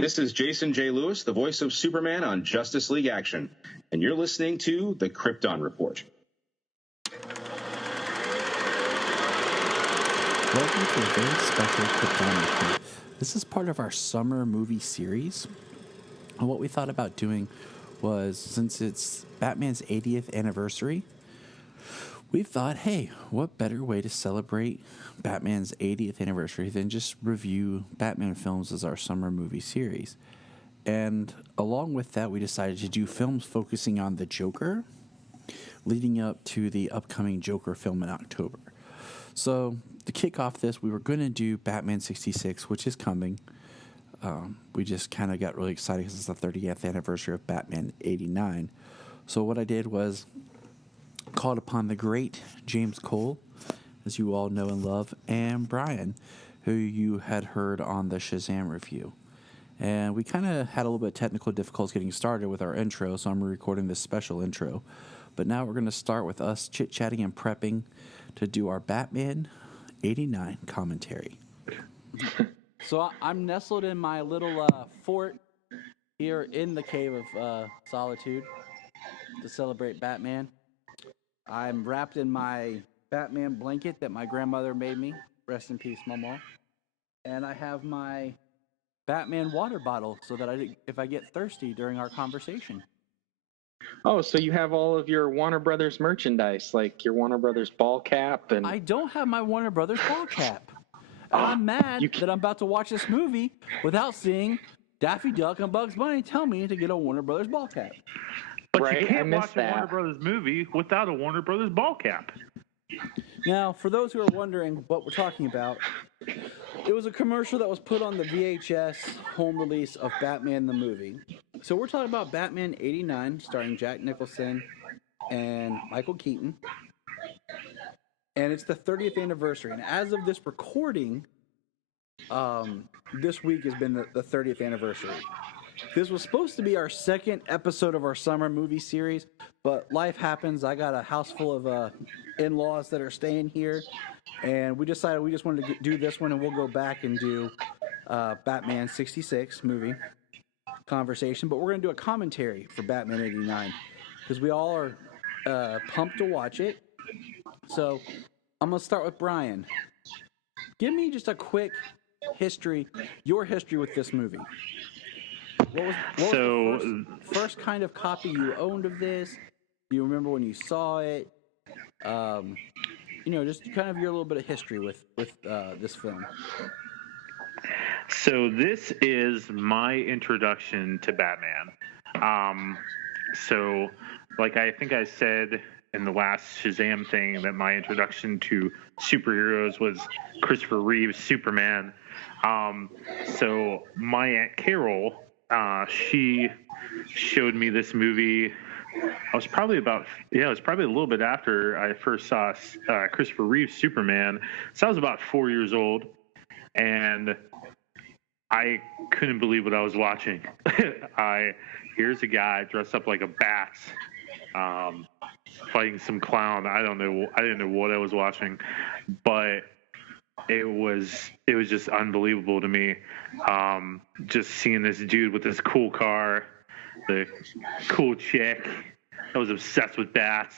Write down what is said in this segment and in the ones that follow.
This is Jason J. Lewis, the voice of Superman on Justice League Action, and you're listening to the Krypton Report. Welcome to a very special Krypton Report. This is part of our summer movie series. And what we thought about doing was, since it's Batman's 80th anniversary, we thought, hey, what better way to celebrate Batman's 80th anniversary than just review Batman films as our summer movie series? And along with that, we decided to do films focusing on the Joker, leading up to the upcoming Joker film in October. So to kick off this, we were going to do Batman 66, which is coming. We just kind of got really excited because it's the 30th anniversary of Batman 89. So what I did was called upon the great James Cole, as you all know and love, and Bryan, who you had heard on the Shazam review. And we kind of had a little bit of technical difficulties getting started with our intro, so I'm recording this special intro. But now we're going to start with us chit-chatting and prepping to do our Batman 89 commentary. So I'm nestled in my little fort here in the Cave of Solitude to celebrate Batman. I'm wrapped in my Batman blanket that my grandmother made me. Rest in peace, Mama. And I have my Batman water bottle so that if I get thirsty during our conversation. Oh, so you have all of your Warner Brothers merchandise, like your Warner Brothers ball cap and... I don't have my Warner Brothers ball cap. And I'm mad that I'm about to watch this movie without seeing Daffy Duck and Bugs Bunny tell me to get a Warner Brothers ball cap. But right? You can't watch a Warner Brothers movie without a Warner Brothers ball cap. Now, for those who are wondering what we're talking about, it was a commercial that was put on the VHS home release of Batman the movie. So we're talking about Batman 89, starring Jack Nicholson and Michael Keaton. And it's the 30th anniversary. And as of this recording, this week has been the 30th anniversary. This was supposed to be our second episode of our summer movie series, but life happens. I got a house full of in-laws that are staying here, and we decided we just wanted to do this one, and we'll go back and do Batman 66 movie conversation. But we're going to do a commentary for Batman 89 because we all are pumped to watch it. So I'm going to start with Bryan. Give me just a quick history, your history with this movie. What was the first kind of copy you owned of this? Do you remember when you saw it? Just kind of your little bit of history with this film. So this is my introduction to Batman. Like I think I said in the last Shazam thing that my introduction to superheroes was Christopher Reeve's Superman. So my Aunt Carol, she showed me this movie. It was probably a little bit after I first saw Christopher Reeve's Superman. So I was about 4 years old, and I couldn't believe what I was watching. Here's a guy dressed up like a bat, fighting some clown. I didn't know what I was watching, but it was just unbelievable to me. Just seeing this dude with this cool car, the cool chick that was obsessed with bats,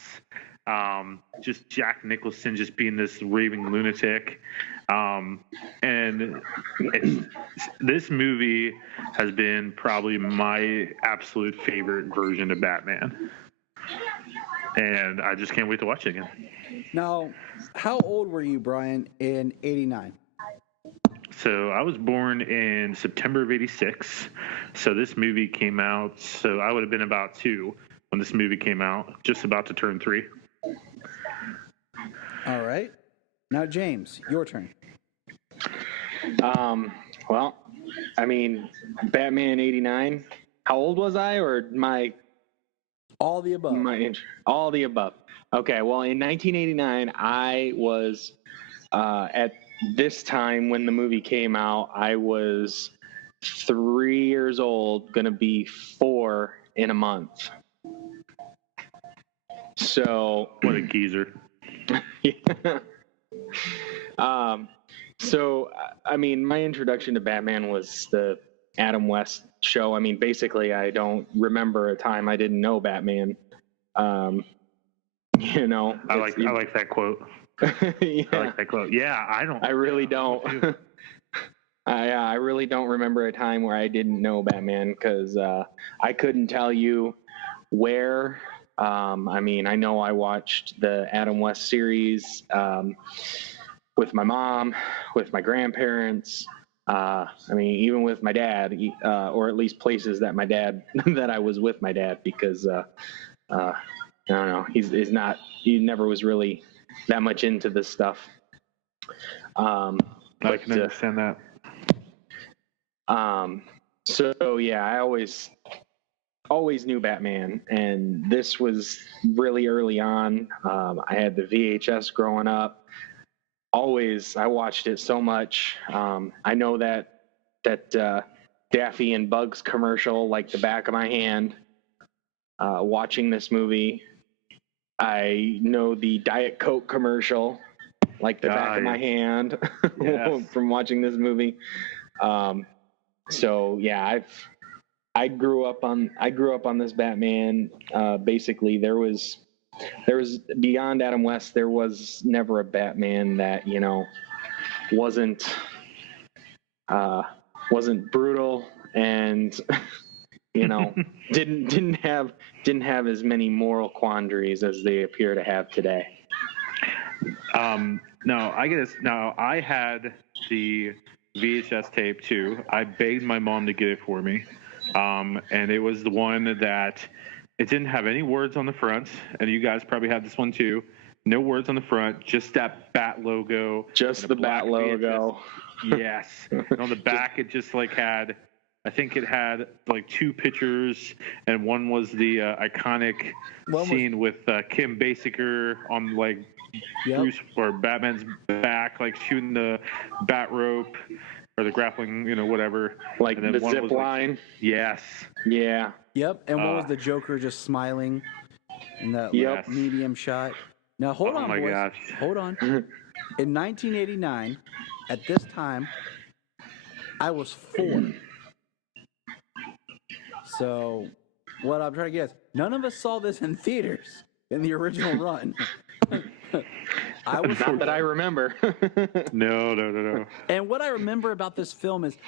just Jack Nicholson just being this raving lunatic. And this movie has been probably my absolute favorite version of Batman. And I just can't wait to watch it again. Now, how old were you, Bryan, in 89? So I was born in September of 86. So this movie came out, so I would have been about 2 when this movie came out, just about to turn 3. All right. Now, James, your turn. Well, I mean, Batman 89, how old was I, or my... All the above. All the above. Okay, well, in 1989, I was, at this time when the movie came out, I was 3 years old, going to be 4 in a month. So... What a geezer. Yeah. So, I mean, my introduction to Batman was the Adam West show. I mean, basically, I don't remember a time I didn't know Batman. You know, I like that quote. Yeah. I like that quote. Yeah, I don't. I really don't. I really don't remember a time where I didn't know Batman, because I couldn't tell you where. I mean, I know I watched the Adam West series with my mom, with my grandparents. I mean, even with my dad, or at least places that my dad that I was with my dad, because I don't know, he never was really that much into this stuff. I can understand that. So yeah, I always knew Batman, and this was really early on. I had the VHS growing up. I watched it so much. I know that Daffy and Bugs commercial like the back of my hand. Watching this movie, I know the Diet Coke commercial like the back of my hand. Yes. From watching this movie. So yeah, I grew up on this Batman. Basically, there was beyond Adam West, there was never a Batman that, you know, wasn't brutal and you know didn't have as many moral quandaries as they appear to have today. No, I had the VHS tape too. I begged my mom to get it for me. And it was the one that it didn't have any words on the front, and you guys probably had this one too. No words on the front, just that Bat logo. Just the Bat logo. Yes. And on the back, it just had, I think it had like two pictures, and one was the iconic scene with Kim Basinger on Bruce or Batman's back, shooting the bat rope or the grappling, whatever. Like the zip line. Yes. Yeah. Yep. And what was the Joker just smiling in that medium shot? Now, hold on, boys. Gosh. Hold on. In 1989, at this time, I was 4. So, what I'm trying to get is, none of us saw this in theaters in the original run. I was not that I remember. No. And what I remember about this film is,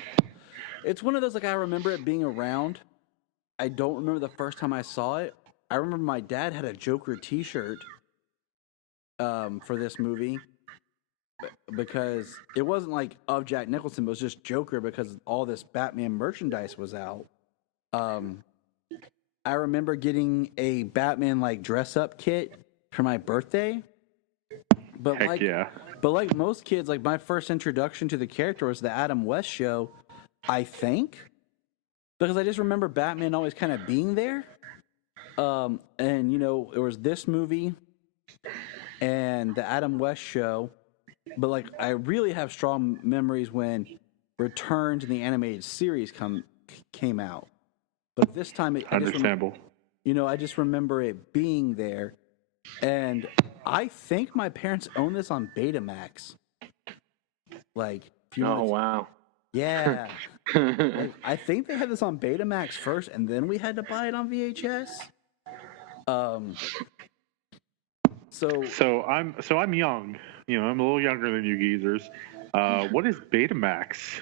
it's one of those, I remember it being around. I don't remember the first time I saw it. I remember my dad had a Joker t-shirt for this movie, because it wasn't of Jack Nicholson, but it was just Joker, because all this Batman merchandise was out. I remember getting a Batman dress up kit for my birthday. But but like most kids, my first introduction to the character was the Adam West show, I think, because I just remember Batman always kind of being there. And it was this movie and the Adam West show, but I really have strong memories when Return to the Animated Series came out. But this time, understandable. I just remember it being there, and I think my parents own this on Betamax. Wow. Yeah. I think they had this on Betamax first, and then we had to buy it on VHS. So I'm young. I'm a little younger than you geezers. What is Betamax?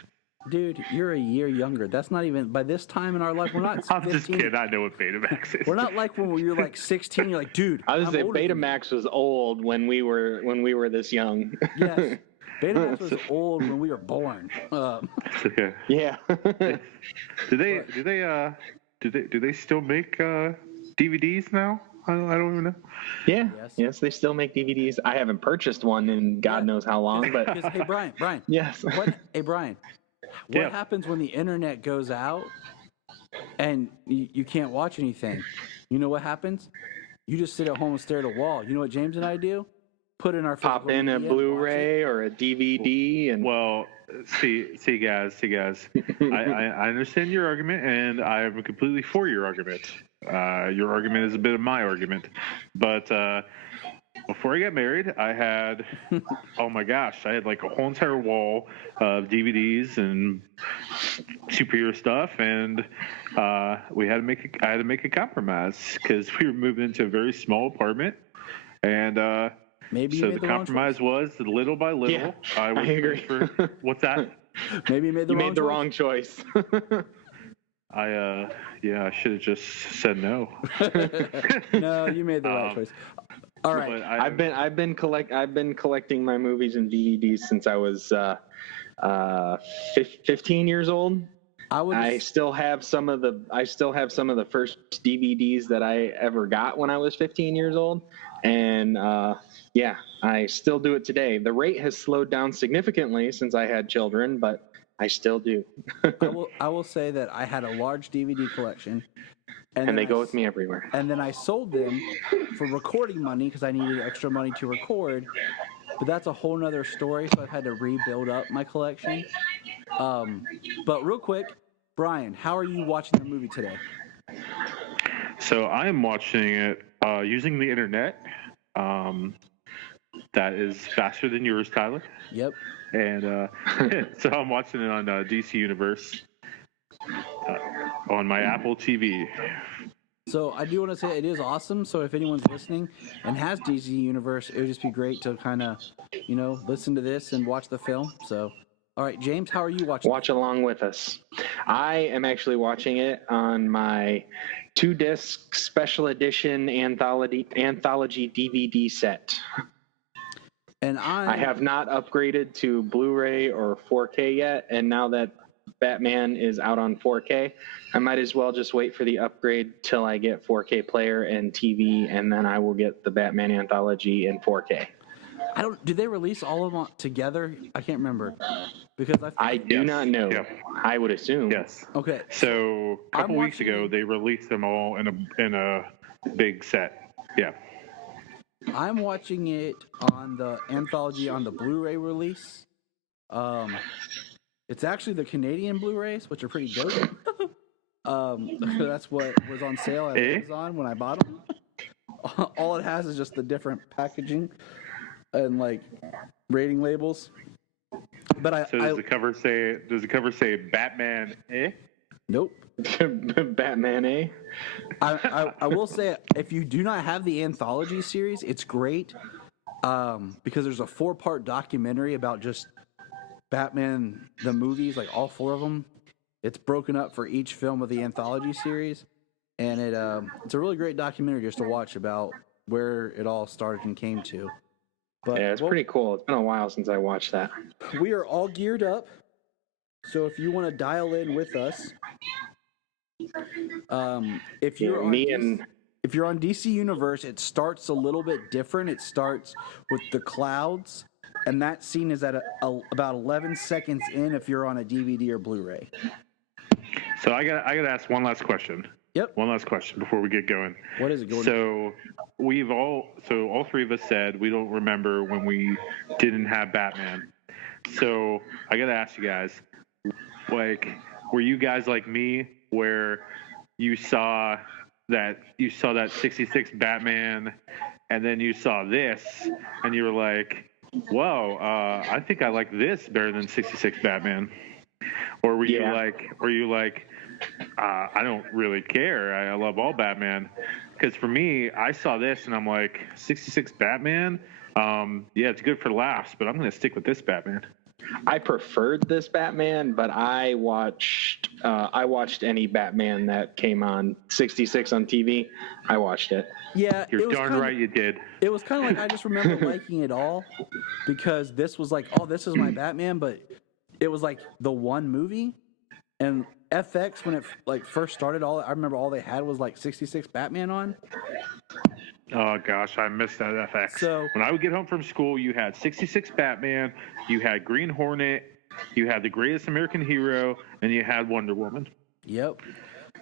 Dude, you're a year younger. That's not even, by this time in our life, we're not 15. I'm just kidding. I know what Betamax is. We're not when you're 16, you're dude. I was saying Betamax was old when we were this young. Yes. Betamax was old when we were born. Okay. Yeah. Do they still make DVDs now? I don't even know. Yeah. Yes, they still make DVDs. I haven't purchased one in God knows how long, but hey, Brian. Yes. Hey, Brian. What happens when the internet goes out and you can't watch anything? You know what happens? You just sit at home and stare at a wall. You know what James and I do? Put in our pop in a Blu-ray or a DVD and. Well, see, guys. I understand your argument, and I am completely for your argument. Your argument is a bit of my argument, but before I got married, I had, oh my gosh, I had like a whole entire wall of DVDs and superhero stuff, and I had to make a compromise because we were moving into a very small apartment, and Maybe so you made the compromise was little by little. Yeah, I agree. What's that? Maybe you made the You wrong made the choice. wrong choice. I should have just said no. No, you made the right choice. All right. But I've been collecting my movies and DVDs since I was 15 years old. I still have some of the first DVDs that I ever got when I was 15 years old, and yeah, I still do it today. The rate has slowed down significantly since I had children, but I still do. I will say that I had a large DVD collection, and they go with me everywhere. And then I sold them for recording money because I needed extra money to record. But that's a whole nother story, so I've had to rebuild up my collection. But real quick, Bryan, how are you watching the movie today? So I am watching it using the internet. That is faster than yours, Tyler. Yep. And so I'm watching it on DC Universe on my Apple TV. So I do want to say it is awesome. So if anyone's listening and has DC Universe, it would just be great to kind of, listen to this and watch the film. So, all right, James, how are you watching? Watch along with us. I am actually watching it on my 2-disc special edition anthology DVD set. And I have not upgraded to Blu-ray or 4K yet, and now that Batman is out on 4K, I might as well just wait for the upgrade till I get 4K player and TV, and then I will get the Batman anthology in 4K. Did they release all of them together? I can't remember because I do not know. Yeah. I would assume. Yes. Okay. So a couple weeks ago, they released them all in a big set. Yeah. I'm watching it on the anthology on the Blu-ray release. It's actually the Canadian Blu-rays, which are pretty dope. That's what was on sale at Amazon when I bought them. All it has is just the different packaging and like rating labels. But does the cover say Batman? Nope. Batman, eh? I will say, if you do not have the anthology series, it's great because there's a 4-part documentary about just Batman the movies, like all 4 of them. It's broken up for each film of the anthology series, and it's a really great documentary just to watch about where it all started and came to. But yeah, it's pretty cool. It's been a while since I watched that. We are all geared up, so if you want to dial in with us, if you're on DC Universe, it starts a little bit different. It starts with the clouds, and that scene is at about 11 seconds in if you're on a DVD or Blu-ray. So I got to ask one last question. Yep. One last question before we get going. What is it going? So all 3 of us said we don't remember when we didn't have Batman. So I got to ask you guys, like, were you guys like me where you saw that 66 Batman and then you saw this and you were like, whoa, I think I like this better than 66 Batman? Or were you like, I don't really care. I love all Batman. Because for me, I saw this and I'm like, 66 Batman? Yeah, it's good for laughs, but I'm going to stick with this Batman. I preferred this Batman, but I watched any Batman that came on 66 on TV. I watched it. Yeah, you're darn right you did. It was kind of like I just remember liking it all because this was like, oh, this is my Batman, but it was like the one movie, and FX when it like first started, I remember all they had was like 66 Batman on. Oh gosh, I missed that FX. So when I would get home from school, you had 66 Batman, you had Green Hornet, you had The Greatest American Hero, and you had Wonder Woman. Yep.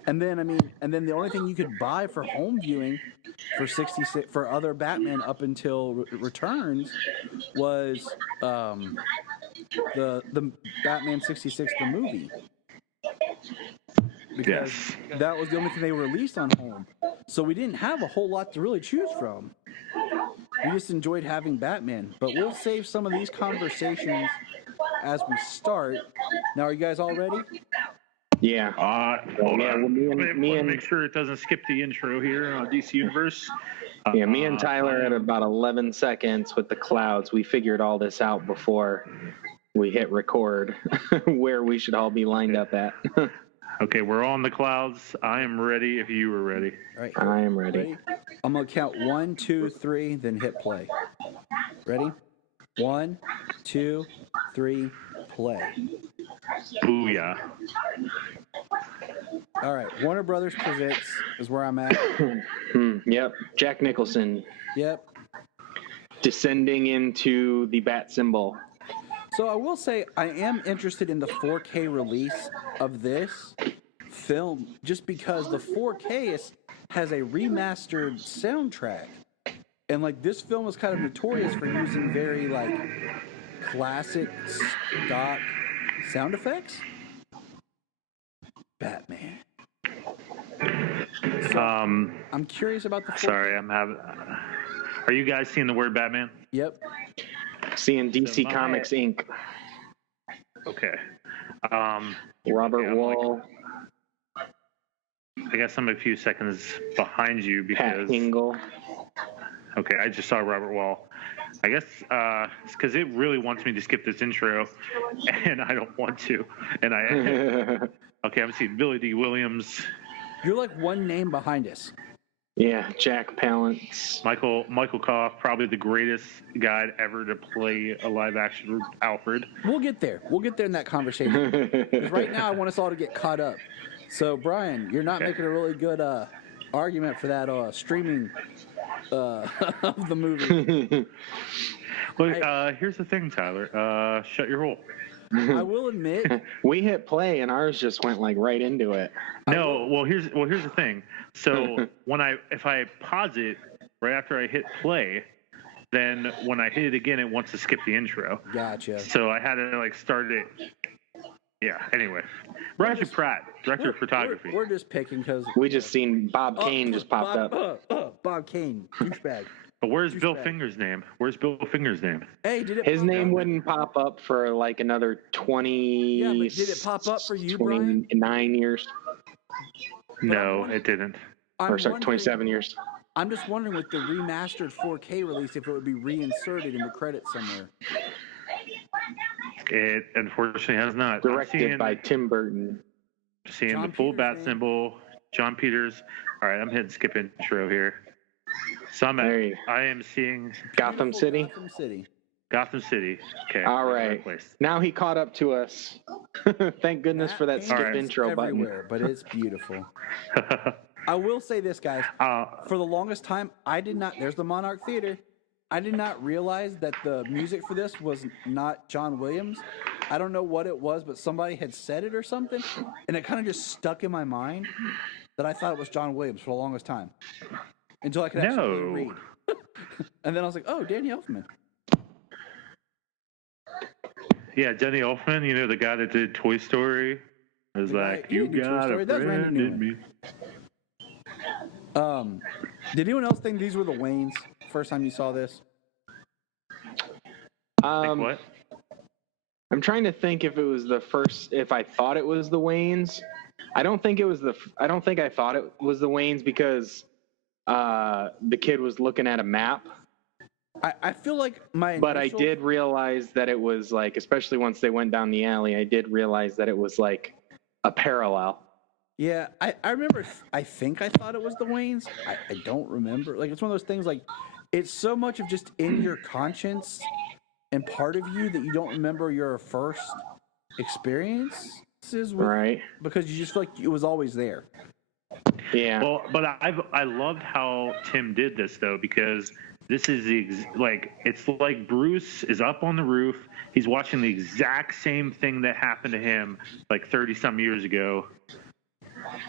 And then the only thing you could buy for home viewing for 66 for other Batman up until Returns was the Batman 66 the movie. Because that was the only thing they released on home. So we didn't have a whole lot to really choose from. we just enjoyed having Batman. But we'll save some of these conversations as we start. Now, are you guys all ready? Yeah. Hold yeah, on. well, me and make sure it doesn't skip the intro here on DC Universe. me and Tyler at about 11 seconds with the clouds. We figured all this out before we hit record, where we should all be lined up at. Okay, we're on the clouds. I am ready if you are ready. All right. I am ready. I'm going to count 1, 2, 3, then hit play. Ready? 1, 2, 3, play. Booyah. All right. Warner Brothers Presents is where I'm at. Yep. Jack Nicholson Yep. descending into the bat symbol. So I will say I am interested in the 4K release of this film just because the 4K has a remastered soundtrack. And like this film is kind of notorious for using very like classic stock sound effects. Batman. So, I'm curious about the 4K. Sorry, Are you guys seeing the word Batman? Yep. Seeing DC So Comics Inc. Okay. Robert Wall, I guess I'm a few seconds behind you Pat because. Hingle. Okay, I just saw Robert Wall. I guess it's because it really wants me to skip this intro, and I don't want to. And okay, I'm seeing Billy D. Williams, You're like one name behind us. Yeah, Jack Palance. Michael Koff, probably the greatest guy ever to play a live-action Alfred. We'll get there. We'll get there in that conversation. 'Cause right now, I want us all to get caught up. So, Brian, you're not making a really good argument for that streaming of the movie. Look, here's the thing, Tyler. Shut your hole. I will admit, We hit play and ours just went like right into it. No, well here's the thing. So if I pause it right after I hit play, then when I hit it again, it wants to skip the intro. gotcha. So I had to like start it. Yeah. Anyway, Roger Pratt, director of photography. We're just picking because We just seen Bob Kane just popped up. Bob Kane, douchebag. But where's Bill douchebag. Finger's name? Where's Bill Finger's name? Hey, did it? His pop name up? wouldn't pop up for like another 20. Yeah, but did it pop up for you, Brian? 29 years. No, it didn't. I'm Or sorry, wondering- 27 years. I'm just wondering with the remastered 4K release if it would be reinserted in the credits somewhere. It unfortunately has not. Directed by Tim Burton. Seeing John the full Peters' bat name. symbol, John Peters. All right, I'm hitting skip intro here. So I am seeing Gotham Beautiful City. Gotham City. Gotham City. Okay. All that's the right. place. Now he caught up to us. Thank goodness for that Paint skip All right. intro everywhere, but it's beautiful. I will say this, guys. For the longest time, I did not. There's the Monarch Theater. I did not realize that the music for this was not John Williams. I don't know what it was, but somebody had said it or something, and it kind of just stuck in my mind that I thought it was John Williams for the longest time until I could actually read. And then I was like, "Oh, Danny Elfman." Yeah, Danny Elfman, you know, the guy that did Toy Story. It was The guy like, who you did Toy got Story, a that was Randy friend in me. Newman. Did anyone else think these were the Waynes? First time you saw this? Think what? I'm trying to think if it was the first. If I thought it was the Waynes, I don't think it was the. I don't think I thought it was the Waynes because the kid was looking at a map. I feel like my But I initial- did realize that it was like, especially once they went down the alley, I did realize that it was like a parallel. Yeah, I remember. I think I thought it was the Waynes. I don't remember. Like, it's one of those things. Like, it's so much of just in your conscience and part of you that you don't remember your first experiences with, Right. because you just feel like it was always there. Yeah. Well, but I loved how Tim did this though, because this is it's like Bruce is up on the roof. He's watching the exact same thing that happened to him like 30 some years ago.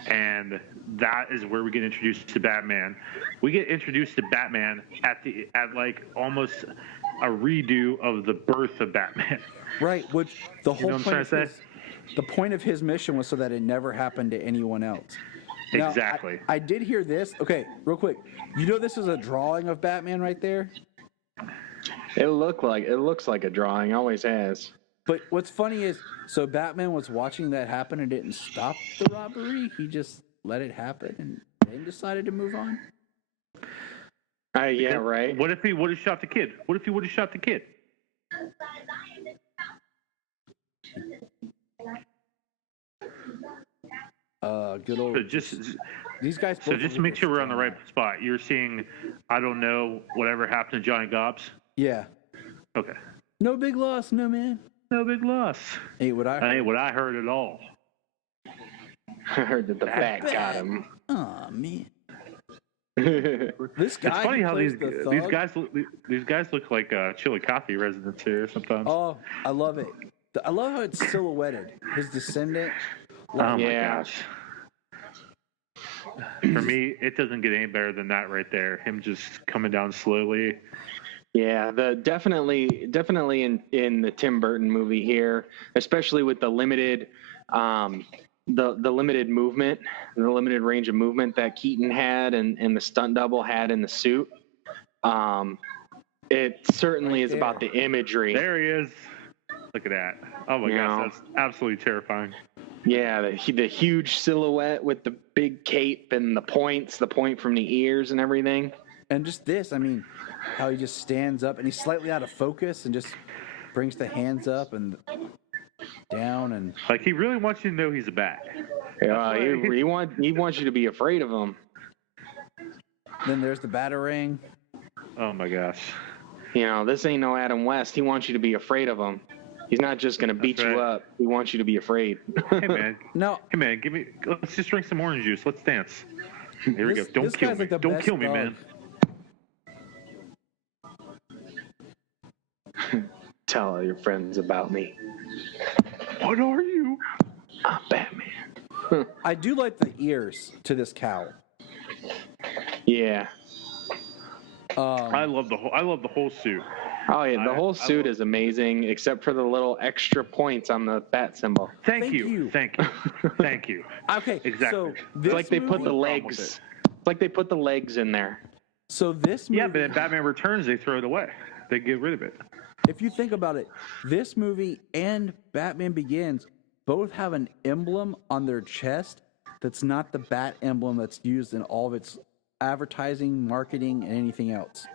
And that is where we get introduced to Batman. We get introduced to Batman at like almost a redo of the birth of Batman. Right, which the whole know what point I'm of trying to his, the point of his mission was so that it never happened to anyone else. Now, Exactly. I did hear this. Okay, real quick. You know this is a drawing of Batman right there? It looks like a drawing. Always has. But what's funny is, so Batman was watching that happen and didn't stop the robbery. He just let it happen and then decided to move on. Yeah, right. What if he would have shot the kid? Good old. These guys. So just to make sure we're on the right spot. You're seeing, I don't know, whatever happened to Johnny Gobbs. Yeah. Okay. No big loss, no man. No big loss. Ain't what I heard. Ain't what I heard at all. I heard that the bat got him. Oh man. This guy. It's funny how these guys look like Chili Coffee residents here sometimes. Oh, I love it. I love how it's silhouetted. His descendant. Oh my gosh. For me, it doesn't get any better than that right there. Him just coming down slowly. Yeah, definitely in the Tim Burton movie here, especially with the limited the limited movement, the limited range of movement that Keaton had and the stunt double had in the suit. It certainly is about the imagery. There he is. Look at that. Oh my gosh, that's absolutely terrifying. Yeah, the huge silhouette with the big cape and the point from the ears and everything. And just this, I mean, how he just stands up and he's slightly out of focus and just brings the hands up and down and like he really wants you to know he's a bat. Yeah, he wants you to be afraid of him. Then there's the batarang. Oh my gosh. You know, this ain't no Adam West. He wants you to be afraid of him. He's not just going to beat you up. He wants you to be afraid. Hey man. No. Hey man, let's just drink some orange juice. Let's dance. Here we go. Don't kill me. Don't kill me, man. Tell all your friends about me. What are you? I'm Batman. I do like the ears to this cowl. Yeah. I love the whole suit. Oh yeah, the whole suit is amazing, except for the little extra points on the bat symbol. Thank you. Okay, exactly. So it's like they put the legs. It's like they put the legs in there. So this movie. Yeah, but in Batman Returns, they throw it away. They get rid of it. If you think about it, this movie and Batman Begins both have an emblem on their chest that's not the bat emblem that's used in all of its advertising, marketing, and anything else.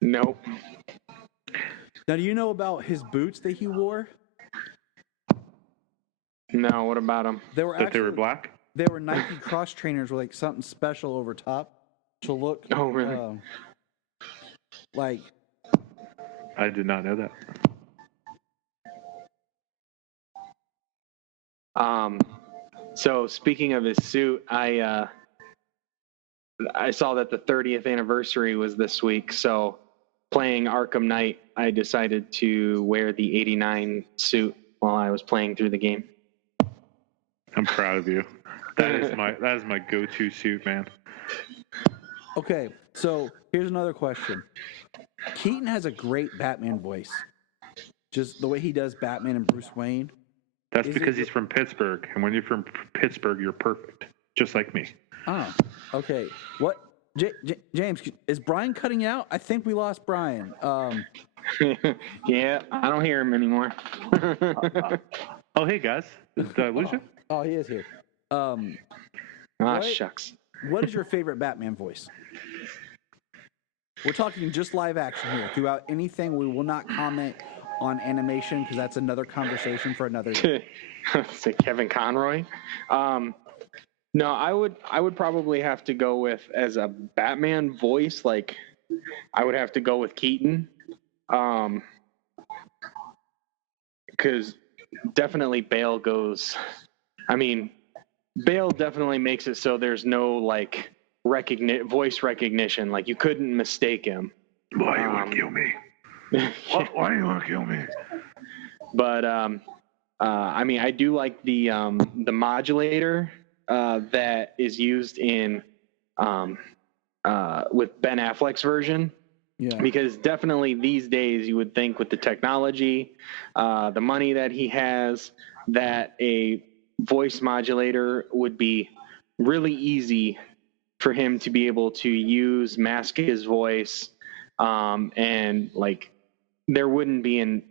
Nope. Now, do you know about his boots that he wore? No, what about them? They were black? They were Nike cross trainers with like something special over top to look. Oh, really? Like. I did not know that. So speaking of his suit, I saw that the 30th anniversary was this week. So playing Arkham Knight, I decided to wear the 89 suit while I was playing through the game. I'm proud of you. That is my go-to suit, man. Okay, so here's another question. Keaton has a great Batman voice. Just the way he does Batman and Bruce Wayne. That's because he's from Pittsburgh, and when you're from Pittsburgh, you're perfect, just like me. Oh, okay. What, James? Is Bryan cutting out? I think we lost Bryan. Yeah, I don't hear him anymore. Oh, hey guys, did I lose you? Oh, he is here. Shucks. What is your favorite Batman voice? We're talking just live action here. Throughout anything, we will not comment on animation because that's another conversation for another day. Say Kevin Conroy. No, I would probably have to go with, as a Batman voice, like I would have to go with Keaton. Because definitely Bale goes. I mean, Bale definitely makes it so there's no like voice recognition. Like you couldn't mistake him. Why you want to kill me? Why do you want to kill me? But I mean, I do like the modulator that is used in with Ben Affleck's version. Yeah. Because definitely these days you would think with the technology, the money that he has, that a voice modulator would be really easy for him to be able to mask his voice and like there wouldn't be an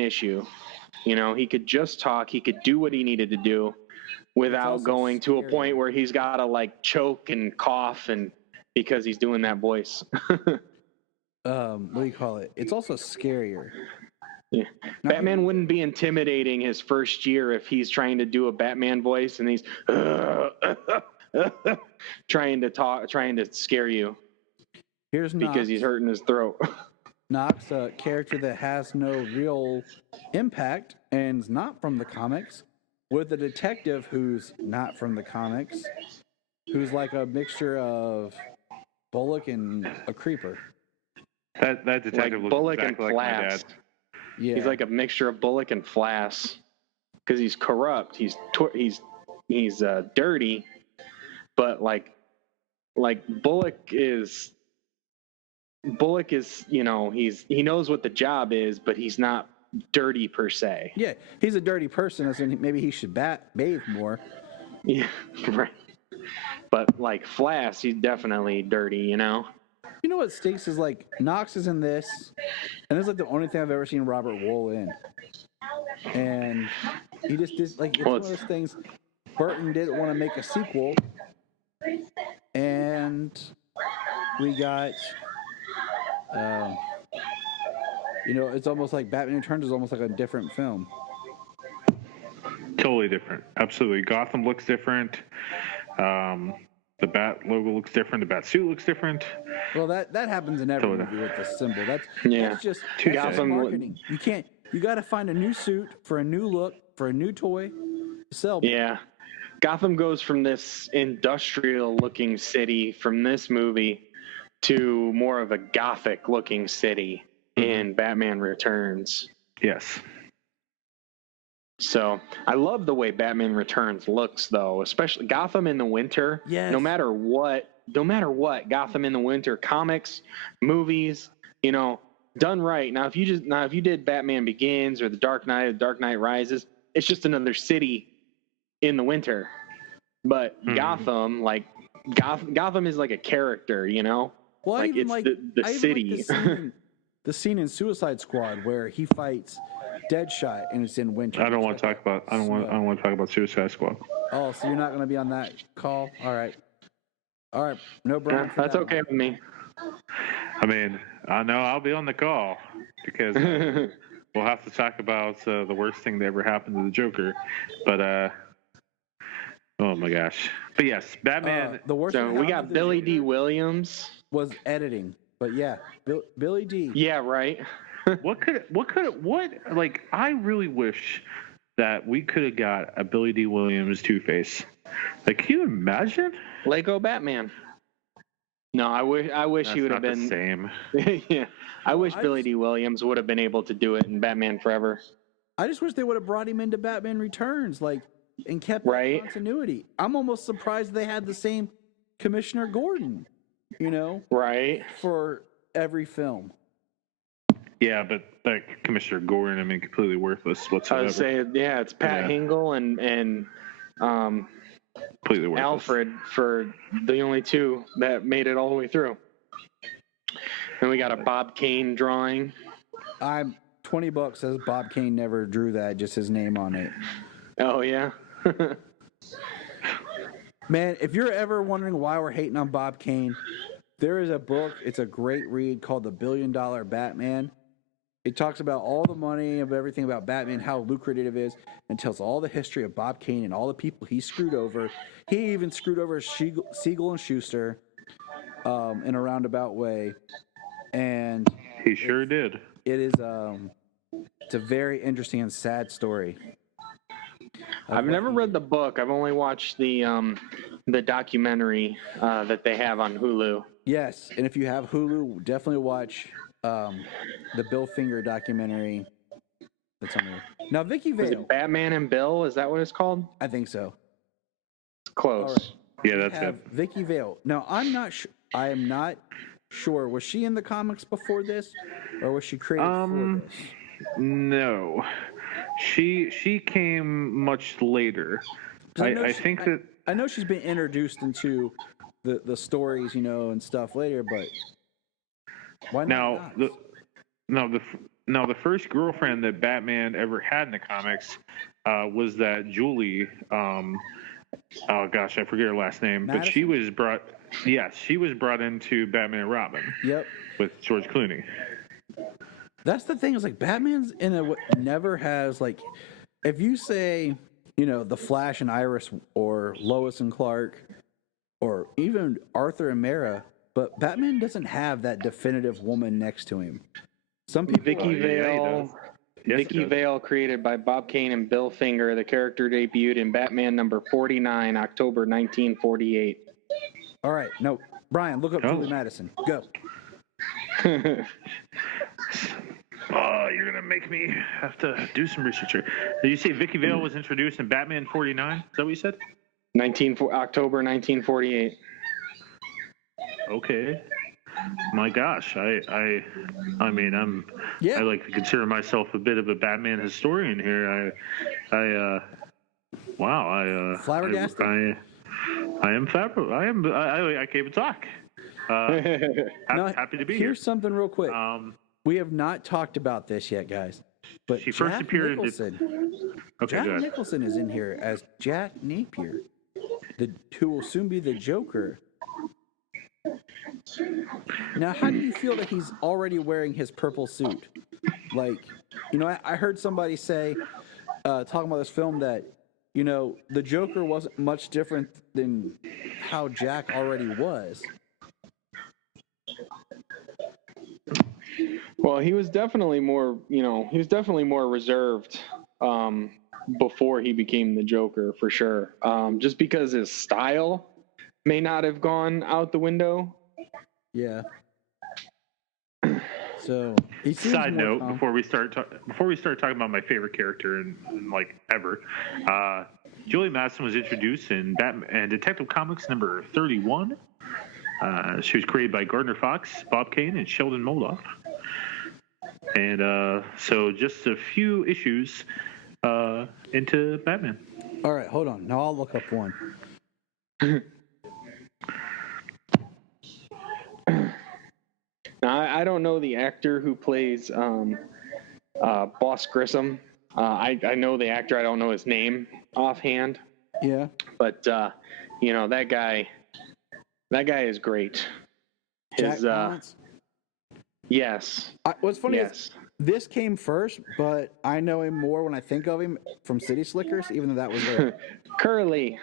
issue. You know, he could just talk. He could do what he needed to do without going to a point where he's got to like choke and cough and because he's doing that voice. What do you call it? It's also scarier. Yeah. Batman wouldn't be intimidating his first year if he's trying to do a Batman voice and he's trying to scare you. Here's Knox. Because he's hurting his throat. Knox, a character that has no real impact and is not from the comics, with a detective who's not from the comics, who's like a mixture of Bullock and a creeper. That detective looks Bullock exactly and like my Flass. dad. Yeah. He's like a mixture of Bullock and Flass because he's corrupt. He's dirty, but like Bullock is, you know, he knows what the job is, but he's not dirty per se. Yeah, he's a dirty person, as in maybe he should bathe more. Yeah, right. But like Flass, he's definitely dirty, you know. You know what stinks is like Knox is in this, and this is like the only thing I've ever seen Robert Wool in, and he just like it's one of those things. Burton didn't want to make a sequel, and we got, you know, it's almost like Batman Returns is almost like a different film. Totally different. Absolutely. Gotham looks different. The Bat logo looks different. The Bat suit looks different. Well, that happens in every movie with the symbol. That's just Gotham marketing. You got to find a new suit for a new look for a new toy to sell. Yeah. Gotham goes from this industrial-looking city from this movie to more of a gothic-looking city in Batman Returns. Yes. So I love the way Batman Returns looks, though, especially Gotham in the winter. Yes. No matter what, Gotham in the winter, comics, movies, you know, done right. Now, if you did Batman Begins or The Dark Knight, or The Dark Knight Rises, it's just another city in the winter. But Gotham, like Gotham is like a character, you know. Well, like it's the city. Like the scene in Suicide Squad where he fights Deadshot and it's in winter. I don't want to talk about. I don't want to talk about Suicide Squad. Oh, so you're not going to be on that call? All right. No, Bryan. That's okay with me. I mean, I know I'll be on the call because we'll have to talk about the worst thing that ever happened to the Joker. But oh my gosh. But yes, Batman. The worst. So we got Billy D. Williams was editing, but yeah, Billy D. Yeah, right. Like, I really wish that we could have got a Billy D. Williams Two-Face. Like, can you imagine? Lego Batman. No, I wish he would have been the same. Yeah, I wish Billy D. Williams would have been able to do it in Batman Forever. I just wish they would have brought him into Batman Returns, like, and kept that continuity. I'm almost surprised they had the same Commissioner Gordon, you know, right, for every film. Yeah, but like Commissioner Gordon, I mean, completely worthless whatsoever. I would say, yeah, it's Pat Hingle and completely worthless. Alfred for the only two that made it all the way through. And we got a Bob Kane drawing. I'm $20 says Bob Kane never drew that, just his name on it. Oh yeah. Man, if you're ever wondering why we're hating on Bob Kane, there is a book, it's a great read called The $1 Billion Batman. It talks about all the money of everything about Batman, how lucrative it is, and tells all the history of Bob Kane and all the people he screwed over. He even screwed over Siegel and Schuster in a roundabout way. And he sure did. It is it's a very interesting and sad story. I've never read the book. I've only watched the documentary that they have on Hulu. Yes, and if you have Hulu, definitely watch the Bill Finger documentary. That's on there. Now, Vicky Vale. Is it Batman and Bill? Is that what it's called? I think so. Close. Right. Yeah, that's it. Vicky Vale. Now, I am not sure. Was she in the comics before this, or was she created for this? No, she came much later. I think that I know she's been introduced into the stories, you know, and stuff later, but Why not? Now the first girlfriend that Batman ever had in the comics was that Julie. Oh gosh, I forget her last name, Madison? but she was brought. Yes, she was brought into Batman and Robin. Yep. With George Clooney. That's the thing, is like Batman's never has, like, if you say, you know, the Flash and Iris or Lois and Clark or even Arthur and Mara, but Batman doesn't have that definitive woman next to him. Some people Vicky Vale. Yes, Vicky Vale, created by Bob Kane and Bill Finger. The character debuted in Batman number 49, October 1948. All right, no, Brian, look up Julie Madison. Go. Oh, you're gonna make me have to do some research here. Did you say Vicky Vale was introduced in Batman 49? Is that what you said? October 1948. Okay. My gosh, I mean, I like to consider myself a bit of a Batman historian here. Flabbergasted. I am flabbergasted. I can't even talk. Happy to be here. Here's something real quick. We have not talked about this yet, guys. But she first appeared Jack Nicholson is in here as Jack Napier, who will soon be the Joker. Now, how do you feel that he's already wearing his purple suit? Like, you know, I heard somebody say, talking about this film, that, you know, the Joker wasn't much different than how Jack already was. Well, he was definitely more reserved before he became the Joker, for sure. Just because his style may not have gone out the window. Yeah. So, side note, before we start talking about my favorite character in like ever, Julie Madison was introduced in Batman and Detective Comics number 31. She was created by Gardner Fox, Bob Kane, and Sheldon Moloff. And so just a few issues into Batman. All right, hold on. Now I'll look up one. Now, I don't know the actor who plays Boss Grissom. I know the actor. I don't know his name offhand. Yeah. But, you know, that guy is great. Jack Palance? Yes. What's funny is this came first, but I know him more when I think of him from City Slickers, even though that was there. Curly.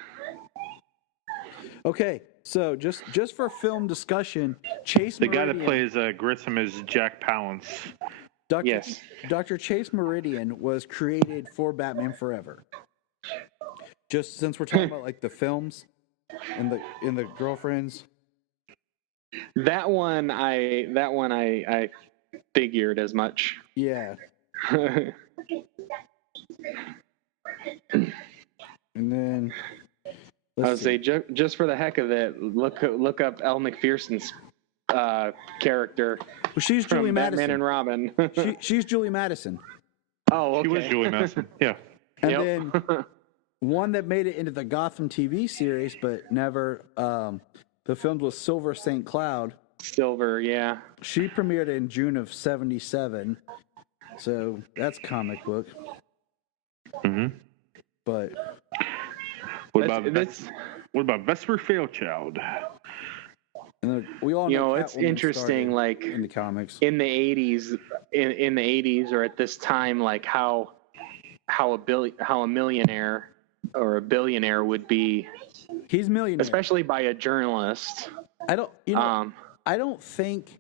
Okay, so just for film discussion, Chase the Meridian, guy that plays Grissom is Jack Palance. Dr. Chase Meridian was created for Batman Forever. Just since we're talking about like the films and the girlfriends. That one I figured as much. Yeah. And then I would say just for the heck of it, look up Elle Macpherson's character. Well, she's Julie Madison. Batman and Robin. she's Julie Madison. Oh, okay. She was Julie Madison. Yeah. And then one that made it into the Gotham TV series, but never. The film was Silver St. Cloud. Silver, yeah. She premiered in June of '77, so that's comic book. Mm-hmm. But what about Vesper Fairchild? And we all know it's interesting, like in the comics in the '80s, in the '80s, or at this time, like how a millionaire or a billionaire would be. He's millionaire, especially by a journalist. I don't think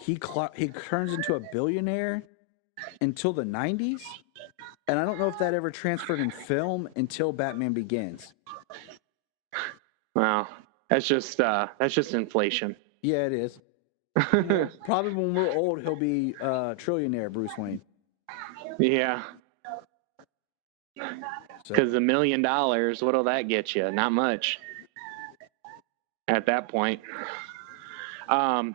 he turns into a billionaire until the '90s, and I don't know if that ever transferred in film until Batman Begins. Wow, that's just inflation. Yeah, it is. Probably when we're old, he'll be trillionaire Bruce Wayne. Yeah. Because $1 million, what'll that get you? Not much. At that point. But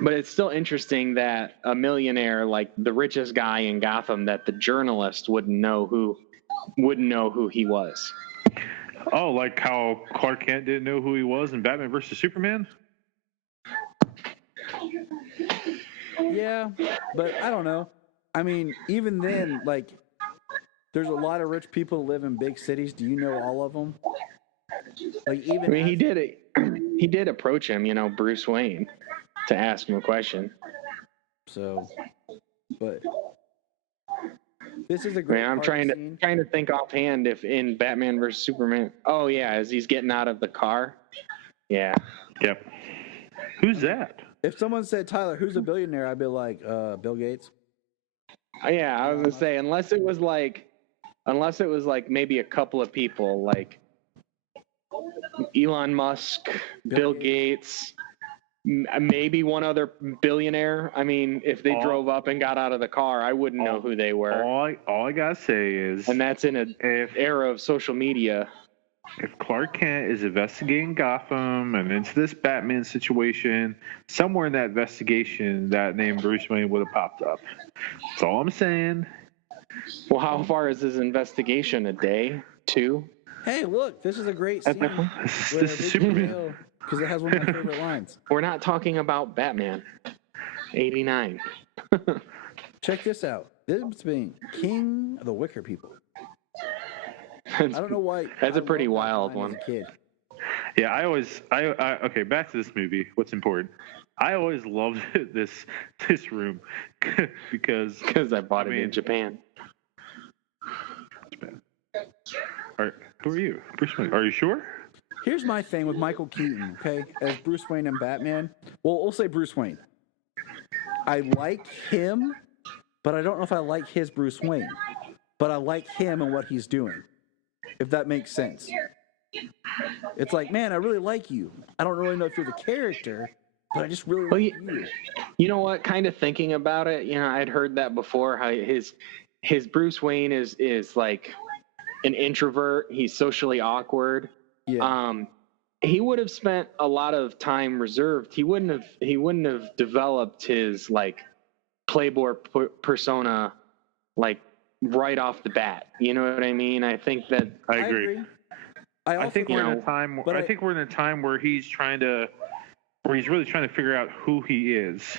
it's still interesting that a millionaire, like the richest guy in Gotham, that the journalist wouldn't know who he was. Oh, like how Clark Kent didn't know who he was in Batman versus Superman? Yeah, but I don't know. I mean, even then, like, there's a lot of rich people who live in big cities. Do you know all of them? Like, even I mean, he did it. He did approach him, Bruce Wayne, to ask him a question. So, but this is a great. I'm trying to think offhand if in Batman versus Superman. Oh yeah, as he's getting out of the car. Yeah. Yep. Who's that? If someone said, Tyler, who's a billionaire? I'd be like, Bill Gates. Yeah, I was gonna say unless it was like maybe a couple of people like Elon Musk, Bill Gates, maybe one other billionaire. I mean, if they drove up and got out of the car, I wouldn't know who they were. All I gotta say is, and that's in an era of social media. If Clark Kent is investigating Gotham and into this Batman situation, somewhere in that investigation, that name Bruce Wayne would have popped up. That's all I'm saying. Well, how far is his investigation? A day? 2? Hey, look, this is a great scene. This is Superman. Because it has one of my favorite lines. We're not talking about Batman. 89. Check this out. This is being King of the Wicker People. I don't know why. That's a pretty wild one. As a kid. Yeah, okay, back to this movie. What's important? I always loved this room because I bought it in Japan. Who are you? Bruce Wayne. Are you sure? Here's my thing with Michael Keaton, okay? As Bruce Wayne and Batman. Well, we'll say Bruce Wayne. I like him, but I don't know if I like his Bruce Wayne. But I like him and what he's doing. If that makes sense. It's like, man, I really like you. I don't really know if you're the character, but I just really like you. You know what? Kind of thinking about it, I'd heard that before. How his Bruce Wayne is like an introvert. He's socially awkward. Yeah. He would have spent a lot of time reserved. He wouldn't have developed his like playboy persona like right off the bat. You know what I mean? I think that I agree. I think we're in a time. I think we're in a time where he's really trying to figure out who he is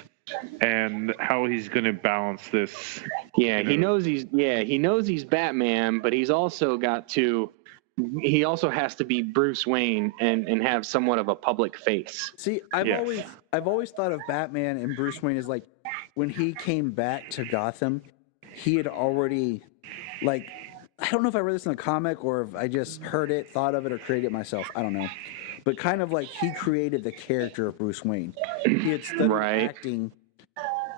and how he's going to balance this. Yeah, he knows he's Batman, but he also has to be Bruce Wayne and have somewhat of a public face. See, I've always thought of Batman and Bruce Wayne as like when he came back to Gotham, he had already like I don't know if I read this in a comic or if I just heard it, thought of it, or created it myself. I don't know. But kind of like he created the character of Bruce Wayne. He had studied acting,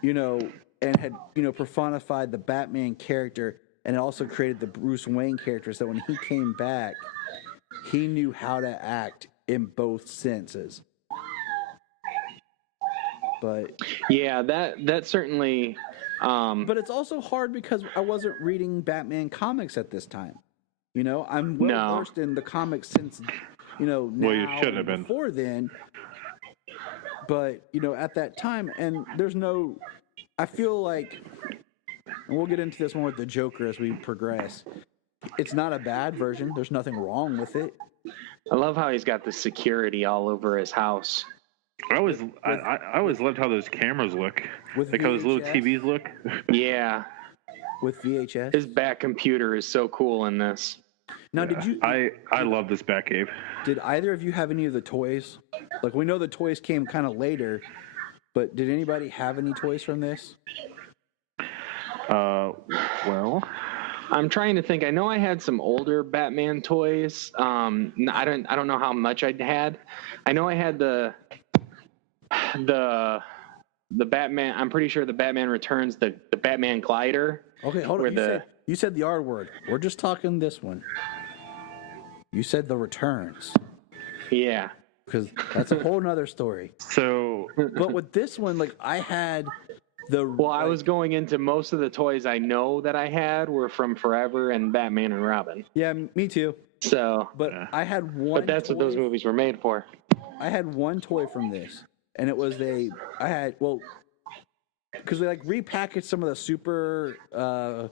and had, personified the Batman character and also created the Bruce Wayne character. So when he came back, he knew how to act in both senses. But yeah, that certainly. But it's also hard because I wasn't reading Batman comics at this time. I'm well versed in the comics since, now well, you should have been before then. But, at that time, and I feel like, and we'll get into this one with the Joker as we progress. It's not a bad version. There's nothing wrong with it. I love how he's got the security all over his house. I always loved how those cameras look. Like how those little TVs look. Yeah. With VHS. His back computer is so cool in this. Now, did you? I love this Batcave. Did either of you have any of the toys? Like, we know the toys came kind of later, but did anybody have any toys from this? Well, I'm trying to think. I know I had some older Batman toys. I don't know how much I had. I know I had the Batman. I'm pretty sure the Batman Returns, the Batman glider. Okay, hold on. You said the R word. We're just talking this one. You said the Returns. Yeah. Because that's a whole nother story. So, but with this one, like I had I was going into most of the toys I know that I had were from Forever and Batman and Robin. Yeah, me too. So, I had one. But that's what those movies were made for. I had one toy from this, and it was because they like repackaged some of the superhero,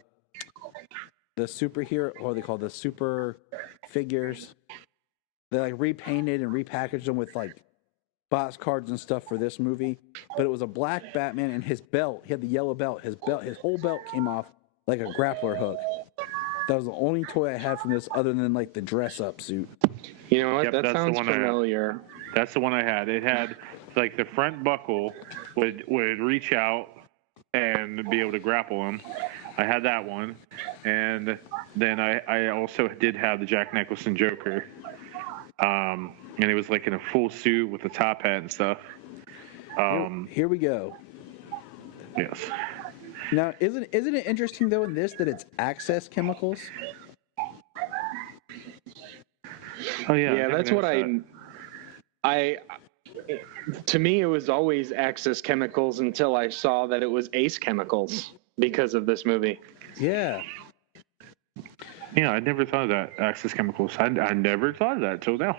what are they called, the super figures. They like repainted and repackaged them with like box cards and stuff for this movie, but it was a black Batman, and his belt, he had the yellow belt. His whole belt came off like a grappler hook. That was the only toy I had from this, other than like the dress-up suit. You know what? Yep, that sounds familiar. That's the one I had. It had like the front buckle would reach out and be able to grapple him. I had that one, and then I also did have the Jack Nicholson Joker, and he was like in a full suit with a top hat and stuff. Here we go. Yes. Now, isn't it interesting though in this that it's Access Chemicals? Oh yeah. Yeah, that's what I. To me, it was always Access Chemicals until I saw that it was Ace Chemicals because of this movie. Yeah. Yeah, I never thought of that. Access Chemicals. I never thought of that till now.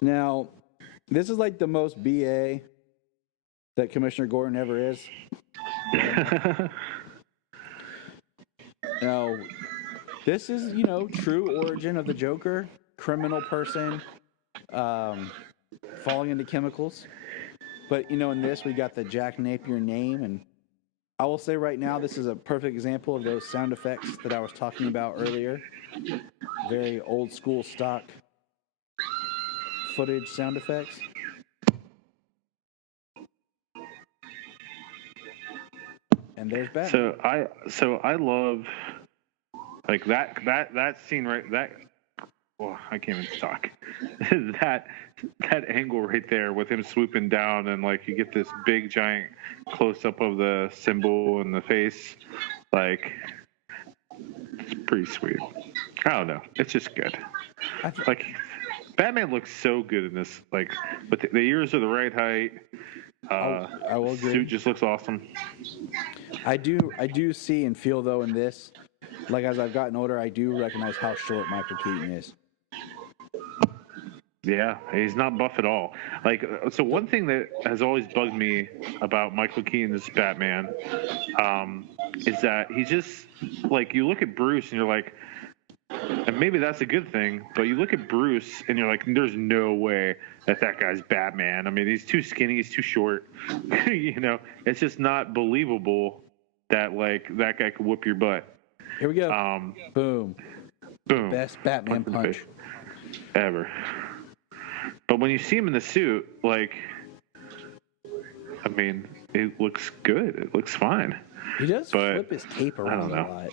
Now, this is like the most BA that Commissioner Gordon ever is. Now, this is, true origin of the Joker, criminal person, falling into chemicals. But, in this, we got the Jack Napier name. And I will say right now, this is a perfect example of those sound effects that I was talking about earlier. Very old school stock footage sound effects. And there's Batman. So I love like that scene right that. Well, I can't even talk. that angle right there with him swooping down and like you get this big giant close up of the symbol and the face, like it's pretty sweet. I don't know. It's just good. Like Batman looks so good in this. Like, but the ears are the right height. I will agree. Suit just looks awesome. I do see and feel though in this, like as I've gotten older, I do recognize how short Michael Keaton is. Yeah, he's not buff at all. Like, so one thing that has always bugged me about Michael Keaton's Batman is that he just like you look at Bruce and you're like, and maybe that's a good thing, but you look at Bruce and you're like, there's no way that guy's Batman. I mean, he's too skinny, he's too short. It's just not believable that like that guy could whoop your butt. Here we go. Boom. Best Batman punch ever. But when you see him in the suit, like, I mean, it looks good. It looks fine. He does flip his cape around a lot.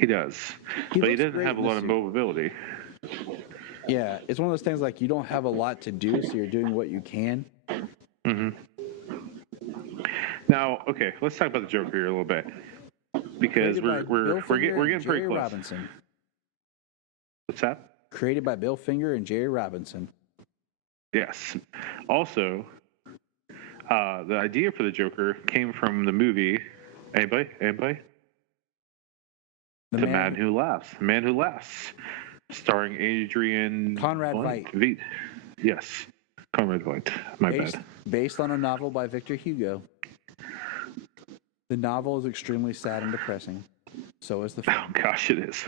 He does. But he doesn't have a lot of mobility. Yeah, it's one of those things like you don't have a lot to do, so you're doing what you can. Mm-hmm. Now, okay, let's talk about the Joker here a little bit. Because we're getting pretty close. Robinson. What's that? Created by Bill Finger and Jerry Robinson. Yes. Also, the idea for the Joker came from the movie. Anybody? The Man Who Laughs. The Man Who Laughs. Starring Adrian... Conrad Veidt. Yes. Conrad Veidt. My bad. Based on a novel by Victor Hugo. The novel is extremely sad and depressing. So is the film. Oh, gosh, it is.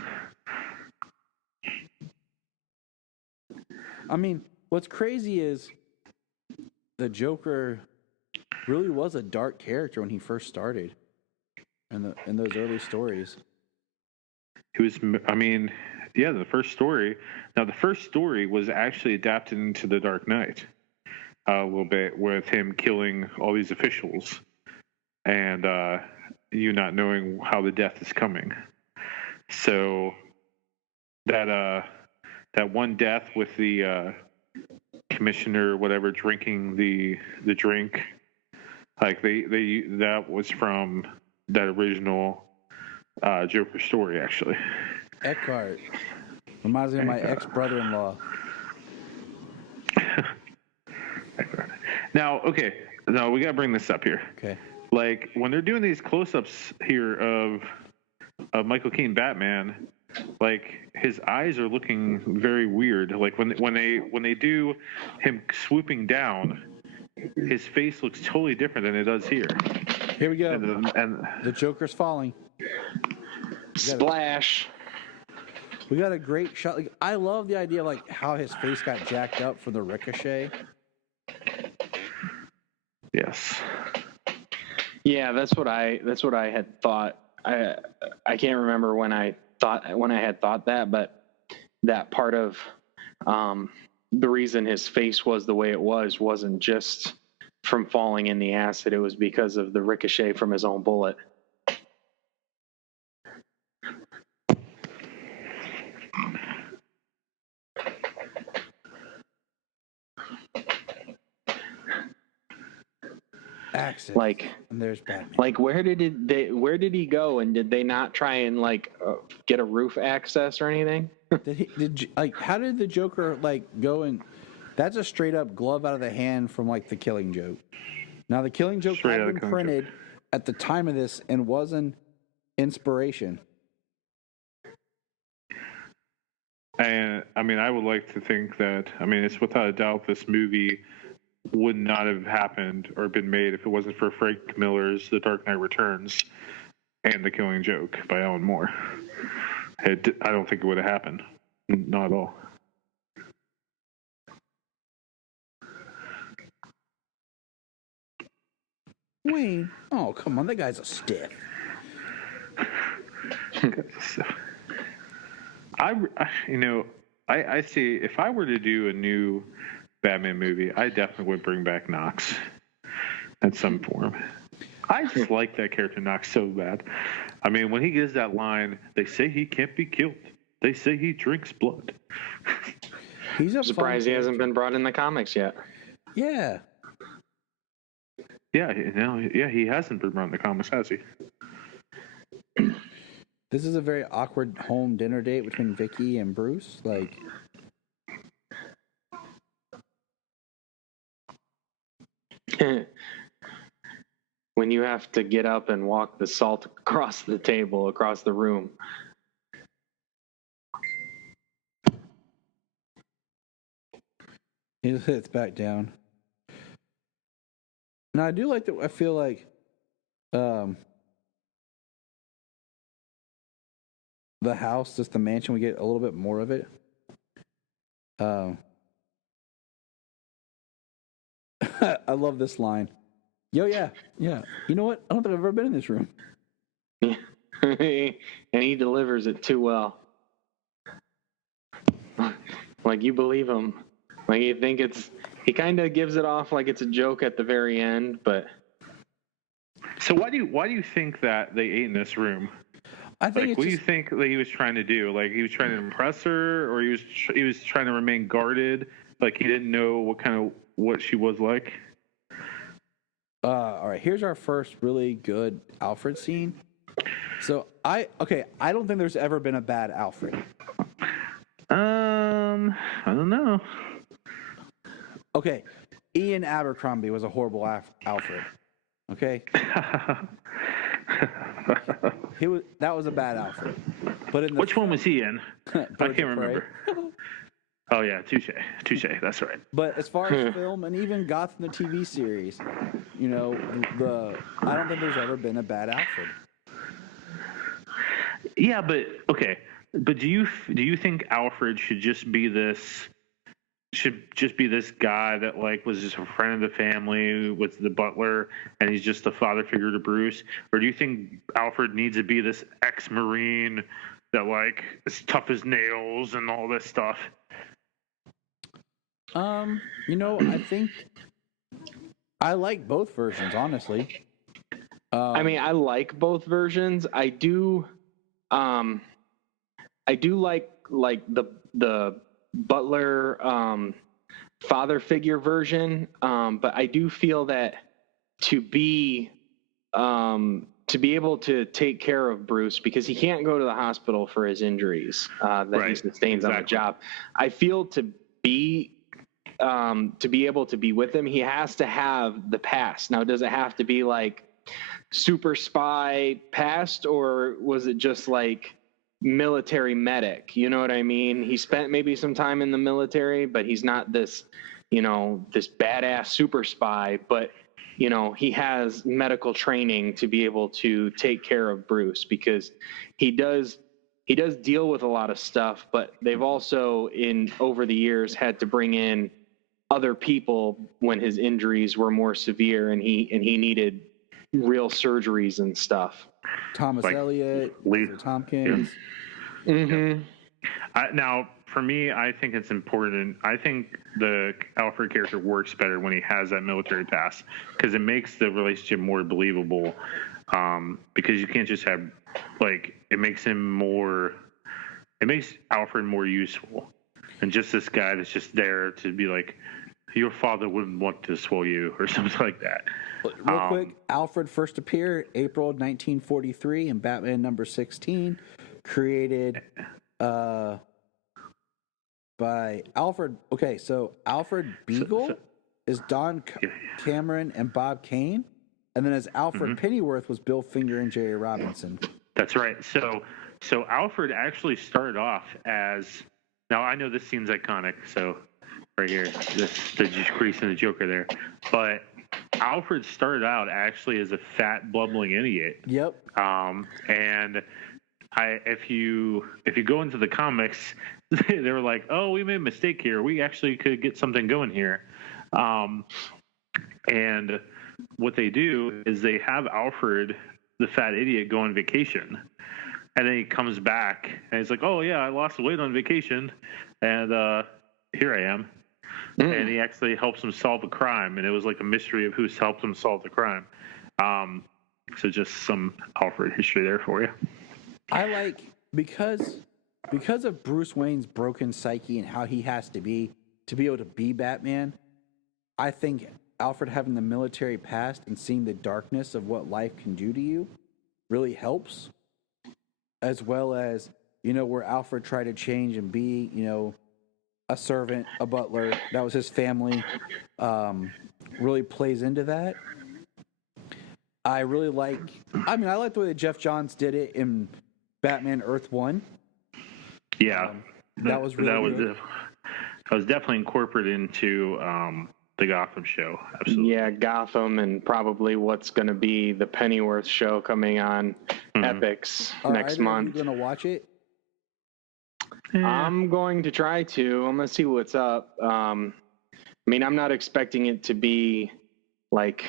I mean, what's crazy is the Joker really was a dark character when he first started in those early stories. He was, I mean, yeah, the first story. Now, the first story was actually adapted into The Dark Knight a little bit with him killing all these officials and you not knowing how the death is coming. So that one death with the commissioner, whatever, drinking the drink, like that was from that original Joker story, actually. Eckhart reminds me of my ex-brother-in-law. Now, okay, we gotta bring this up here. Okay. Like when they're doing these close-ups here of Michael Keaton Batman, like his eyes are looking very weird. Like when they do him swooping down, his face looks totally different than it does here. Here we go. And the Joker's falling. Splash. We got a great shot. Like, I love the idea of like how his face got jacked up for the ricochet. Yes. Yeah, that's what I had thought. I can't remember when I had thought that, but that part of the reason his face was the way it was wasn't just from falling in the acid. It was because of the ricochet from his own bullet. Access. And there's Batman. Like, where did he go? And did they not try and get a roof access or anything? How did the Joker go and? That's a straight up glove out of the hand from the Killing Joke. Now the Killing Joke had been printed at the time of this and was an inspiration. And I would like to think that it's without a doubt this movie would not have happened or been made if it wasn't for Frank Miller's The Dark Knight Returns and The Killing Joke by Alan Moore. I don't think it would have happened. Not at all. Wayne, oh come on, that guy's a stiff. I see. If I were to do a new Batman movie, I definitely would bring back Knox in some form. I just like that character Knox so bad. When he gives that line, they say he can't be killed. They say he drinks blood. I'm surprised he hasn't been brought in the comics yet. Yeah. Yeah, he hasn't been brought in the comics, has he? This is a very awkward home dinner date between Vicky and Bruce. When you have to get up and walk the salt across the table, across the room. He sits back down. Now, I do like that. I feel like the house, just the mansion, we get a little bit more of it. I love this line. Yo, yeah. You know what? I don't think I've ever been in this room. Yeah. And he delivers it too well. You believe him. You think he kind of gives it off like it's a joke at the very end, but. So why do you think that they ate in this room? I think what do you think that he was trying to do? He was trying to impress her, or he was trying to remain guarded? He didn't know what she was like? All right, here's our first really good Alfred scene. So I don't think there's ever been a bad Alfred. I don't know. Okay, Ian Abercrombie was a horrible Alfred. Okay. That was a bad Alfred. But which one was he in? I can't remember. Oh yeah, touche. That's right. But as far as film and even Gotham the TV series, I don't think there's ever been a bad Alfred. Yeah, but okay. But do you think Alfred should just be this guy that was just a friend of the family with the butler, and he's just the father figure to Bruce? Or do you think Alfred needs to be this ex-Marine that is tough as nails and all this stuff? I think I like both versions, honestly. I like both versions. I do like the butler father figure version, but I do feel that to be able to take care of Bruce, because he can't go to the hospital for his injuries that he sustains on the job. I feel to be able to be with him, he has to have the past. Now, does it have to be super spy past, or was it just military medic? You know what I mean? He spent maybe some time in the military, but he's not this badass super spy, but he has medical training to be able to take care of Bruce, because he does he does deal with a lot of stuff, but they've also over the years had to bring in other people when his injuries were more severe and he needed real surgeries and stuff. Thomas Elliott, Lisa Tompkins. Yeah. Mm-hmm. Now, for me, I think it's important. I think the Alfred character works better when he has that military pass because it makes the relationship more believable. Because you can't just have, like, it makes Alfred more useful than just this guy that's just there to be like, your father wouldn't want this for you or something like that. Real quick, Alfred first appeared April 1943 in Batman number 16, created by Alfred. Okay, so Alfred Beagle is Don Cameron and Bob Kane, and then as Alfred Pennyworth was Bill Finger and Jerry Robinson. That's right. So Alfred actually started off as, now I know this seems iconic, so right here, the crease in the Joker there, but Alfred started out actually as a fat, bubbling idiot. Yep. And if you go into the comics, they were like, "Oh, we made a mistake here. We actually could get something going here." And what they do is they have Alfred, the fat idiot, go on vacation, and then he comes back and he's like, "Oh yeah, I lost weight on vacation, and here I am." And he actually helps him solve a crime, and it was like a mystery of who's helped him solve the crime. So just some Alfred history there for you. I like because of Bruce Wayne's broken psyche and how he has to be able to be Batman. I think Alfred having the military past and seeing the darkness of what life can do to you really helps, as well as, where Alfred tried to change and be, a servant, a butler. That was his family. Really plays into that. I like the way that Jeff Johns did it in Batman Earth 1. Yeah. That was really good. That was definitely incorporated into the Gotham show. Absolutely. Yeah, Gotham, and probably what's going to be the Pennyworth show coming on Epix next month. Are you going to watch it? I'm going to try to. I'm going to see what's up. I'm not expecting it to be like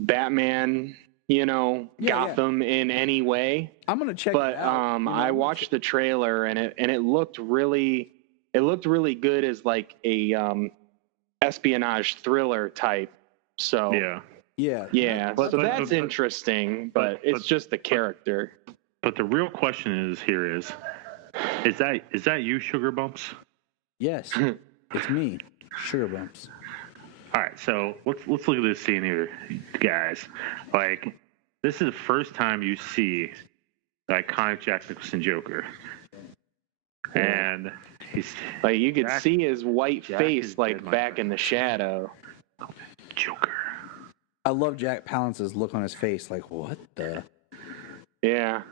Batman, Gotham in any way. I'm going to check it out. But I watched the trailer and it looked really good as like a espionage thriller type. So yeah. So that's interesting, but it's just the character. But the real question is that you, Sugar Bumps? Yes, it's me, Sugar Bumps. All right, so let's look at this scene here, guys. Like, this is the first time you see the iconic Jack Nicholson Joker, and he's like, you could see his white face like back in the shadow. Joker. I love Jack Palance's look on his face, like, what the? Yeah,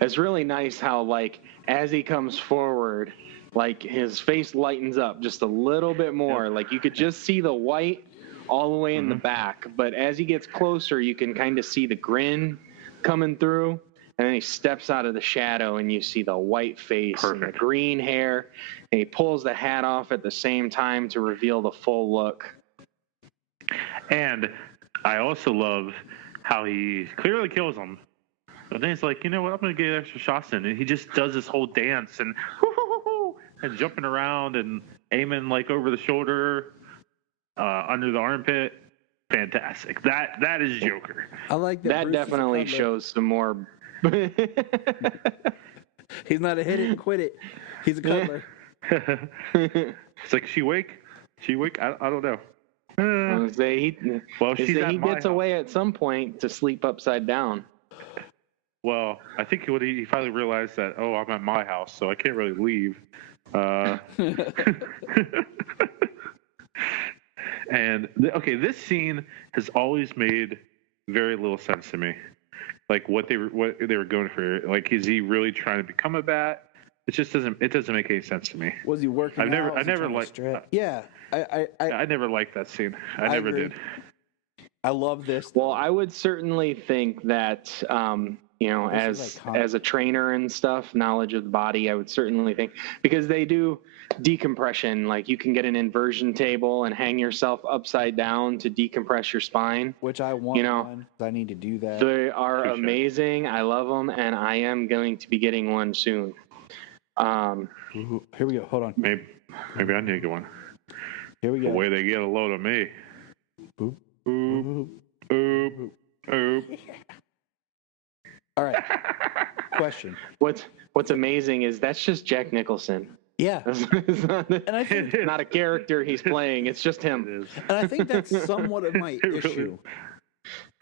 it's really nice how, like, as he comes forward, like, his face lightens up just a little bit more. Like, you could just see the white all the way in the back. But as he gets closer, you can kind of see the grin coming through. And then he steps out of the shadow, and you see the white face and the green hair. And he pulls the hat off at the same time to reveal the full look. And I also love how he clearly kills him. But then he's like, you know what, I'm going to get extra shots in. And he just does this whole dance and jumping around and aiming like over the shoulder, under the armpit. Fantastic. That is Joker. I like that. That definitely shows some more. He's not a hit it and quit it. He's a cuddler. It's like, she awake? I don't know. He gets away at some point to sleep upside down. Well, I think he finally realized that, I'm at my house, so I can't really leave. And this scene has always made very little sense to me. Like, what they were going for. Like, is he really trying to become a bat? It just doesn't make any sense to me. Was he working? I never liked. Yeah, I never liked that scene. I never did. I love this. Well, I would certainly think that as a trainer and stuff, knowledge of the body, I would certainly think, because they do decompression. Like you can get an inversion table and hang yourself upside down to decompress your spine. Which I want one, 'cause I need to do that. They are amazing. I love them, and I am going to be getting one soon. Here we go. Hold on. Maybe I need to get one. Here we go. The way they get a load of me. Boop. Boop. Boop. Boop. All right. Question. What's amazing is that's just Jack Nicholson. Yeah. And I think it's not a character he's playing. It's just him. And I think that's somewhat of my issue.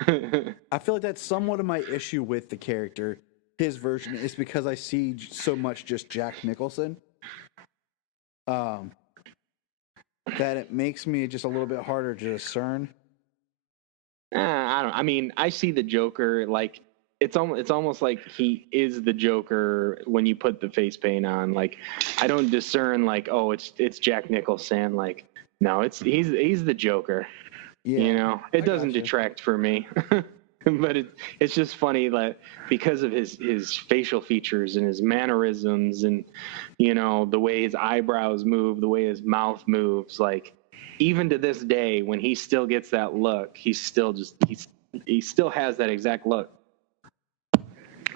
I feel like that's somewhat of my issue with the character. His version is because I see so much just Jack Nicholson. That it makes me just a little bit harder to discern. I see the Joker like it's almost like he is the Joker when you put the face paint on. Like I don't discern like, oh, it's Jack Nicholson. Like no, he's the Joker. Yeah, it doesn't detract for me. But it's just funny that because of his facial features and his mannerisms and the way his eyebrows move, the way his mouth moves, like even to this day when he still gets that look, he still has that exact look.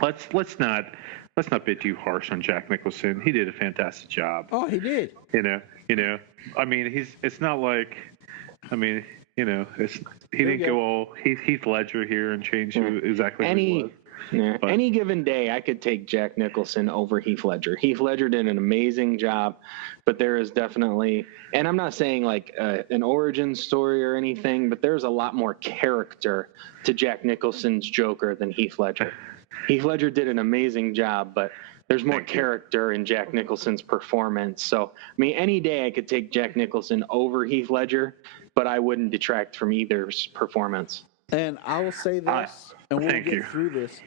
Let's not be too harsh on Jack Nicholson. He did a fantastic job. Oh, he did. I mean, it's not like, he didn't go all Heath Ledger here and change who exactly who he was. Yeah. Any given day, I could take Jack Nicholson over Heath Ledger. Heath Ledger did an amazing job, but there is definitely, and I'm not saying like an origin story or anything, but there's a lot more character to Jack Nicholson's Joker than Heath Ledger. Heath Ledger did an amazing job, but there's more character in Jack Nicholson's performance. So, any day I could take Jack Nicholson over Heath Ledger, but I wouldn't detract from either's performance. And I will say this, and we'll get through this,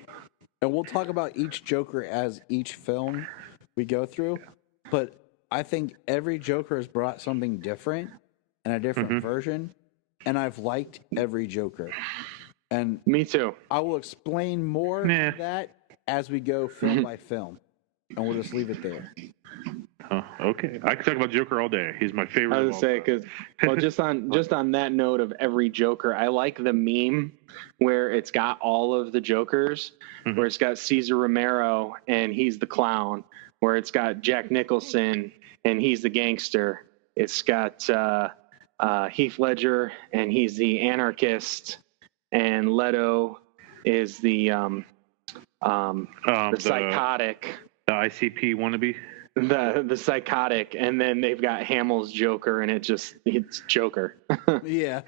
and we'll talk about each Joker as each film we go through. But I think every Joker has brought something different and a different version, and I've liked every Joker. And me too. I will explain more of that as we go film by film, and we'll just leave it there. Oh, okay. I could talk about Joker all day. He's my favorite. I would say because, just on that note of every Joker, I like the meme where it's got all of the Jokers, where it's got Cesar Romero and he's the clown, where it's got Jack Nicholson and he's the gangster. It's got Heath Ledger and he's the anarchist, and Leto is the psychotic, the ICP wannabe. The psychotic, and then they've got Hamill's Joker, and it's Joker. Yeah.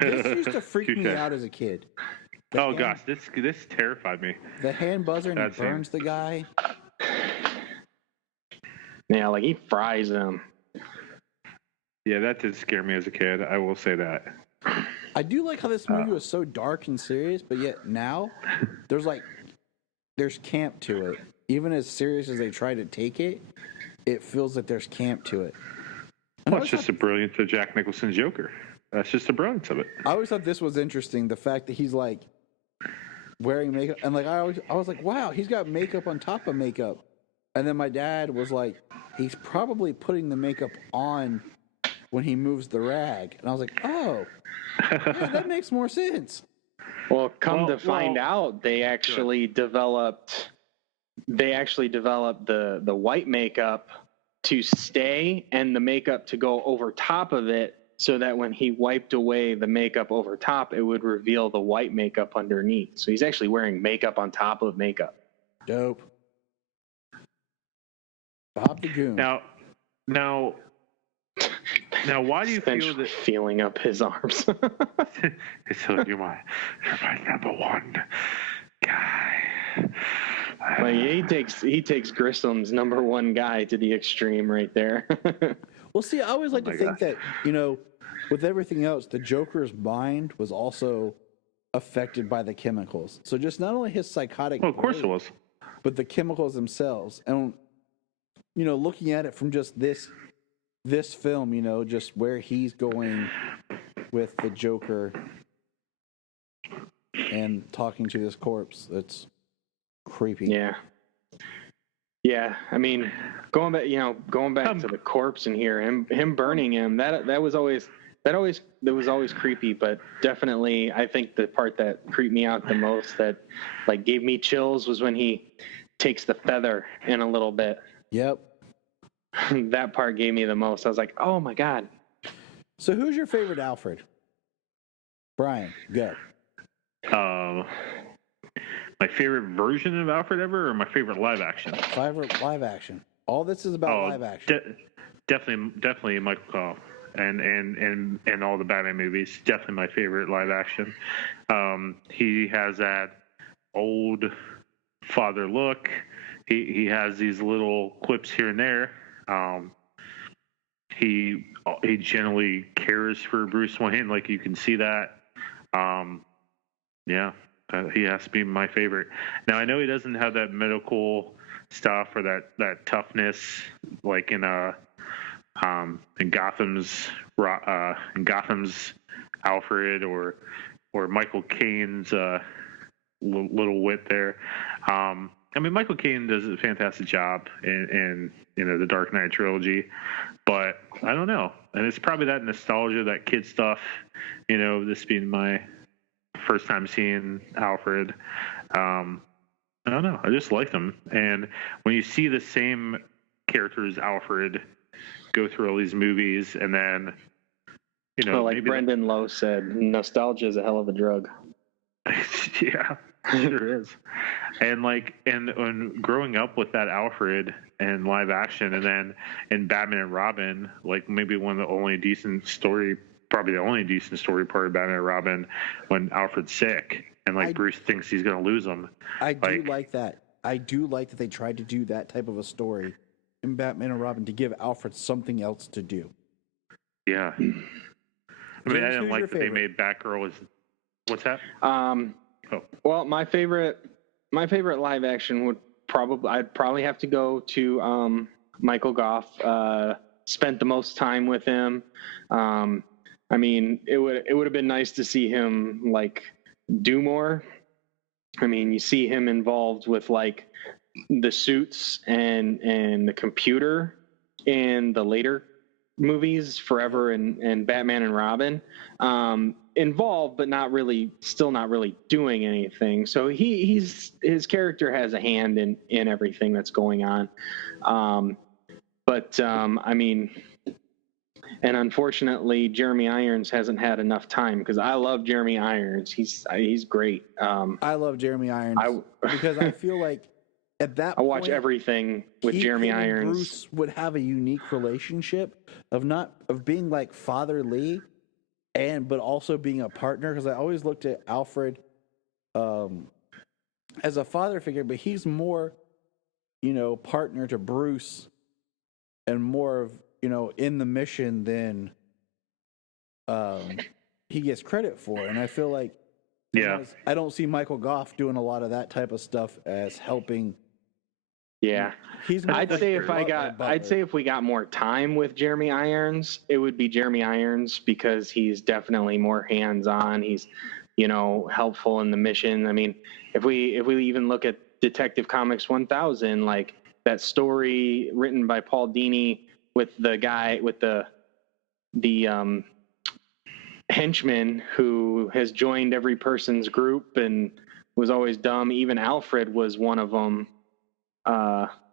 This used to freak me out as a kid. Gosh, this terrified me. The hand buzzer, and he burns the guy. Yeah, like he fries him. Yeah, that did scare me as a kid. I will say that. I do like how this movie was so dark and serious, but yet now there's camp to it. Even as serious as they try to take it, it feels like there's camp to it. Well, it's just the brilliance of Jack Nicholson's Joker. That's just the brilliance of it. I always thought this was interesting, the fact that he's like wearing makeup, and like I was like, wow, he's got makeup on top of makeup. And then my dad was like, he's probably putting the makeup on when he moves the rag. And I was like, oh, yeah, that makes more sense. Well, to find out, they actually developed the white makeup to stay and the makeup to go over top of it, so that when he wiped away the makeup over top, it would reveal the white makeup underneath. So he's actually wearing makeup on top of makeup. Dope. Bob the Goon. Now, why do you feel that feeling up his arms? So you're my number one guy. Like he takes Grissom's number one guy to the extreme right there. Well, see, I always like to think that, with everything else, the Joker's mind was also affected by the chemicals. So just not only his psychotic, of course it was, but the chemicals themselves. And looking at it from just this film, just where he's going with the Joker. and talking to this corpse. That's creepy. Yeah. Yeah, I mean, going back to the corpse in here, him burning him, that was always creepy, but definitely I think the part that creeped me out the most, that like gave me chills, was when he takes the feather in a little bit. Yep. That part gave me the most. I was like, oh my God. So who's your favorite Alfred? Bryan, go. My favorite version of Alfred ever, or my favorite live action? Favorite live action. All this is about live action. Definitely Michael Goff and all the Batman movies. Definitely my favorite live action. He has that old father look. He has these little quips here and there. He generally cares for Bruce Wayne, like you can see that. He has to be my favorite. Now I know he doesn't have that medical stuff or that toughness like in Gotham's Alfred or Michael Caine's little wit there. I mean, Michael Caine does a fantastic job in the Dark Knight trilogy, but I don't know. And it's probably that nostalgia, that kid stuff. This being my first time seeing Alfred. I don't know. I just liked him. And when you see the same character as Alfred go through all these movies, and then, like Brendan Lowe said, nostalgia is a hell of a drug. Yeah, sure is. And when growing up with that Alfred and live action, and then in Batman and Robin, like maybe one of the only decent story, probably the only decent story part of Batman and Robin, when Alfred's sick and Bruce thinks he's going to lose him. I do like that. I do like that they tried to do that type of a story in Batman and Robin to give Alfred something else to do. Yeah. I mean, I didn't like that they made Batgirl as... What's that? Well, my favorite live action I'd probably have to go to Michael Goff. Spent the most time with him. I mean, it would have been nice to see him do more. I mean, you see him involved with the suits and the computer in the later movies, Forever and Batman and Robin. Involved, but still not really doing anything. So his character has a hand in everything that's going on. I mean, and unfortunately, Jeremy Irons hasn't had enough time, because I love Jeremy Irons. He's great. I love Jeremy Irons because I feel like at that I watch everything with Jeremy Irons. Bruce would have a unique relationship of being like fatherly, but also being a partner. Because I always looked at Alfred as a father figure, but he's more, partner to Bruce, and more of in the mission than he gets credit for. And I feel like I don't see Michael Goff doing a lot of that type of stuff as helping. Yeah, I'd say if we got more time with Jeremy Irons, it would be Jeremy Irons, because he's definitely more hands-on. He's, helpful in the mission. I mean, if we even look at Detective Comics 1000, like that story written by Paul Dini with the guy with the henchman who has joined every person's group and was always dumb. Even Alfred was one of them.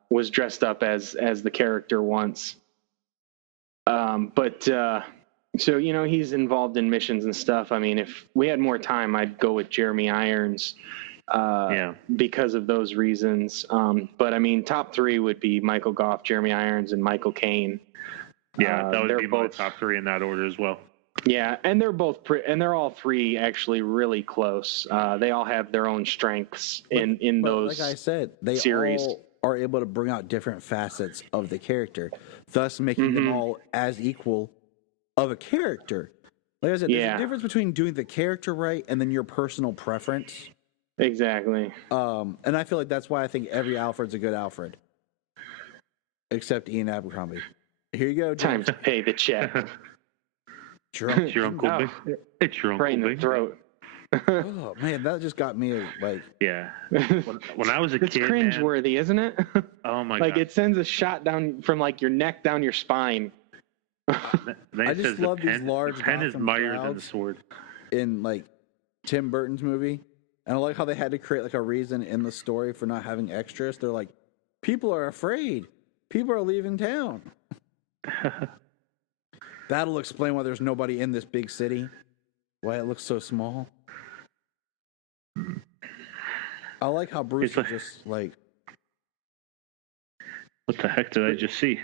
Was dressed up as the character once. So he's involved in missions and stuff. I mean, if we had more time, I'd go with Jeremy Irons. Because of those reasons. But I mean, top three would be Michael Goff, Jeremy Irons, and Michael Caine. Yeah, that would be my top three in that order as well. Yeah, and they're both and they're all three actually really close. They all have their own strengths in those. Like I said, they series. all are able to bring out different facets of the character, thus making them all as equal of a character. Like I said, there's a difference between doing the character right and then your personal preference. Exactly. And I feel like that's why I think every Alfred's a good Alfred, except Ian Abercrombie. Here you go, Time James. to pay the check. It's your uncle. It's your uncle. Right in the throat. Oh man, that just got me like. Yeah. When I was a It's kid, cringeworthy, isn't it? oh my like god! it sends a shot down from like your neck down your spine. I just love these large the pen is Gotham mightier than the crowds sword. in like Tim Burton's movie, and I like how they had to create like a reason in the story for not having extras. They're like, people are afraid. People are leaving town. That'll explain why there's nobody in this big city. Why it looks so small. I like how Bruce is just like, what the heck did I just see?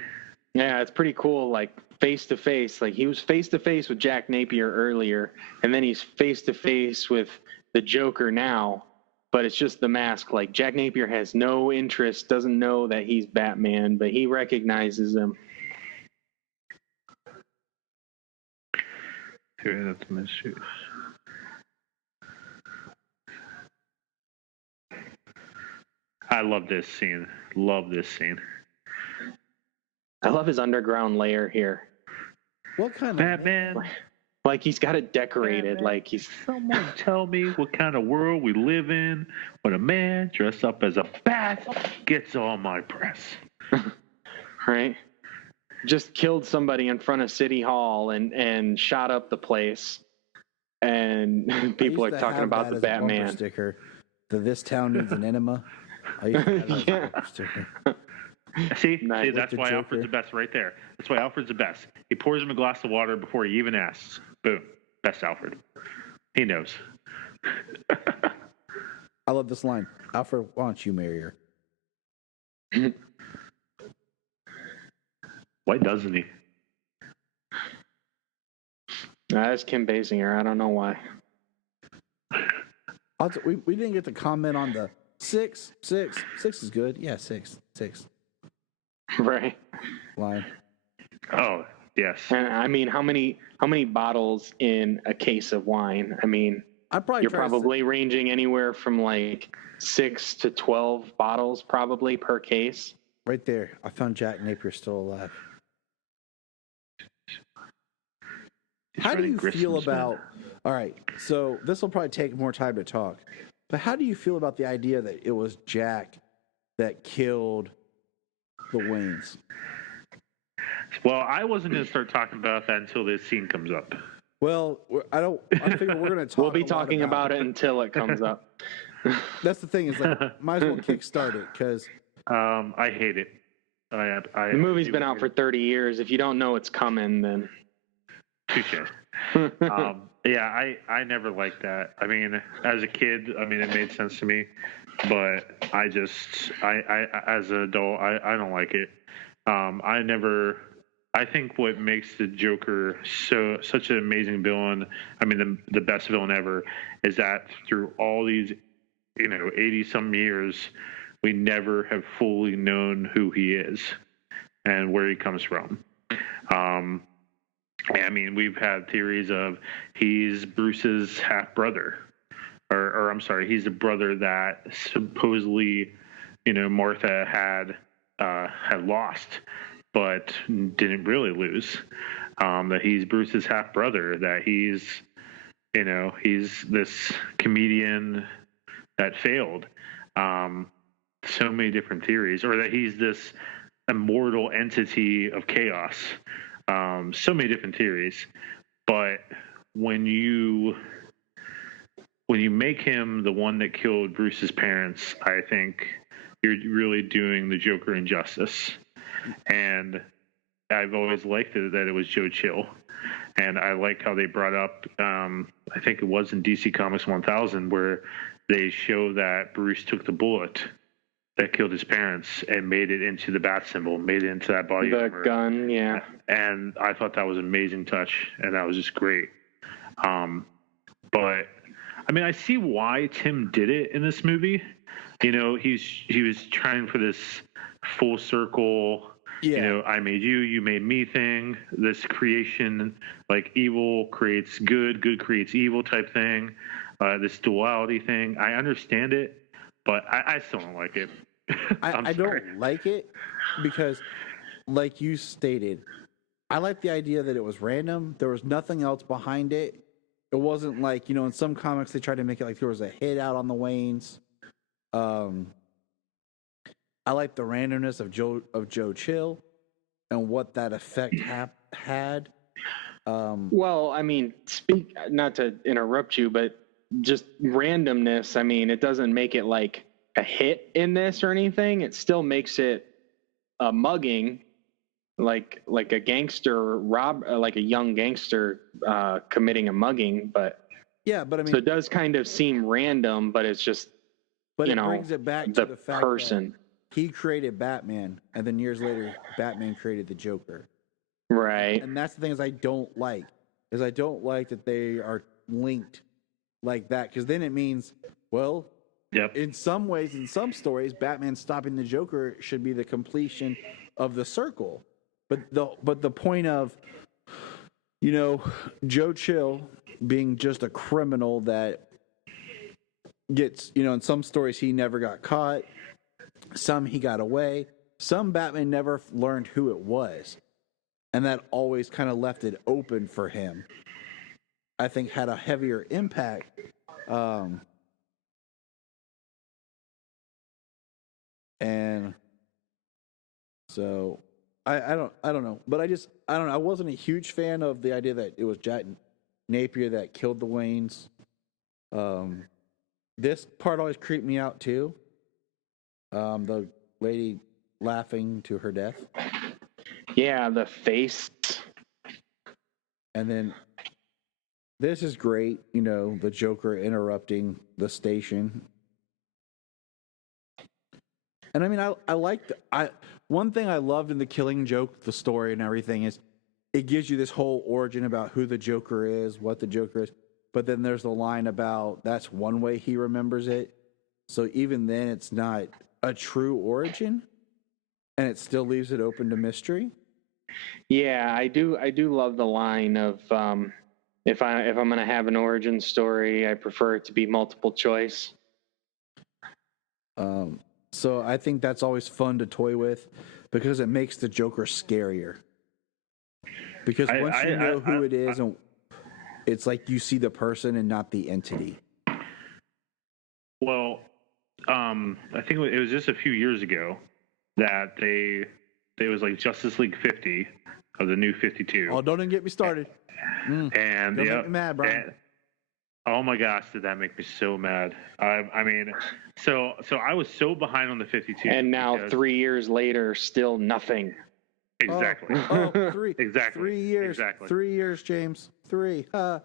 Yeah, it's pretty cool. Like face to face, like he was face to face with Jack Napier earlier, and then he's face to face with the Joker now. But it's just the mask. Like Jack Napier has no interest, doesn't know that he's Batman, but he recognizes him. Here, that's my shoes. I love this scene. Love this scene. I love his underground lair here. what kind of Batman. Like he's got it decorated. Batman. Like he's Someone tell me what kind of world we live in when a man dressed up as a bat gets all my press. right. Just killed somebody in front of City Hall and shot up the place. And people are talking about the Batman sticker. This town needs an enema. I used to have that as a bumper sticker. See, Nice. that's why Alfred's the best right there. That's why Alfred's the best. He pours him a glass of water before he even asks. Boom. Best Alfred. He knows. I love this line. Alfred, why don't you marry her? Why doesn't he? That's Kim Basinger. I don't know why. We didn't get to comment on the six is good. Yeah, six Right. line. Oh, yes. And I mean, how many bottles in a case of wine? I mean, you're probably ranging anywhere from like 6 to 12 bottles probably per case. Right there. I found Jack Napier still alive. How do you feel about... All right, so this will probably take more time to talk. But how do you feel about the idea that it was Jack that killed the Waynes? Well, I wasn't going to start talking about that until this scene comes up. Well, I figure we're going to talk. We'll be talking about it until it comes up. That's the thing is like, might as well kickstart it because I hate it. The movie's been out for 30 years. If you don't know it's coming, then touche. Yeah, I never liked that. I mean, as a kid, I mean, it made sense to me, but I as an adult, I don't like it. I think what makes the Joker such an amazing villain, I mean, the best villain ever, is that through all these, 80 some years, we never have fully known who he is and where he comes from. I mean, we've had theories of he's Bruce's half brother, or I'm sorry, he's the brother that supposedly, Martha had lost, but didn't really lose. That he's Bruce's half brother. That he's this comedian that failed. So many different theories, or that he's this immortal entity of chaos. So many different theories, but when you make him the one that killed Bruce's parents, I think you're really doing the Joker injustice. And I've always liked it that it was Joe Chill, and I like how they brought up. I think it was in DC Comics 1000 where they show that Bruce took the bullet that killed his parents and made it into the bat symbol, made it into that body armor. The gun, yeah. And I thought that was an amazing touch, and that was just great. But I mean, I see why Tim did it in this movie. He was trying for this full circle. Yeah. I made you, you made me thing. This creation, like evil creates good, good creates evil type thing. This duality thing. I understand it. But I still don't like it. I don't like it because, like you stated, I like the idea that it was random. There was nothing else behind it. It wasn't like, in some comics they tried to make it like there was a hit out on the Waynes. I like the randomness of Joe Chill and what that effect had. Well, I mean, not to interrupt you, but just randomness. I mean, it doesn't make it like a hit in this or anything. It still makes it a mugging, like a gangster like a young gangster committing a mugging. But yeah, but I mean, so it does kind of seem random, but it's just, but it brings it back to the fact person. that he created Batman, and then years later, Batman created the Joker. Right. And that's the thing I don't like that they are linked like that, because then it means, well, in some ways, in some stories, Batman stopping the Joker should be the completion of the circle. But the point of, Joe Chill being just a criminal that gets, in some stories he never got caught, some he got away, some Batman never learned who it was. And that always kind of left it open for him. I think had a heavier impact. And so I don't know, but I don't know. I wasn't a huge fan of the idea that it was Jack Napier that killed the Waynes. This part always creeped me out too. The lady laughing to her death. Yeah, the face. And then this is great, the Joker interrupting the station. And I mean, I liked one thing I loved in the Killing Joke, the story and everything, is it gives you this whole origin about who the Joker is, what the Joker is. But then there's the line about that's one way he remembers it. So even then, it's not a true origin, and it still leaves it open to mystery. Yeah, I do love the line of if I'm going to have an origin story, I prefer it to be multiple choice. So I think that's always fun to toy with because it makes the Joker scarier. Because once you know who it is, and it's like you see the person and not the entity. Well, I think it was just a few years ago that it was like Justice League 50 of the new 52. Oh, don't even get me started. And don't make me mad, Bryan. Oh my gosh, did that make me so mad? I mean, so I was so behind on the 52. And now 3 years later, still nothing. Exactly. Three. Exactly. 3 years. Exactly. 3 years, James. 3. I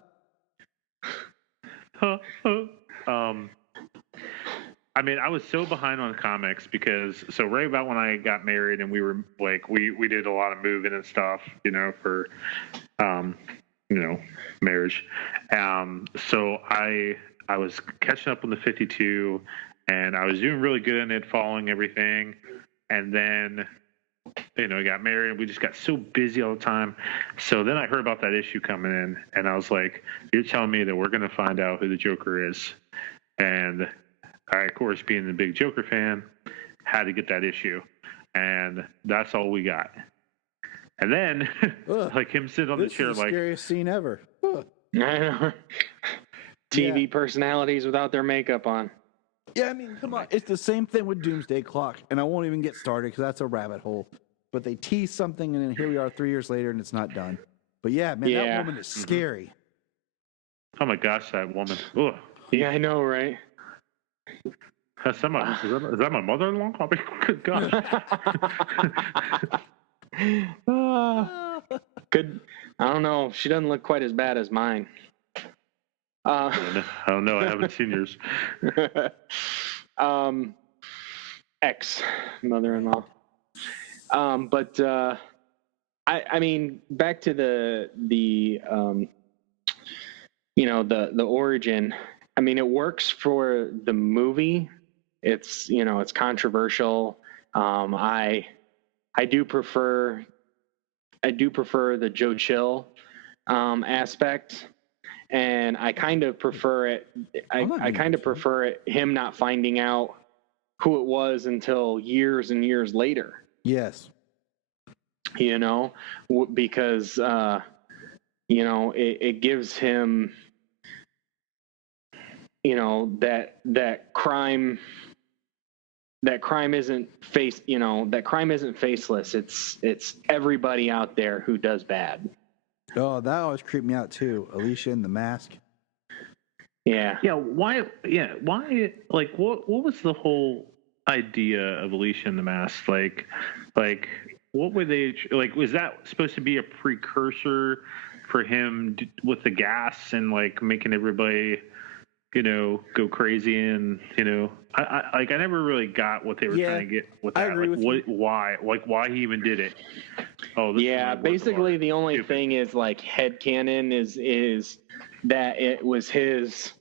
mean, I was so behind on comics because right about when I got married and we were like we did a lot of moving and stuff, for marriage. So I was catching up on the 52 and I was doing really good in it, following everything. And then I got married and we just got so busy all the time. So then I heard about that issue coming in and I was like, you're telling me that we're going to find out who the Joker is. And I, of course, being the big Joker fan, had to get that issue. And that's all we got. And then, like him sitting on the chair, this is the scariest scene ever. I know. TV personalities without their makeup on. Yeah, I mean, come on. It's the same thing with Doomsday Clock. And I won't even get started because that's a rabbit hole. But they tease something, and then here we are 3 years later, and it's not done. But yeah, man, that woman is scary. Oh, my gosh, that woman. Ugh. Yeah, I know, right? Is that my mother-in-law? Oh, good gosh. Good. I don't know. She doesn't look quite as bad as mine. I don't know. I haven't seen yours. Ex-mother-in-law. But I mean, back to the origin. I mean, it works for the movie. It's it's controversial. I do prefer the Joe Chill aspect, and I kind of prefer it. I kind of prefer it him not finding out who it was until years and years later. Yes. Because it gives him you know, that crime isn't that crime isn't faceless. It's everybody out there who does bad. Oh, that always creeped me out too. Alicia in the mask. Yeah. Yeah. Why? Yeah. Why? Like, what was the whole idea of Alicia in the mask? Like, what were they like? Was that supposed to be a precursor for him with the gas and like making everybody, go crazy? And I never really got what they were trying to get with that. I agree with you. Why he even did it? Oh, Yeah. Basically, the only thing is like headcanon is that it was his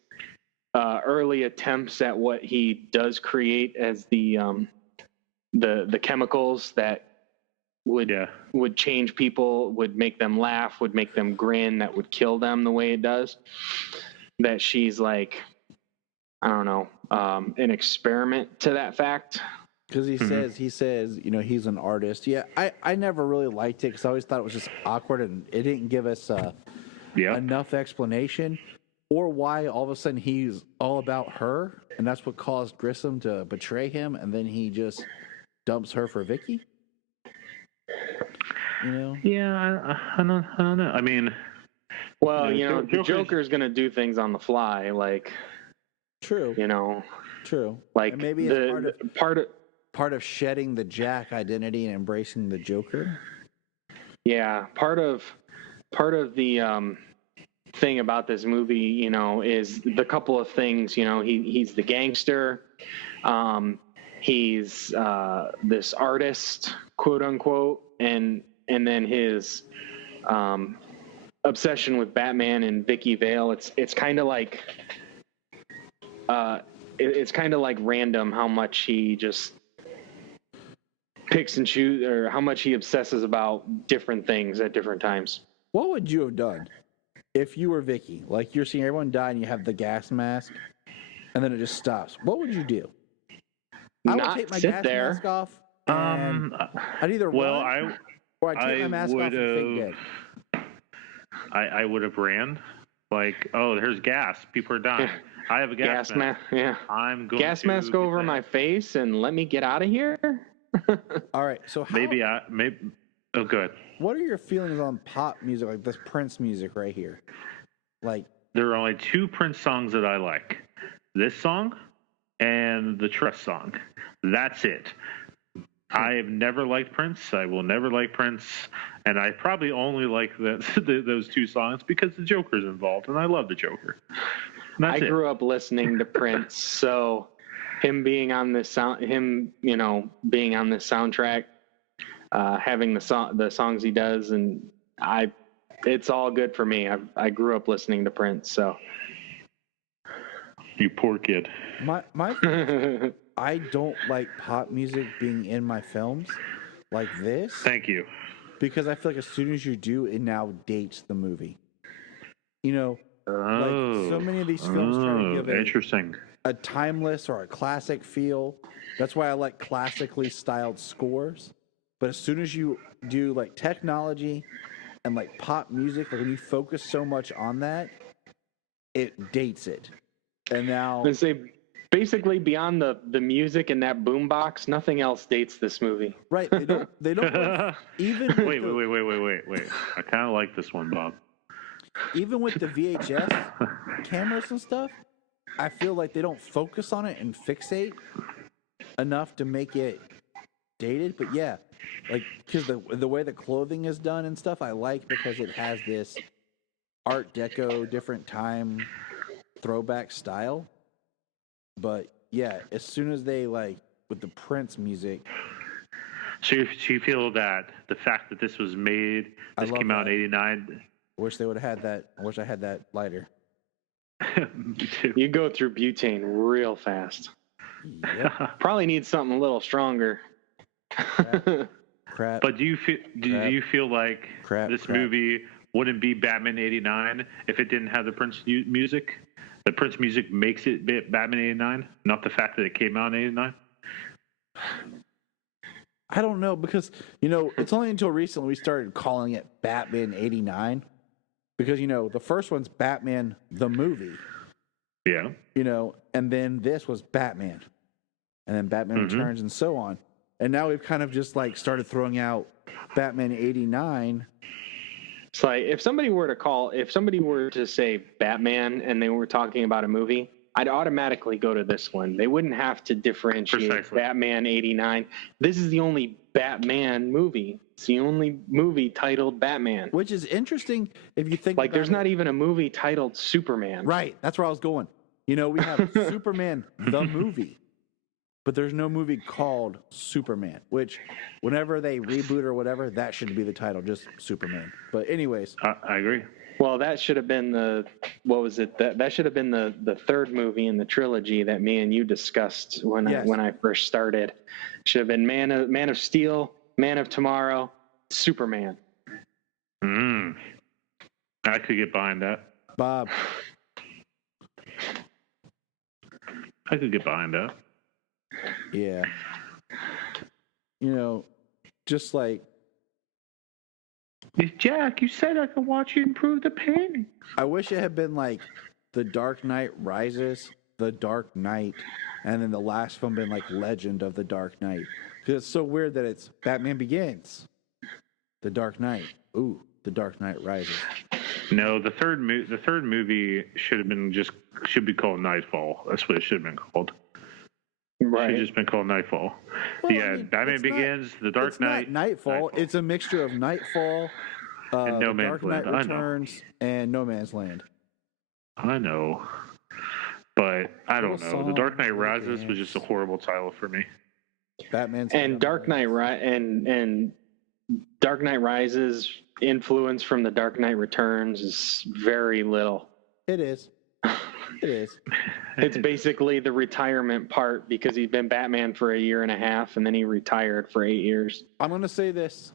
early attempts at what he does create as the chemicals that would change people, would make them laugh, would make them grin, that would kill them the way it does. That she's like, I don't know, an experiment to that fact. Because he says, he's an artist. Yeah, I never really liked it because I always thought it was just awkward and it didn't give us enough explanation or why all of a sudden he's all about her and that's what caused Grissom to betray him and then he just dumps her for Vicky. Yeah, I don't know. I mean, well, the Joker's going to do things on the fly, like. True. True. Like and maybe it's part of shedding the Jack identity and embracing the Joker. Yeah, part of the thing about this movie, is the couple of things. He's the gangster. He's this artist, quote unquote, and then his obsession with Batman and Vicky Vale. It's kind of like. It's kind of like random how much he just picks and chooses, or how much he obsesses about different things at different times. What would you have done if you were Vicky? Like you're seeing everyone die and you have the gas mask, and then it just stops. What would you do? I would take my gas mask off. And I'd either run or I'd take my mask off and fake dead. I would have ran. Like, oh, there's gas. People are dying. I have a gas mask. Yeah. I'm going gas mask over my face and let me get out of here. All right. So maybe. Oh, good. What are your feelings on pop music, like this Prince music right here? Like, there are only two Prince songs that I like: this song and the Trust song. That's it. I have never liked Prince. I will never like Prince. And I probably only like those two songs because the Joker's involved, and I love the Joker. I grew up listening to Prince, so him being on this being on this soundtrack, having the songs he does, and it's all good for me. I grew up listening to Prince, so. You poor kid. My I don't like pop music being in my films like this. Thank you. Because I feel like as soon as you do, it now dates the movie. Like so many of these films try to give a timeless or a classic feel. That's why I like classically styled scores. But as soon as you do like technology and like pop music, like when you focus so much on that, it dates it. And now I say basically beyond the music and that boombox, nothing else dates this movie. Right. They don't even wait. I kind of like this one, Bob. Even with the VHS cameras and stuff, I feel like they don't focus on it and fixate enough to make it dated. But yeah, like because the way the clothing is done and stuff, I like because it has this Art Deco, different time throwback style. But yeah, as soon as they like with the Prince music. So you feel that the fact that this was made, this came out in '89. Wish they would have had that. I wish I had that lighter. Me too. You go through butane real fast. Yep. Probably need something a little stronger. Crap. But do you feel like this movie wouldn't be Batman '89 if it didn't have the Prince music? The Prince music makes it Batman '89, not the fact that it came out in '89. I don't know because it's only until recently we started calling it Batman '89 because the first one's Batman the movie. Yeah. You know, and then this was Batman. And then Batman Returns and so on. And now we've kind of just like started throwing out Batman 89. It's like if somebody were to say Batman and they were talking about a movie, I'd automatically go to this one. They wouldn't have to differentiate Precisely. Batman 89. This is the only Batman movie. It's the only movie titled Batman. Which is interesting if you think Like about there's it. not even a movie titled Superman. Right. That's where I was going. You know, we have Superman, the movie, but there's no movie called Superman, which whenever they reboot or whatever, that should be the title, just Superman. But anyways. I agree. Well, that should have been that should have been the third movie in the trilogy that me and you discussed when I first started. Should have been Man of Steel, Man of Tomorrow, Superman. I could get behind that. Bob. I could get behind that. Yeah. You know, just like Jack, you said I could watch you improve the painting. I wish it had been like The Dark Knight Rises, The Dark Knight, and then the last film been like Legend of the Dark Knight. Because it's so weird that it's Batman Begins, The Dark Knight. Ooh, The Dark Knight Rises. No, the third movie should be called Nightfall. That's what it should have been called. Right. Should have just been called Nightfall. Well, yeah, I mean, Batman Begins, The Dark Knight. It's not Nightfall. Nightfall. It's a mixture of Nightfall, And No The Man's Dark Knight Land. I know. Returns, and No Man's Land. I know. But I don't Little know. The Dark song, Knight little Rises was just a dance. horrible title for me. Batman's And Dark Knight and Dark Knight Rises influence from the Dark Knight Returns is very little. It is. It is. It's basically the retirement part because he's been Batman for a year and a half and then he retired for 8 years. I'm going to say this.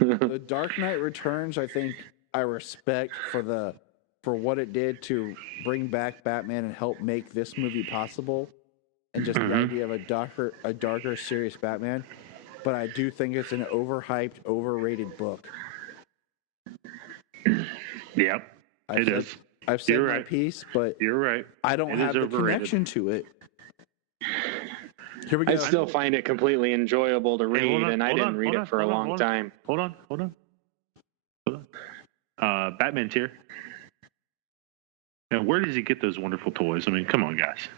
The Dark Knight Returns, I think I respect for what it did to bring back Batman and help make this movie possible, and just the idea of a darker, serious Batman. But I do think it's an overhyped, overrated book. Yep, it is. I've said You're my right. piece, but You're right. I don't It have is the overrated. connection to it. Here we go. I still find it completely enjoyable to read, hold on, and I hold didn't on, read hold it on, for a hold on, long hold on. time. Hold on. Batman's here. Now, where does he get those wonderful toys? I mean, come on, guys.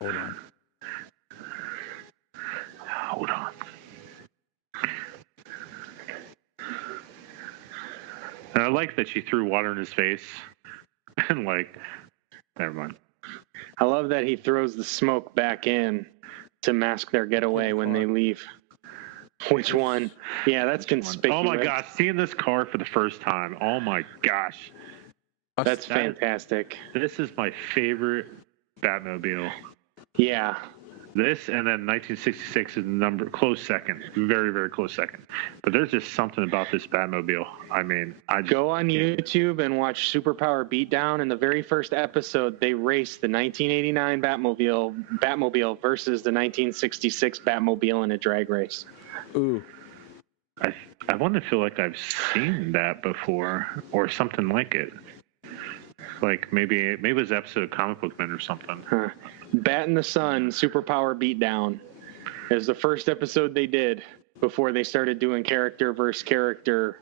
Hold on. And I like that she threw water in his face and never mind. I love that he throws the smoke back in to mask their getaway when they leave. Which one? Yeah, that's conspicuous. Oh my gosh, seeing this car for the first time. Oh my gosh. That's fantastic. This is my favorite Batmobile. Yeah. This and then 1966 is close second, very, very close second. But there's just something about this Batmobile. I mean, I just Go on YouTube and watch Superpower Beatdown. In the very first episode, they race the 1989 Batmobile versus the 1966 Batmobile in a drag race. Ooh. I want to feel like I've seen that before or something like it. Like maybe it was an episode of Comic Book Men or something. Bat in the Sun, Superpower Beatdown is the first episode they did before they started doing character versus character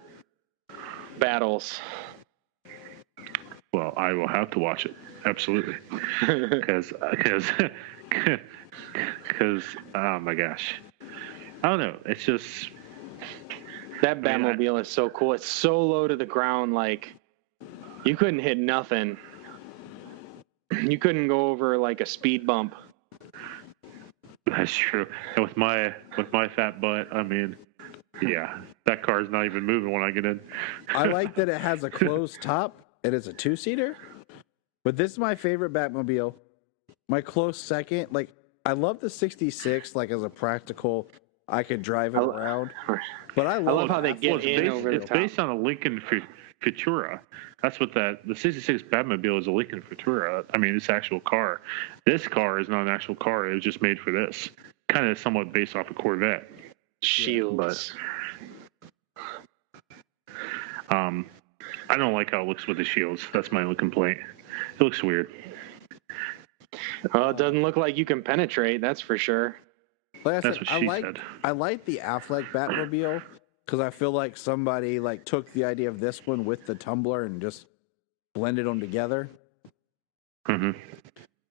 battles. Well, I will have to watch it. Absolutely. Because oh my gosh. I don't know. It's just That Batmobile is so cool. It's so low to the ground, like you couldn't hit nothing. You couldn't go over like a speed bump. That's true. And with my fat butt, I mean, yeah, that car's not even moving when I get in. I like that it has a closed top. It is a two-seater. But this is my favorite Batmobile. My close second, like I love the 66, like as a practical, I could drive it around. But I love how they get in over the It's top. based on a Lincoln Futura. That's what the 66 Batmobile is, a Lincoln Futura. I mean, it's an actual car. This car is not an actual car. It was just made for this. Kind of somewhat based off a Corvette. Shields. I I don't like how it looks with the shields. That's my only complaint. It looks weird. Well, it doesn't look like you can penetrate, that's for sure. Like I That's said, what she said. I like the Affleck Batmobile because I feel like somebody took the idea of this one with the Tumbler and just blended them together. Mm-hmm.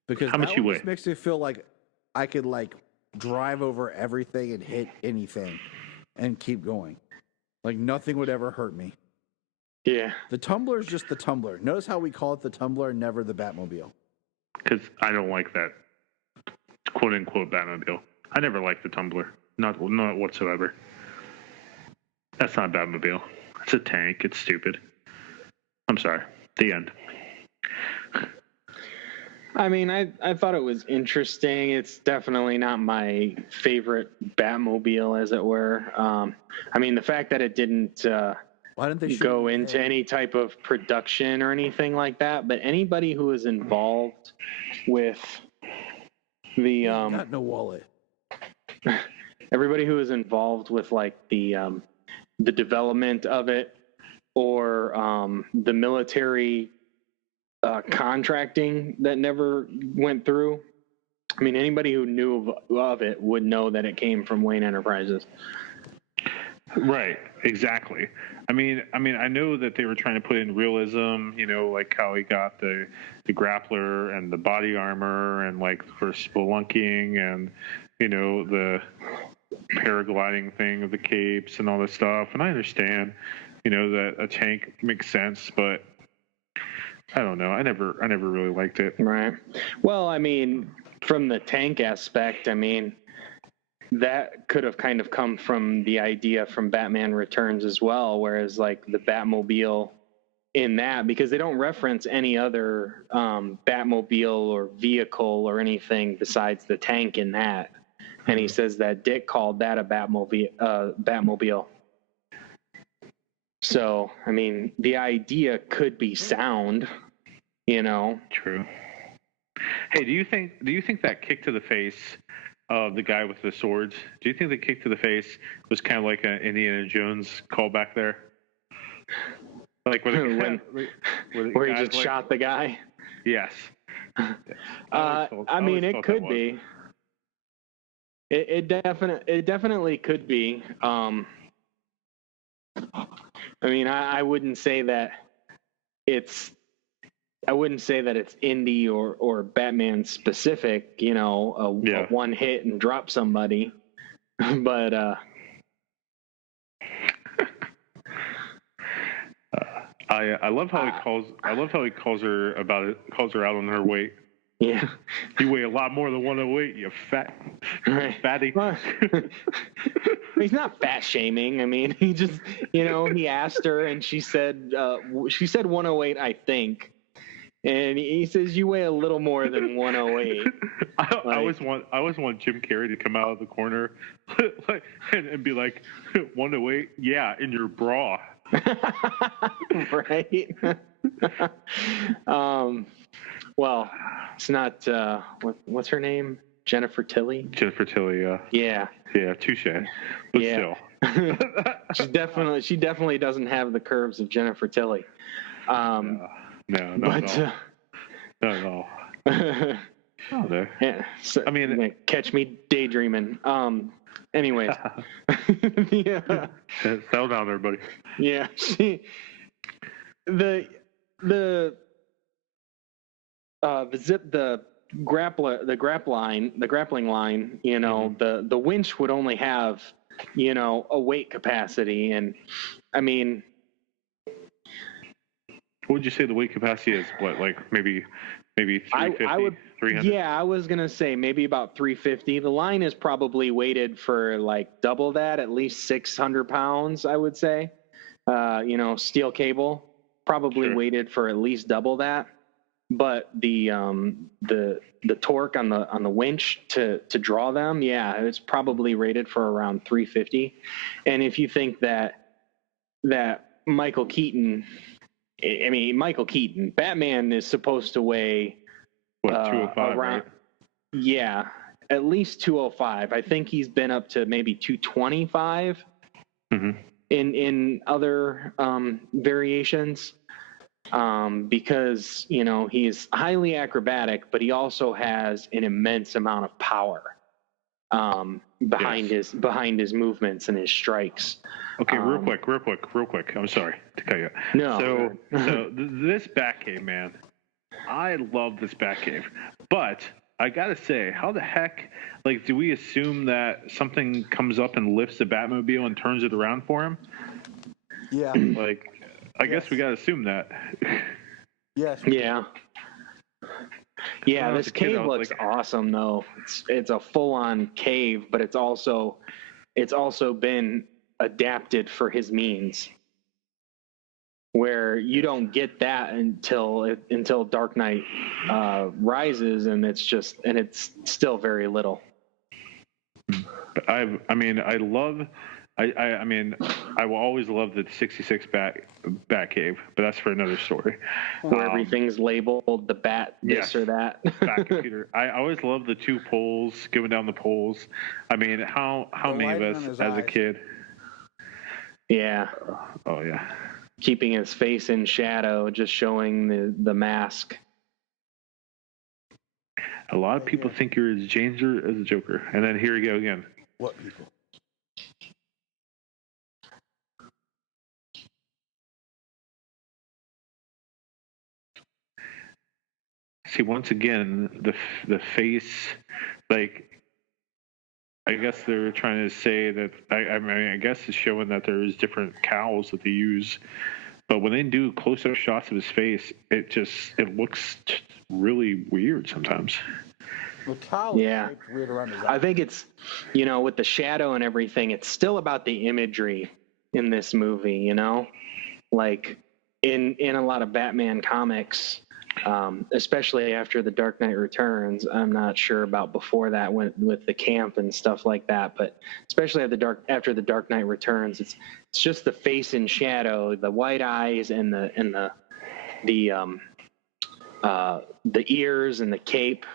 Because How much that you one weigh? just makes me feel like I could drive over everything and hit anything and keep going. Like nothing would ever hurt me. Yeah. The Tumbler is just the Tumbler. Notice how we call it the Tumbler and never the Batmobile. Because I don't like that quote-unquote Batmobile. I never liked the Tumbler. Not whatsoever. That's not a Batmobile. It's a tank. It's stupid. I'm sorry. The end. I mean, I thought it was interesting. It's definitely not my favorite Batmobile, as it were. I mean, the fact that it didn't Why didn't they go into any type of production or anything like that, but anybody who was involved with the got no wallet. everybody who was involved with the development of it or the military contracting that never went through. I mean, anybody who knew of it would know that it came from Wayne Enterprises. Right, exactly. I mean, I know that they were trying to put in realism, like how he got the grappler and the body armor and for spelunking and, the paragliding thing of the capes and all this stuff. And I understand, that a tank makes sense, but I don't know. I never really liked it. Right. Well, I mean, from the tank aspect, I mean, that could have kind of come from the idea from Batman Returns as well, whereas the Batmobile in that, because they don't reference any other Batmobile or vehicle or anything besides the tank in that. And he says that Dick called that a Batmobile. So, I mean, the idea could be sound, True. Hey, do you think that kick to the face of the guy with the swords, do you think the kick to the face was kind of like an Indiana Jones callback there? Where he just shot the guy? Yes. I mean, it could be. It definitely could be. I mean, I wouldn't say that it's indie or Batman specific, a one hit and drop somebody, but I love how he calls her out on her weight. Yeah. You weigh a lot more than 108, you fat fatty. Well, he's not fat shaming. I mean, he just, he asked her and she said 108, I think. And he says, you weigh a little more than 108. I always want Jim Carrey to come out of the corner and be like, 108? Yeah, in your bra. Right? Well, it's not, what's her name? Jennifer Tilly? Jennifer Tilly, yeah. Yeah. Yeah, touche. But yeah. Still. She definitely doesn't have the curves of Jennifer Tilly. No, not at all. Oh, there. Yeah, so, I mean, catch me daydreaming. Anyways, yeah. Settle down there, buddy. Yeah, the grappling line. The winch would only have a weight capacity, and I mean. What would you say the weight capacity is? What, maybe 350, 300? Yeah, I was going to say maybe about 350. The line is probably weighted for double that, at least 600 pounds, I would say. Steel cable, probably Sure. weighted for at least double that. But the torque on the winch to draw them, yeah, it's probably rated for around 350. And if you think that Michael Keaton, Batman is supposed to weigh 205, around, right? Yeah, at least 205. I think he's been up to maybe 225 mm-hmm. in other variations, because he's highly acrobatic, but he also has an immense amount of power behind his movements and his strikes. Okay, real quick. I'm sorry to cut you. No. So this Batcave, man, I love this Batcave, but I gotta say, how the heck, like, do we assume that something comes up and lifts the Batmobile and turns it around for him? Yeah. Like, I guess we gotta assume that. Yes. Yeah. Yeah, this cave looks awesome though. It's a full-on cave, but it's also been adapted for his means, where you don't get that until Dark Knight Rises, and it's still very little. I will always love the 66 Batcave, but that's for another story. Where everything's labeled the Bat this or that. Bat computer. I always love the two poles, going down the poles. I mean, how many of us as a kid? Yeah. Oh yeah. Keeping his face in shadow, just showing the mask. A lot of people think you're as dangerous as a Joker, and then here you go again. What people? See, once again, the face, like, I guess they're trying to say that, I guess it's showing that there's different cowls that they use, but when they do close-up shots of his face, it looks really weird sometimes. The cowl is shaped weird around his eyes. I think it's, with the shadow and everything, it's still about the imagery in this movie, like in a lot of Batman comics, especially after The Dark Knight Returns. I'm not sure about before that with the camp and stuff like that, but especially after The Dark Knight Returns, it's just the face in shadow, the white eyes, and the ears and the cape.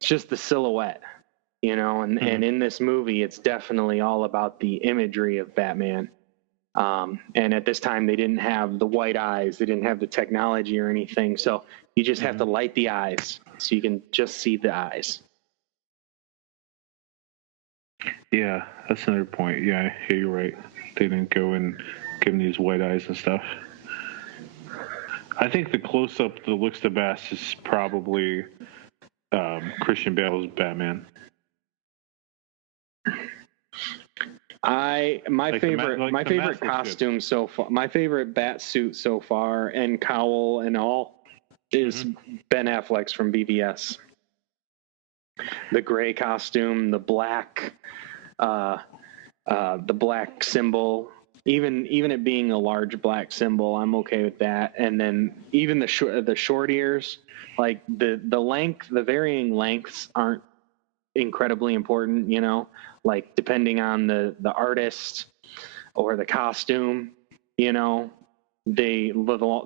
It's just the silhouette, and in this movie, it's definitely all about the imagery of Batman. And at this time, they didn't have the white eyes. They didn't have the technology or anything. So you just have to light the eyes so you can just see the eyes. Yeah, that's another point. Yeah, you're right. They didn't go and give him these white eyes and stuff. I think the close-up that looks the best is probably Christian Bale's Batman. My favorite costume so far, my favorite bat suit so far, and cowl and all, is Ben Affleck's from BVS. The gray costume, the black symbol, even it being a large black symbol, I'm okay with that. And then even the short ears, like the varying lengths aren't incredibly important, like depending on the artist or the costume, the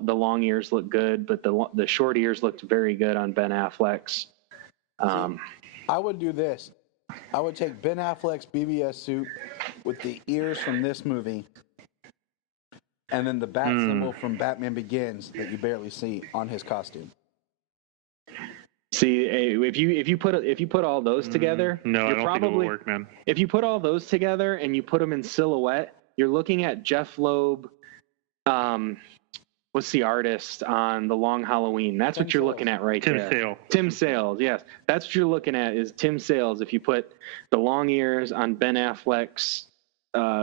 long ears look good, but the short ears looked very good on Ben Affleck's. I would do this. I would take Ben Affleck's BVS suit with the ears from this movie, and then the bat symbol from Batman Begins that you barely see on his costume. See, if you put all those together, no, I don't think it will work, man. If you put all those together and you put them in silhouette, you're looking at Jeff Loeb. What's the artist on The Long Halloween? That's what you're looking at right there. Tim Sale, yes. That's what you're looking at is Tim Sales. If you put the long ears on Ben Affleck's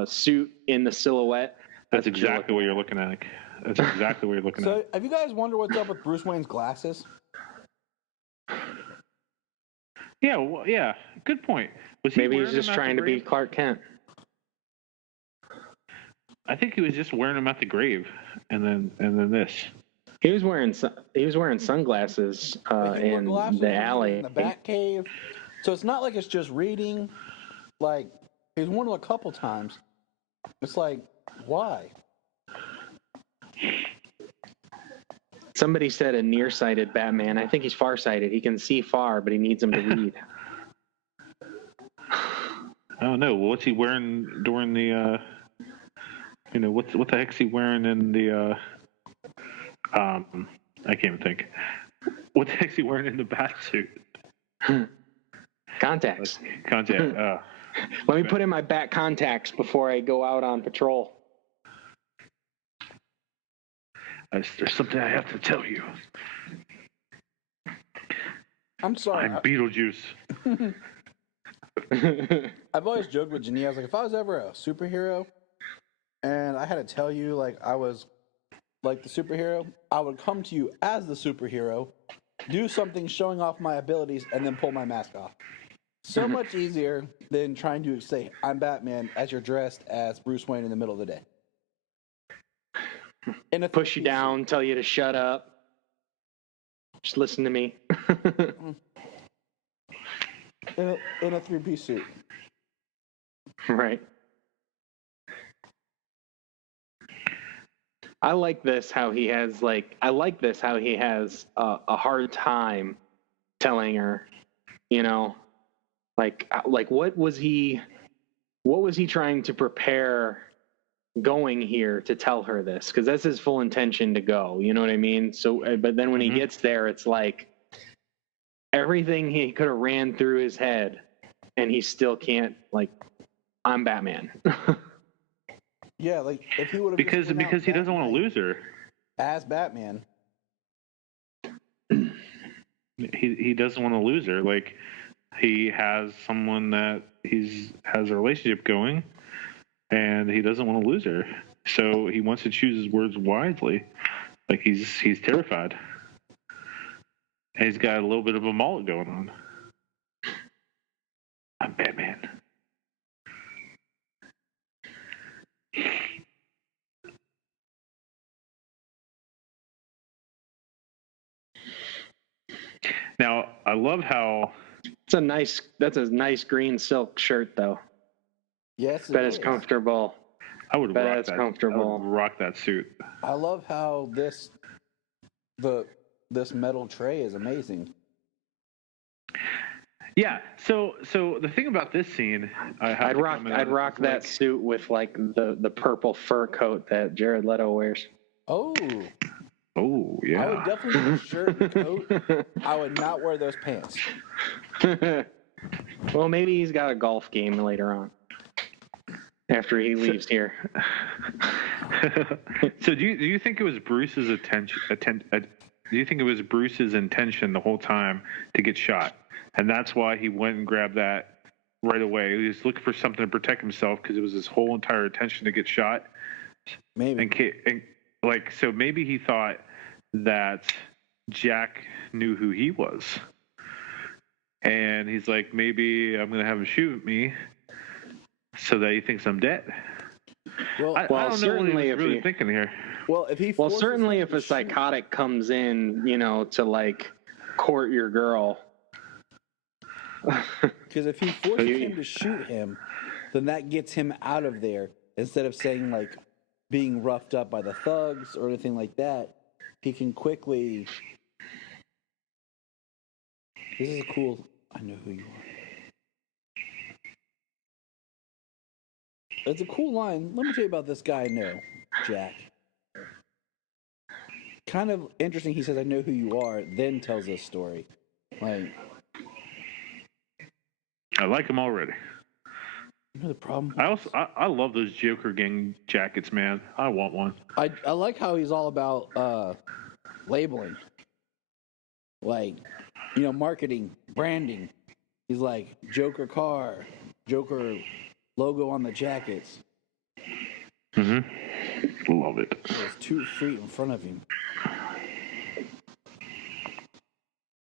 suit in the silhouette, that's exactly what you're looking at. That's exactly what you're looking at. So, have you guys wondered what's up with Bruce Wayne's glasses? Yeah, well, yeah. Good point. Maybe he's just trying to be Clark Kent. I think he was just wearing them at the grave, and then this. He was wearing sunglasses in the alley, in the Batcave. So it's not like it's just reading. Like he's worn them a couple times. It's like, why? Somebody said a nearsighted Batman. I think he's farsighted. He can see far, but he needs them to read. I don't know. What's he wearing during the You know, what the heck's he wearing in the I can't even think. What the heck's he wearing in the bat suit? Contacts. Contact. Let me put in my bat contacts before I go out on patrol. There's something I have to tell you. I'm sorry. I'm Beetlejuice. I've always joked with Junia. I was like, if I was ever a superhero and I had to tell you like I was like the superhero, I would come to you as the superhero, do something showing off my abilities, and then pull my mask off. So much easier than trying to say I'm Batman as you're dressed as Bruce Wayne in the middle of the day. And push you down, tell you to shut up. Just listen to me. in a three-piece suit. Right. I like this how he has a hard time telling her, you know, like what was he trying to prepare going here to tell her this? Because that's his full intention to go, you know what I mean? So but then when he gets there, it's like everything he could have ran through his head and he still can't, like, I'm Batman. Yeah, like if he would have because he doesn't want to lose her as Batman. He doesn't want to lose her. Like, he has someone that has a relationship going, and he doesn't want to lose her. So he wants to choose his words wisely. Like, he's terrified, and he's got a little bit of a mullet going on. I'm Batman. Now, I love how that's a nice green silk shirt though. Yes, that is comfortable. I would rock that. Comfortable. I would rock that suit. I love how this metal tray is amazing. Yeah. So the thing about this scene, I'd rock that suit with like the purple fur coat that Jared Leto wears. Oh yeah. I would definitely wear a shirt and coat. I would not wear those pants. Well, maybe he's got a golf game later on after he leaves here. So do you think it was Bruce's do you think it was Bruce's intention the whole time to get shot, and that's why he went and grabbed that right away? He was looking for something to protect himself because it was his whole entire intention to get shot. Maybe. And like, so maybe he thought that Jack knew who he was, and he's like, maybe I'm gonna have him shoot me so that he thinks I'm dead. Well, I don't know what he was really thinking here. Well, if a psychotic comes in, you know, to like court your girl. Because if he forces him to shoot him, then that gets him out of there. Instead of saying like being roughed up by the thugs or anything like that, he can quickly. This is cool. I know who you are. It's a cool line. Let me tell you about this guy I know, Jack. Kind of interesting. He says, I know who you are, then tells this story. Like, I like him already. You know the problem? I love those Joker gang jackets, man. I want one. I like how he's all about labeling. Like, you know, marketing, branding. He's like, Joker car, Joker logo on the jackets. Love it. There's 2 feet in front of him.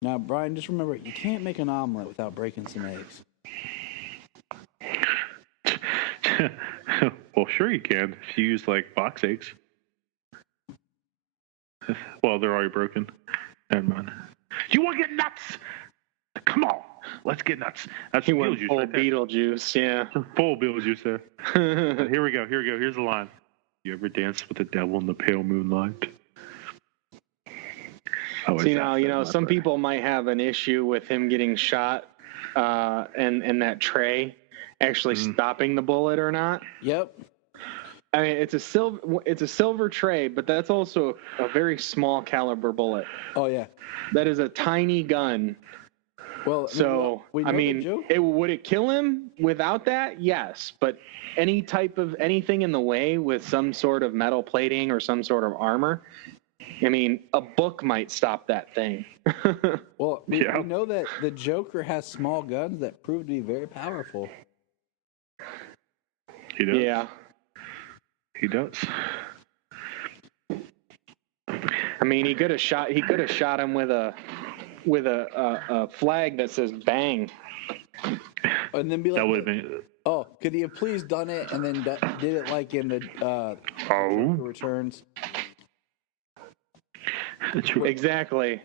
Now, Bryan, just remember, you can't make an omelet without breaking some eggs. Well, sure you can if you use like box eggs. Well, they're already broken. Never mind. You want to get nuts? Come on, let's get nuts. That's Beetlejuice. Full right Beetlejuice, yeah. Full Beetlejuice there. Here we go. Here's the line. You ever dance with the devil in the pale moonlight? See, now, you know, some people might have an issue with him getting shot and that tray actually stopping the bullet or not. Yep. I mean, it's a silver tray, but that's also a very small caliber bullet. Oh yeah. That is a tiny gun. Well, So would it kill him without that? Yes, but anything in the way with some sort of metal plating or some sort of armor, I mean, a book might stop that thing. Well, we know that the Joker has small guns that prove to be very powerful. He does. Yeah. He does. I mean, he could have shot him with a flag that says "bang," and then be like, that would have been. Oh, could he have please done it and then did it like in the Joker Returns? Exactly.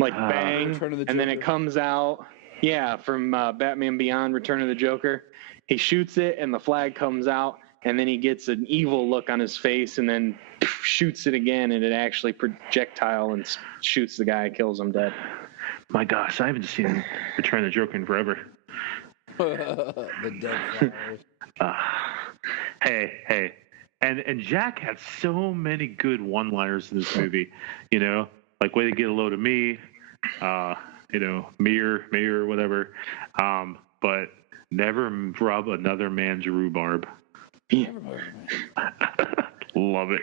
Like bang, and then it comes out. Yeah, from Batman Beyond: Return of the Joker. He shoots it, and the flag comes out, and then he gets an evil look on his face, and then shoots it again, and it actually projectile and shoots the guy, kills him dead. My gosh, I haven't seen Return of the Joker in forever. The dead flowers. Hey. And Jack had so many good one-liners in this movie, you know, like way to get a load of me, you know, mirror, whatever. But never rub another man's rhubarb. Yeah. Love it.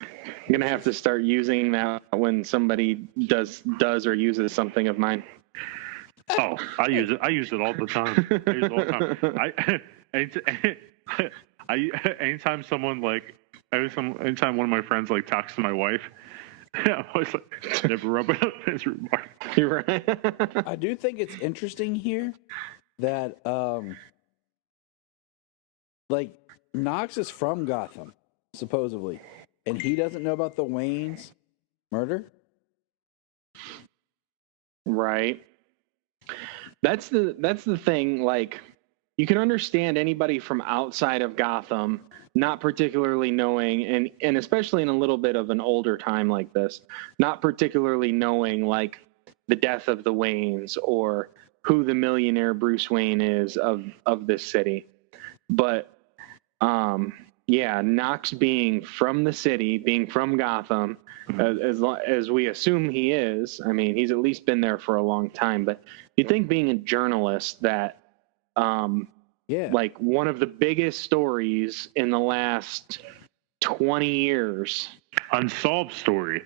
I'm gonna have to start using that when somebody does or uses something of mine. Oh, I use it all the time. Anytime anytime one of my friends like talks to my wife, I'm always like, never rub it up his rhubarb. You're right. I do think it's interesting here that like Knox is from Gotham, supposedly, and he doesn't know about the Wayne's murder. Right. That's the thing. Like, you can understand anybody from outside of Gotham not particularly knowing, and especially in a little bit of an older time like this, not particularly knowing like the death of the Waynes or who the millionaire Bruce Wayne is of this city. But yeah, Knox being from the city, being from Gotham, as we assume he is. I mean, he's at least been there for a long time. But you think being a journalist that, like one of the biggest stories in the last 20 years, unsolved story,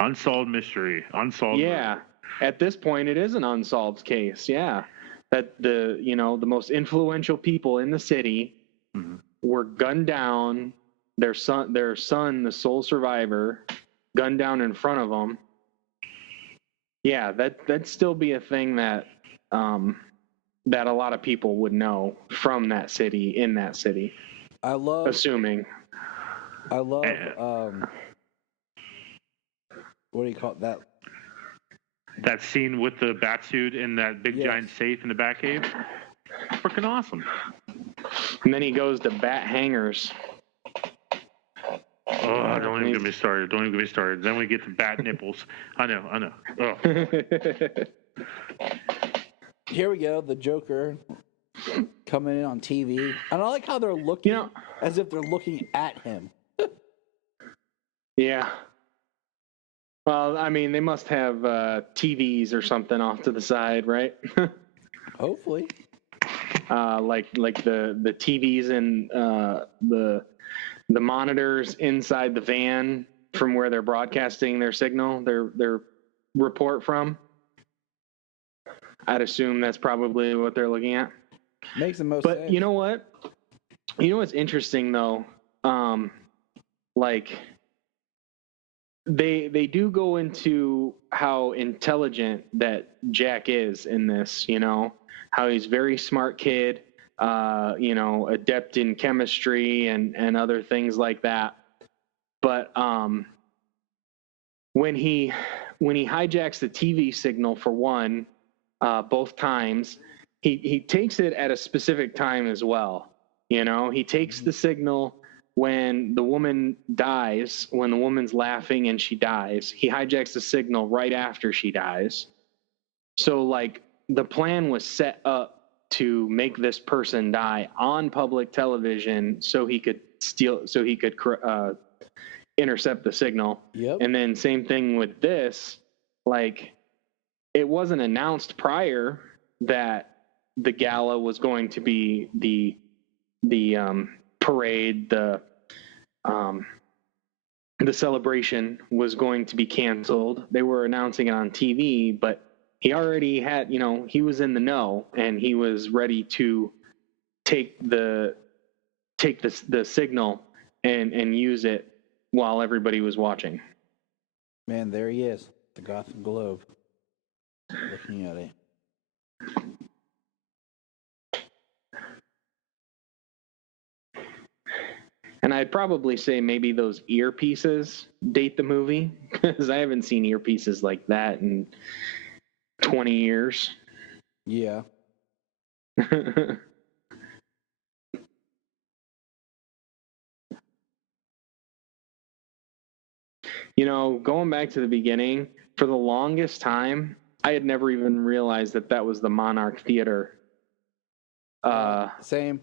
unsolved mystery, unsolved. Yeah, murder. At this point, it is an unsolved case. Yeah, that the most influential people in the city were gunned down. Their son, the sole survivor, gunned down in front of them. Yeah, that'd still be a thing that that a lot of people would know from that city, in that city. I love what do you call it, that scene with the Batsuit in that big giant safe in the Batcave. Freaking awesome. And then he goes to Bat Hangers. Oh, don't even get me started. Then we get to bat nipples. I know. Oh. Here we go, the Joker coming in on TV. And I like how they're looking as if they're looking at him. Yeah. Well, I mean, they must have TVs or something off to the side, right? Hopefully. Like the TVs and the monitors inside the van from where they're broadcasting their signal, their report from. I'd assume that's probably what they're looking at. Makes the most sense. But you know what? You know what's interesting though? Like they do go into how intelligent that Jack is in this, how he's a very smart kid, adept in chemistry and other things like that. But when he hijacks the TV signal for one, both times, he takes it at a specific time as well. He takes the signal when the woman dies, when the woman's laughing and she dies. He hijacks the signal right after she dies. So like the plan was set up to make this person die on public television so he could intercept the signal. Yep. And then same thing with this, like, it wasn't announced prior that the gala was going to be the parade, the celebration was going to be canceled. They were announcing it on TV, but he already had, he was in the know, and he was ready to take the signal and use it while everybody was watching. Man, there he is, the Gotham Globe. Looking at it. And I'd probably say maybe those earpieces date the movie, because I haven't seen earpieces like that in 20 years. Yeah. Going back to the beginning, for the longest time, I had never even realized that was the Monarch Theater. Same.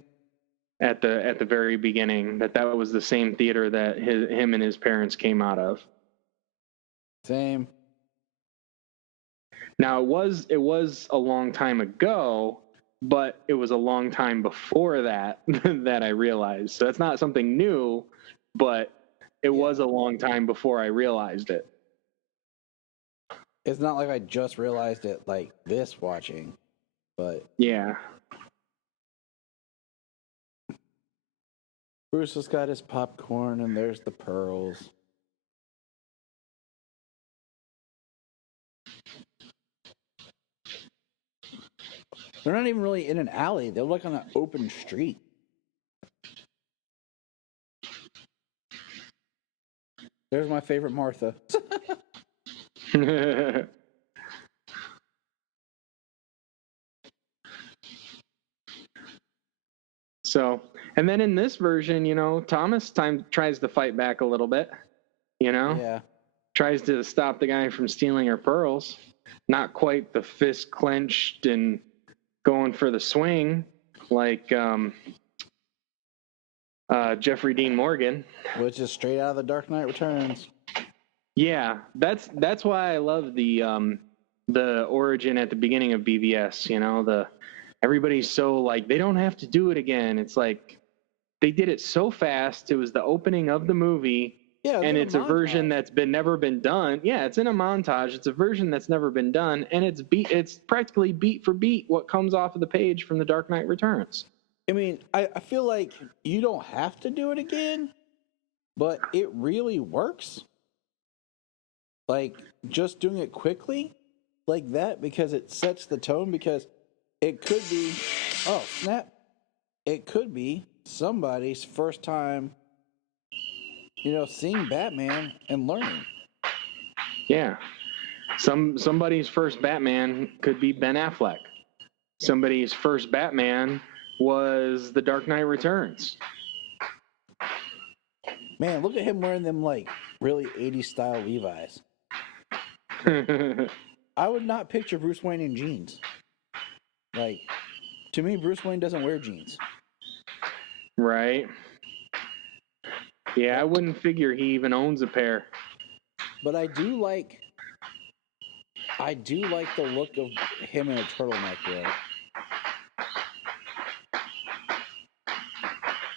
At the very beginning, that was the same theater that him and his parents came out of. Same. Now it was a long time ago, but it was a long time before that that I realized. So that's not something new, but it was a long time before I realized it. It's not like I just realized it like this watching, but yeah. Bruce has got his popcorn, and there's the pearls. They're not even really in an alley. They're like on an open street. There's my favorite Martha. So, and then in this version, Thomas tries to fight back a little bit, Yeah. Tries to stop the guy from stealing her pearls. Not quite the fist clenched and going for the swing like Jeffrey Dean Morgan. Which is straight out of The Dark Knight Returns. Yeah, that's why I love the origin at the beginning of BVS, everybody's so like, they don't have to do it again. It's like they did it so fast. It was the opening of the movie. Yeah, and it's a version that's never been done. Yeah, it's in a montage. It's a version that's never been done, and it's practically beat for beat what comes off of the page from The Dark Knight Returns. I mean, I feel like you don't have to do it again, but it really works. Like, just doing it quickly like that, because it sets the tone, because it could be, oh, snap. It could be somebody's first time, seeing Batman and learning. Yeah. Somebody's first Batman could be Ben Affleck. Somebody's first Batman was The Dark Knight Returns. Man, look at him wearing them, like, really 80s style Levi's. I would not picture Bruce Wayne in jeans. Like, to me, Bruce Wayne doesn't wear jeans. Right. Yeah, I wouldn't figure he even owns a pair. But I do like the look of him in a turtleneck, though.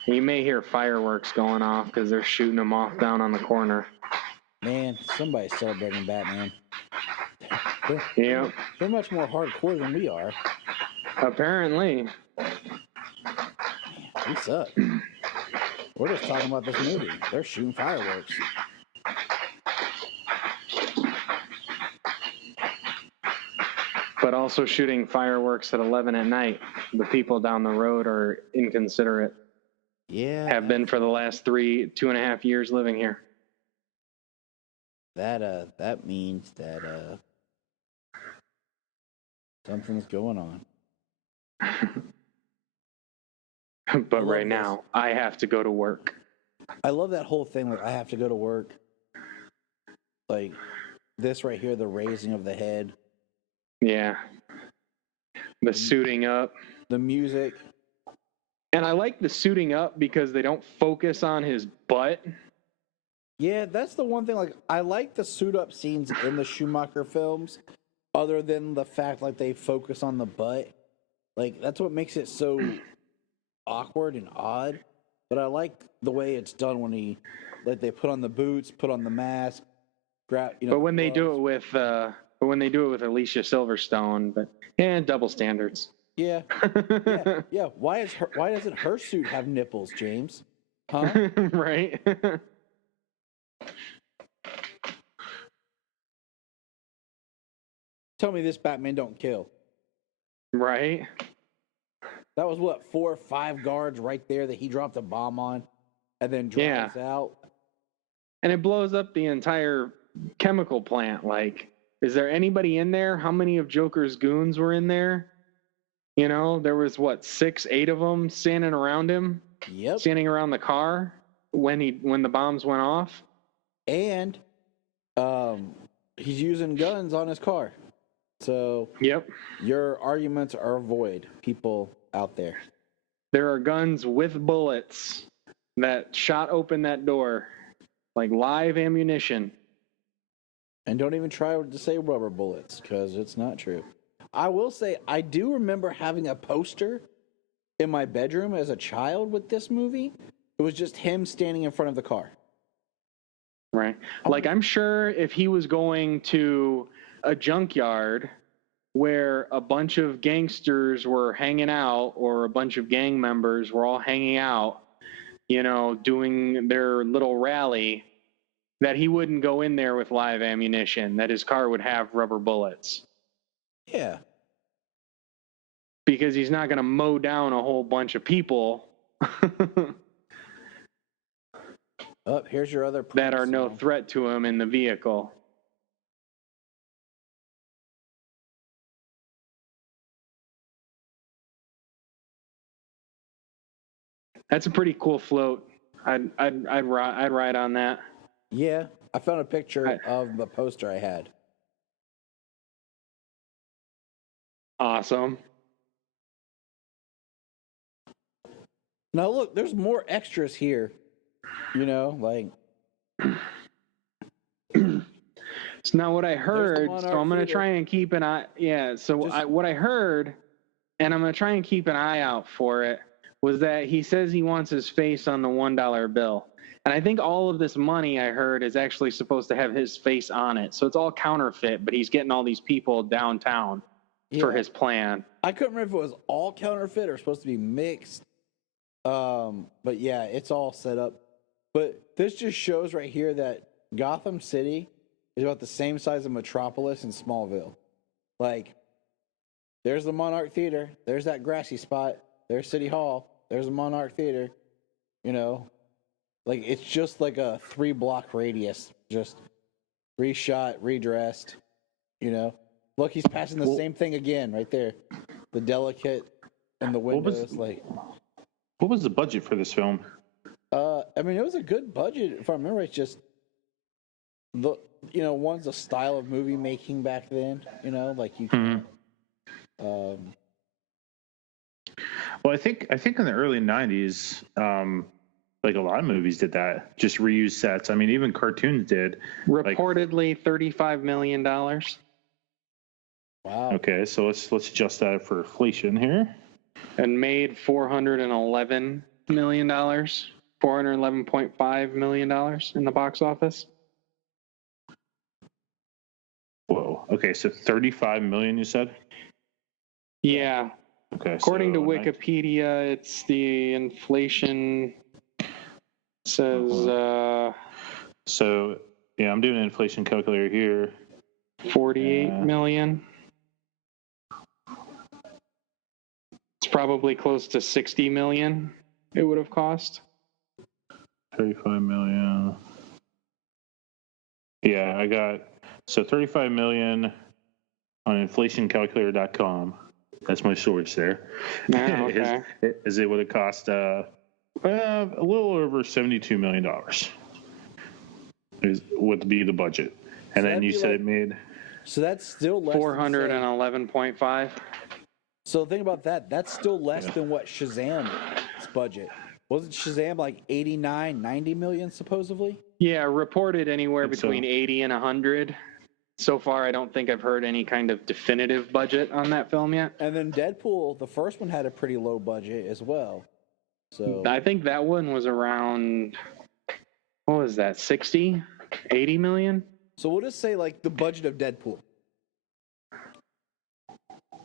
You may hear fireworks going off because they're shooting them off down on the corner. Man, somebody's celebrating Batman. Yeah. They're much more hardcore than we are. Apparently. We suck. We're just talking about this movie. They're shooting fireworks. But also shooting fireworks at 11 at night. The people down the road are inconsiderate. Yeah. Have been for the last 2.5 years living here. That means that something's going on. But right now, I have to go to work. I love that whole thing. Like, I have to go to work. Like, this right here, the raising of the head. Yeah. The suiting up. the music. And I like the suiting up because they don't focus on his butt. Yeah, that's the one thing. Like, I like the suit up scenes in the Schumacher films, other than the fact like they focus on the butt. Like, that's what makes it so awkward and odd. But I like the way it's done when they put on the boots, put on the mask, grab. But when they do it with, Alicia Silverstone, double standards. Yeah, yeah. Why doesn't her suit have nipples, James? Huh? Right. Tell me this Batman don't kill. Right. That was 4 or 5 guards right there that he dropped a bomb on, and then drives out. And it blows up the entire chemical plant. Like, is there anybody in there? How many of Joker's goons were in there? There was 6, 8 of them standing around him. Yep. Standing around the car when the bombs went off. And he's using guns on his car. So yep. Your arguments are void, people out there. There are guns with bullets that shot open that door, like live ammunition. And don't even try to say rubber bullets, because it's not true. I will say, I do remember having a poster in my bedroom as a child with this movie. It was just him standing in front of the car. Right. Like, I'm sure if he was going to a junkyard where a bunch of gangsters were hanging out, or a bunch of gang members were all hanging out, doing their little rally, that he wouldn't go in there with live ammunition, that his car would have rubber bullets. Yeah. Because he's not going to mow down a whole bunch of people. Oh, here's your other that are no threat to him in the vehicle. That's a pretty cool float. I'd ride on that. Yeah, I found a picture of the poster I had. Awesome. Now look, there's more extras here. Like. So now what I heard, so I'm going to try and keep an eye. Yeah, so what I heard, and I'm going to try and keep an eye out for it, was that he says he wants his face on the $1 bill. And I think all of this money I heard is actually supposed to have his face on it. So it's all counterfeit, but he's getting all these people downtown for his plan. I couldn't remember if it was all counterfeit or supposed to be mixed. But yeah, it's all set up. But this just shows right here that Gotham City is about the same size of Metropolis and Smallville. Like, there's the Monarch Theater. There's that grassy spot. There's City Hall. There's the Monarch Theater. Like, it's just like a 3-block radius. Just reshot, redressed. Look, he's passing the same thing again right there. The delicate and the windows. What was the budget for this film? It was a good budget. If I remember, it's just one's a style of movie making back then. Like you can. Well, I think in the early '90s, like a lot of movies did that, just reuse sets. I mean, even cartoons did. Reportedly, $35 million. Wow. Okay, so let's adjust that for inflation here. And made $411 million, $411.5 million in the box office. Whoa. Okay, so 35 million, you said? Yeah. Okay. According to Wikipedia, it's the inflation says. So yeah, I'm doing an inflation calculator here. 48 million. It's probably close to 60 million. It would have cost. 35 million. Yeah, I got 35 million on inflationcalculator.com. That's my source there. Oh, okay. Is it would have cost a little over $72 million would be the budget. And then you said it made. So that's still less 411.5. So think about that. That's still less than what Shazam's budget. Wasn't Shazam like 89, 90 million supposedly? Yeah, reported anywhere between 80 and 100. So far, I don't think I've heard any kind of definitive budget on that film yet. And then Deadpool, the first one had a pretty low budget as well. So I think that one was around, what was that, 60, 80 million? So we'll just say like the budget of Deadpool.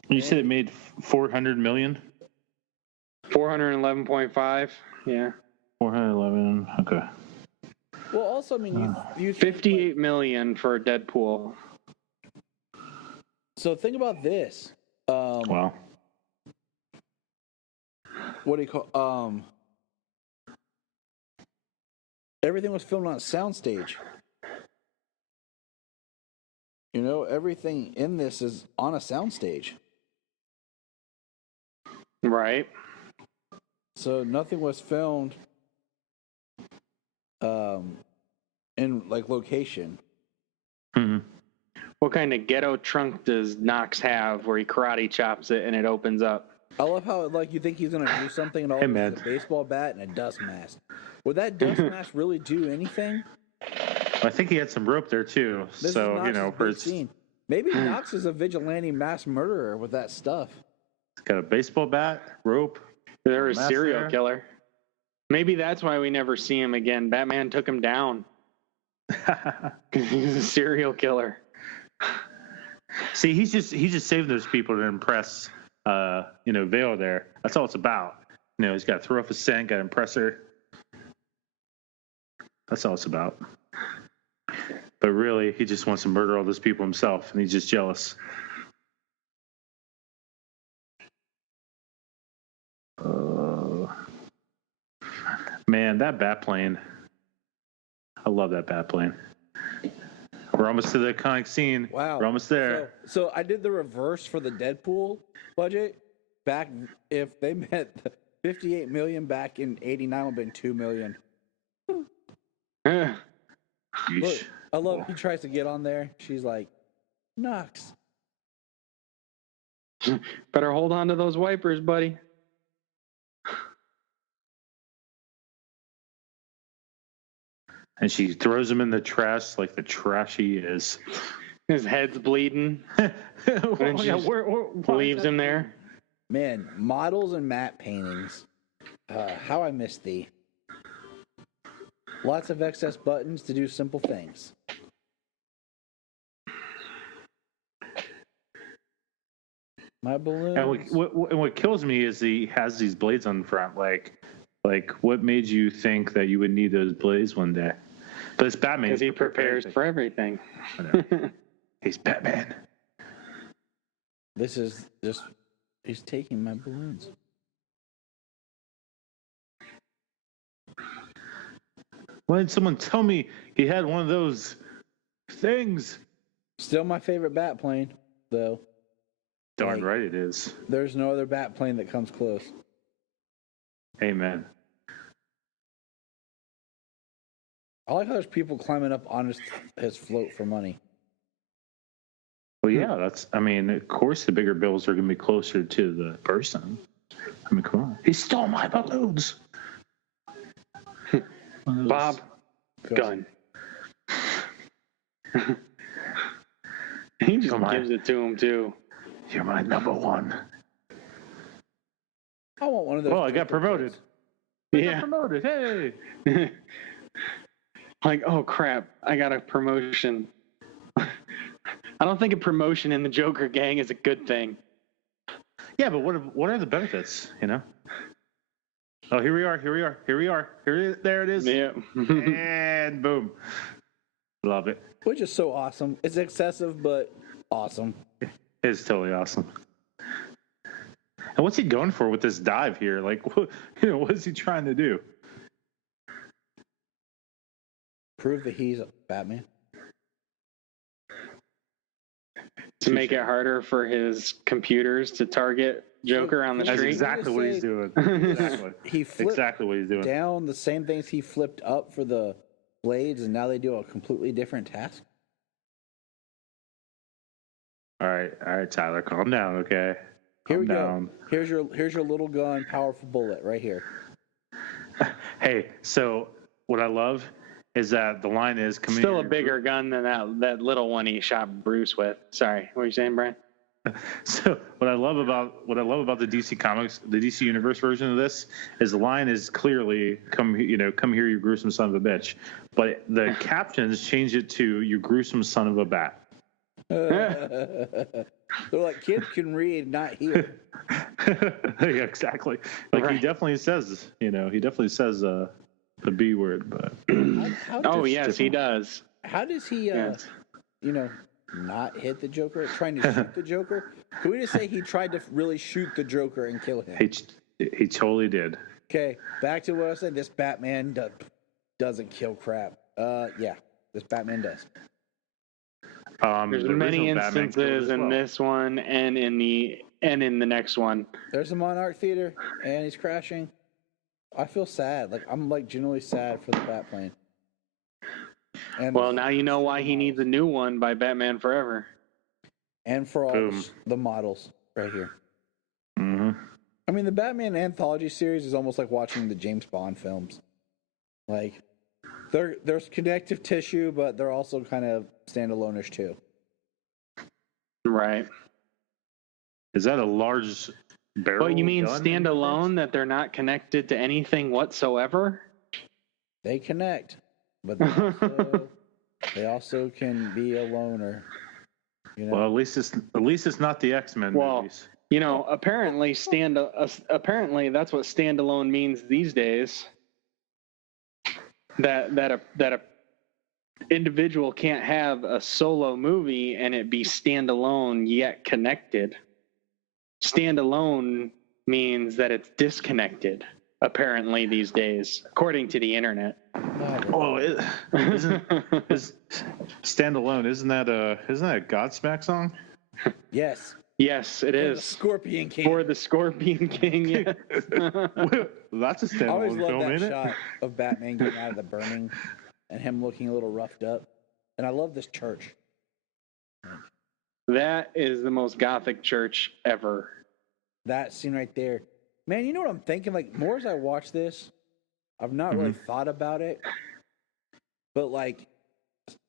You said it made 400 million? 411.5, yeah. 411, okay. Well, also, I mean, you 58 million for Deadpool. So think about this. Wow. What do you call? Everything was filmed on a soundstage. You know, everything in this is on a soundstage. Right. So nothing was filmed in like location. Mm-hmm. What kind of ghetto trunk does Knox have where he karate chops it and it opens up? I love how like you think he's gonna do something and all of a baseball bat and a dust mask. Would that dust mask really do anything? I think he had some rope there too. This so is you know, for scene. Maybe Knox is a vigilante mass murderer with that stuff. He's got a baseball bat, rope. They're a serial killer. Maybe that's why we never see him again. Batman took him down. He's a serial killer. See, he's just saving those people to impress, Vale there. That's all it's about. You know, he's got to throw off a scent, got to impress her. That's all it's about. But really, he just wants to murder all those people himself, and he's just jealous. Man, that Batplane. I love that Batplane. We're almost to the iconic scene. Wow. We're almost there. So I did the reverse for the Deadpool budget. Back, if they met the 58 million back in 89, would have been 2 million. Look, I love he tries to get on there. She's like, Knox. Better hold on to those wipers, buddy. And she throws him in the trash like the trash he is. His head's bleeding. And she leaves him there. Man, models and matte paintings. How I miss thee. Lots of excess buttons to do simple things. My balloons. And what kills me is he has these blades on the front. Like, what made you think that you would need those blades one day? But it's Batman. Because he prepares for everything. He's Batman. This is just... He's taking my balloons. Why didn't someone tell me he had one of those things? Still my favorite Batplane, though. Darn right it is. There's no other Batplane that comes close. Amen. I like how there's people climbing up on his float for money. Well, yeah, of course the bigger bills are going to be closer to the person. I mean, come on. He stole my balloons. Bob, gun. He just gives it to him, too. You're my number one. I want one of those. Well, I got promoted. I got promoted. Hey. Like, oh, crap. I got a promotion. I don't think a promotion in the Joker gang is a good thing. Yeah, but what are the benefits, you know? Oh, here we are. There it is. Yeah. And boom. Love it. Which is so awesome. It's excessive, but awesome. It's totally awesome. And what's he going for with this dive here? Like, what is he trying to do? Prove that he's Batman. To make it harder for his computers to target Joker on the That's street. exactly what he's doing. Exactly. He flipped exactly what he's doing. Down the same things he flipped up for the blades, and now they do a completely different task. All right, Tyler, calm down, okay? Here we down. go. Here's your little gun, powerful bullet right here. Hey, so what I love is that the line is still a bigger gun than that little one he shot Bruce with. Sorry, what were you saying, Brian? So what I love about the DC Comics, the DC Universe version of this, is the line is clearly come here, you gruesome son of a bitch, but the captions change it to you gruesome son of a bat. They're like, kids can read, not hear. Yeah, exactly. Like right. he definitely says the B word, but yes, he does. How does he Yes. not hit the Joker, trying to shoot the Joker? Can we just say he tried to really shoot the Joker and kill him? He totally did. Okay, back to what I said. This Batman doesn't kill crap. Yeah, this Batman does. There's many instances in this one and in the next one. There's a Monarch Theater, and he's crashing. I feel sad. Like I'm genuinely sad for the Batplane. And well, now you know why he needs a new one by Batman Forever. And for all the models right here. Mm-hmm. I mean, the Batman anthology series is almost like watching the James Bond films. Like, there's connective tissue, but they're also kind of standalone-ish too. Right. Is that a large barrel? But you mean gun standalone, that they're not connected to anything whatsoever? They connect, but they also can be a loner. Well, at least it's not the X-Men movies. Apparently that's what standalone means these days. That a individual can't have a solo movie and it be standalone yet connected. Standalone means that it's disconnected, apparently these days, according to the internet. Oh, is standalone? Isn't that a Godsmack song? Yes. Yes, it is. Scorpion King. For the Scorpion King, yes. That's a standalone I always love film, that ain't shot it? of Batman getting out of the burning and him looking a little roughed up. And I love this church. That is the most gothic church ever. That scene right there. Man, you know what I'm thinking? Like, more as I watch this, I've not really thought about it. But, like,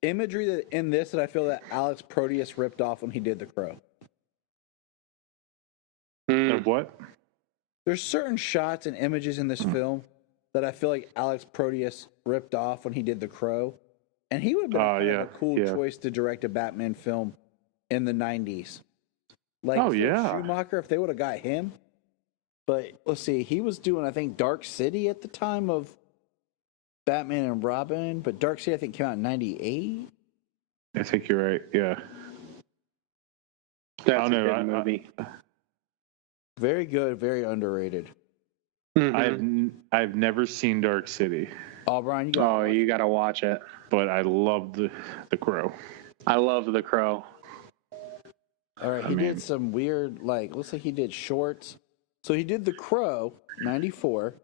imagery that in this that I feel that Alex Proteus ripped off when he did The Crow. Of what? There's certain shots and images in this film that I feel like Alex Proteus ripped off when he did The Crow. And he would have been a cool choice to direct a Batman film in the 90s. Like, Schumacher, if they would have got him. But let's see, he was doing, I think, Dark City at the time of Batman and Robin. But Dark City, I think, came out in 98. I think you're right, yeah. That's a good movie. Very good, very underrated. Mm-hmm. I've never seen Dark City. Oh, Brian, you gotta watch it. But I love the Crow. I love The Crow. All right, he did some weird, looks like he did shorts. So he did The Crow, 94.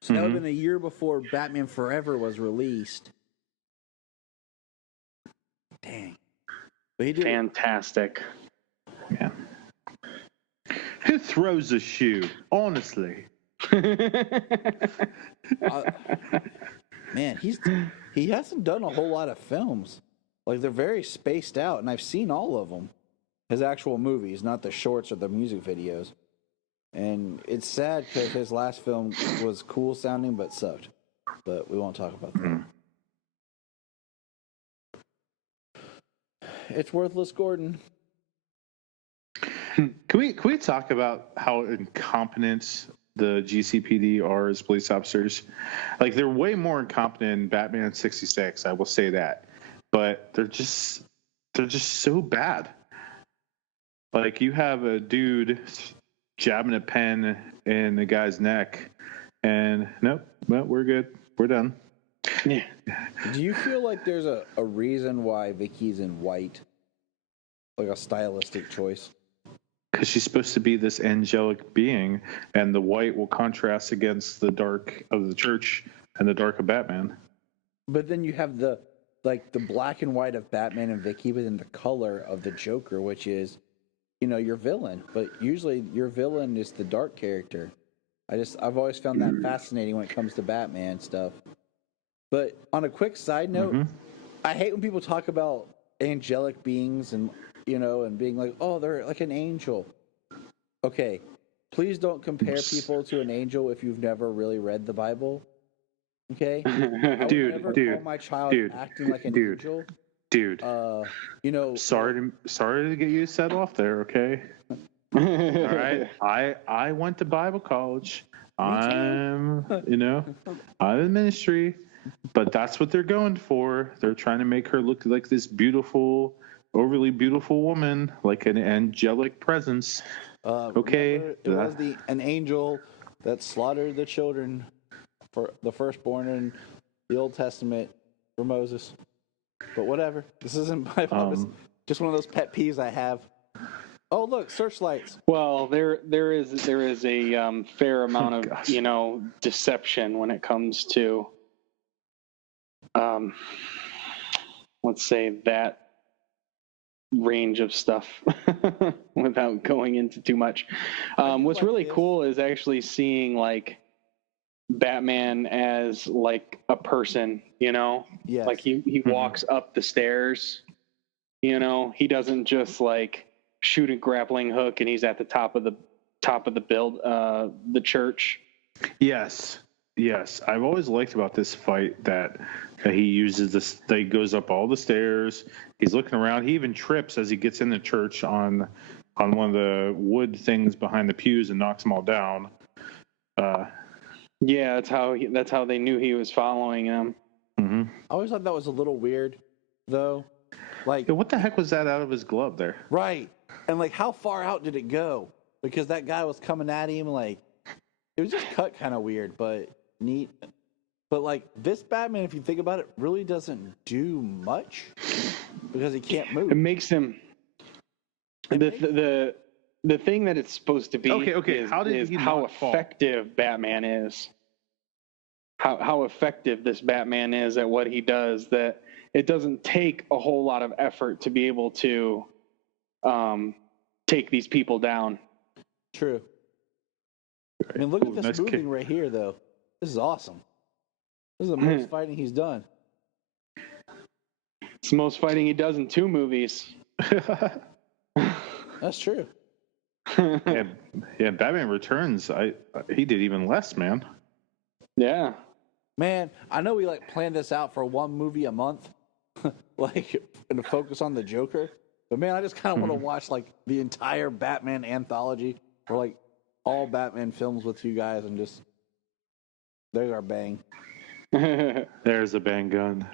So that would have been a year before Batman Forever was released. Dang. But he did fantastic. Yeah. Who throws a shoe? Honestly. Man, he hasn't done a whole lot of films. Like, they're very spaced out, and I've seen all of them. His actual movies, not the shorts or the music videos. And it's sad because his last film was cool sounding but sucked. But we won't talk about that. It's Worthless Gordon. Can we talk about how incompetent the GCPD are as police officers? Like, they're way more incompetent in Batman 66, I will say that. But they're just so bad. Like, you have a dude jabbing a pen in the guy's neck, and nope, well, we're good. We're done. Yeah. Do you feel like there's a reason why Vicky's in white? Like a stylistic choice? Because she's supposed to be this angelic being, and the white will contrast against the dark of the church and the dark of Batman. But then you have the black and white of Batman and Vicky, but then the color of the Joker, which is, your villain, but usually your villain is the dark character. I've always found that fascinating when it comes to Batman stuff. But on a quick side note, I hate when people talk about angelic beings and and being like, oh, they're like an angel. Okay, please don't compare people to an angel if you've never really read the Bible. Okay, I would never call my child acting like an angel. Dude, sorry to get you set off there. Okay, all right. I went to Bible college. I'm in ministry, but that's what they're going for. They're trying to make her look like this beautiful, overly beautiful woman, like an angelic presence. Okay, it was an angel that slaughtered the children for the firstborn in the Old Testament for Moses. But whatever. This isn't Bible. It's just one of those pet peeves I have. Oh, look, searchlights. Well, there is a fair amount of deception when it comes to let's say that range of stuff without going into too much. What's really cool is actually seeing like Batman as like a person, Yes. like he walks up the stairs, he doesn't just like shoot a grappling hook and he's at the top of the church. Yes. I've always liked about this fight that he uses this. That he goes up all the stairs. He's looking around. He even trips as he gets in the church on one of the wood things behind the pews and knocks them all down. Yeah, that's how they knew he was following him. Mm-hmm. I always thought that was a little weird, though. Like, what the heck was that out of his glove there? Right, and like, how far out did it go? Because that guy was coming at him, like, it was just cut kind of weird, but neat. But like this Batman, if you think about it, really doesn't do much because he can't move. It makes him the thing that it's supposed to be. Okay. Is, how effective Batman is. How effective this Batman is at what he does. That it doesn't take a whole lot of effort to be able to take these people down. True. I mean, look at this moving right here, though. This is awesome. This is the most fighting he's done. It's the most fighting he does in 2 movies. That's true. yeah, Batman Returns, he did even less, man. Yeah. Man, I know we planned this out for 1 movie a month, and to focus on the Joker. But man, I just kind of want to watch the entire Batman anthology or all Batman films with you guys and just there's our bang. There's a bang gun.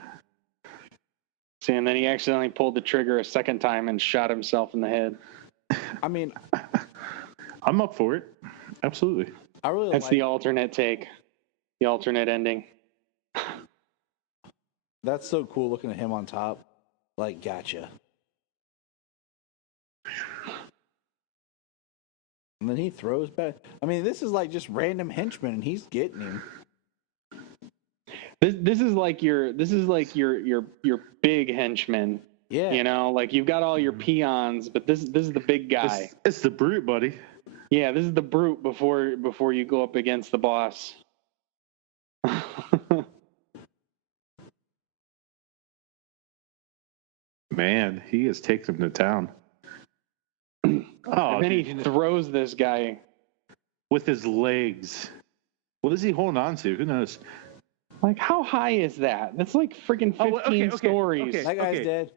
See, and then he accidentally pulled the trigger a second time and shot himself in the head. I mean, I'm up for it. Absolutely. That's the alternate take, the alternate ending. That's so cool looking at him on top. Gotcha. And then he throws back. I mean, this is just random henchmen, and he's getting him. This is your big henchman. Yeah. You've got all your peons, but this is the big guy. It's the brute, buddy. Yeah, this is the brute before you go up against the boss. Man, he has taken him to town. And then he throws this guy with his legs. What is he holding on to? Who knows? How high is that? That's freaking 15 stories. That guy's dead.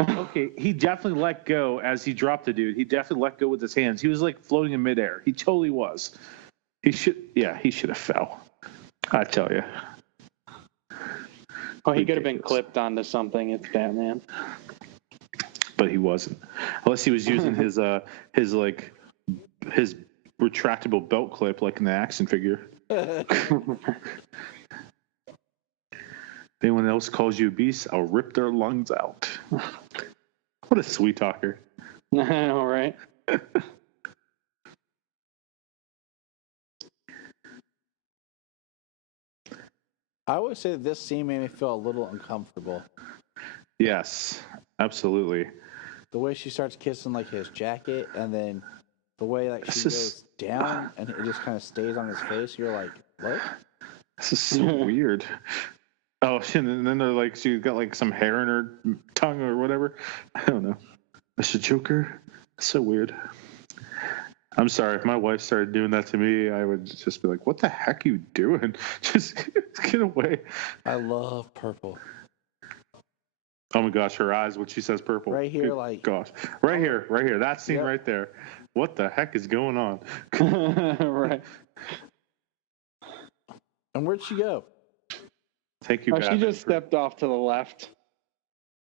Okay, he definitely let go as he dropped the dude. He definitely let go with his hands. He was floating in midair. He totally was. He should have fell. I tell you. Oh, he could have been clipped onto something. It's Batman. But he wasn't, unless he was using his retractable belt clip in the action figure. Anyone else calls you a beast, I'll rip their lungs out. What a sweet talker. I know, right? I always say that this scene made me feel a little uncomfortable. Yes, absolutely. the way she starts kissing like his jacket, and then the way like she goes down and it just kind of stays on his face. You're like, what? This is so weird. Oh, and then they're like, she's got like some hair in her tongue or whatever. I don't know. It's a Joker. It's so weird. I'm sorry. If my wife started doing that to me, I would just be like, what the heck are you doing? Just get away. I love purple. Oh my gosh, her eyes when she says purple. Right here, like. Gosh. Right here. That scene right there. What the heck is going on? Right. And where'd she go? Thank you, She just stepped off to the left.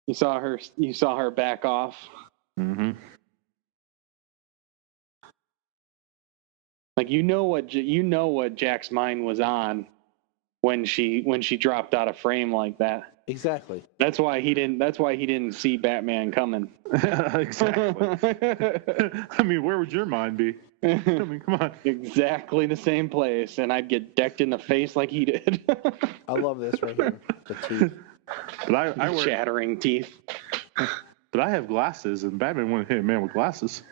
You saw her back off. Mm-hmm. Like you know what Jack's mind was on when she dropped out of frame like that. Exactly. That's why he didn't see Batman coming. Exactly. I mean, where would your mind be? I mean, come on. Exactly the same place, and I'd get decked in the face like he did. I love this right here. The teeth. But I wear shattering teeth. But I have glasses, and Batman wouldn't hit a man with glasses.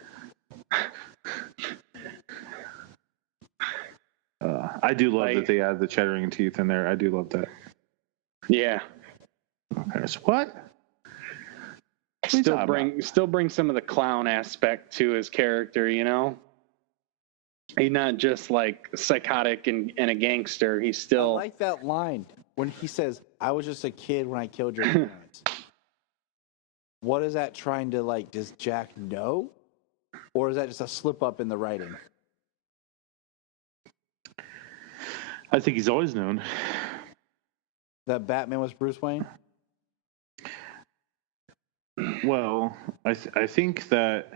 I do love that they add the chattering teeth in there. I do love that. Yeah. Okay, so what? Still bring some of the clown aspect to his character, you know? He's not just like psychotic and a gangster. He's still. I like that line when he says, "I was just a kid when I killed your parents." What is that trying to like? Does Jack know, or is that just a slip up in the writing? I think he's always known that Batman was Bruce Wayne. Well, I think that.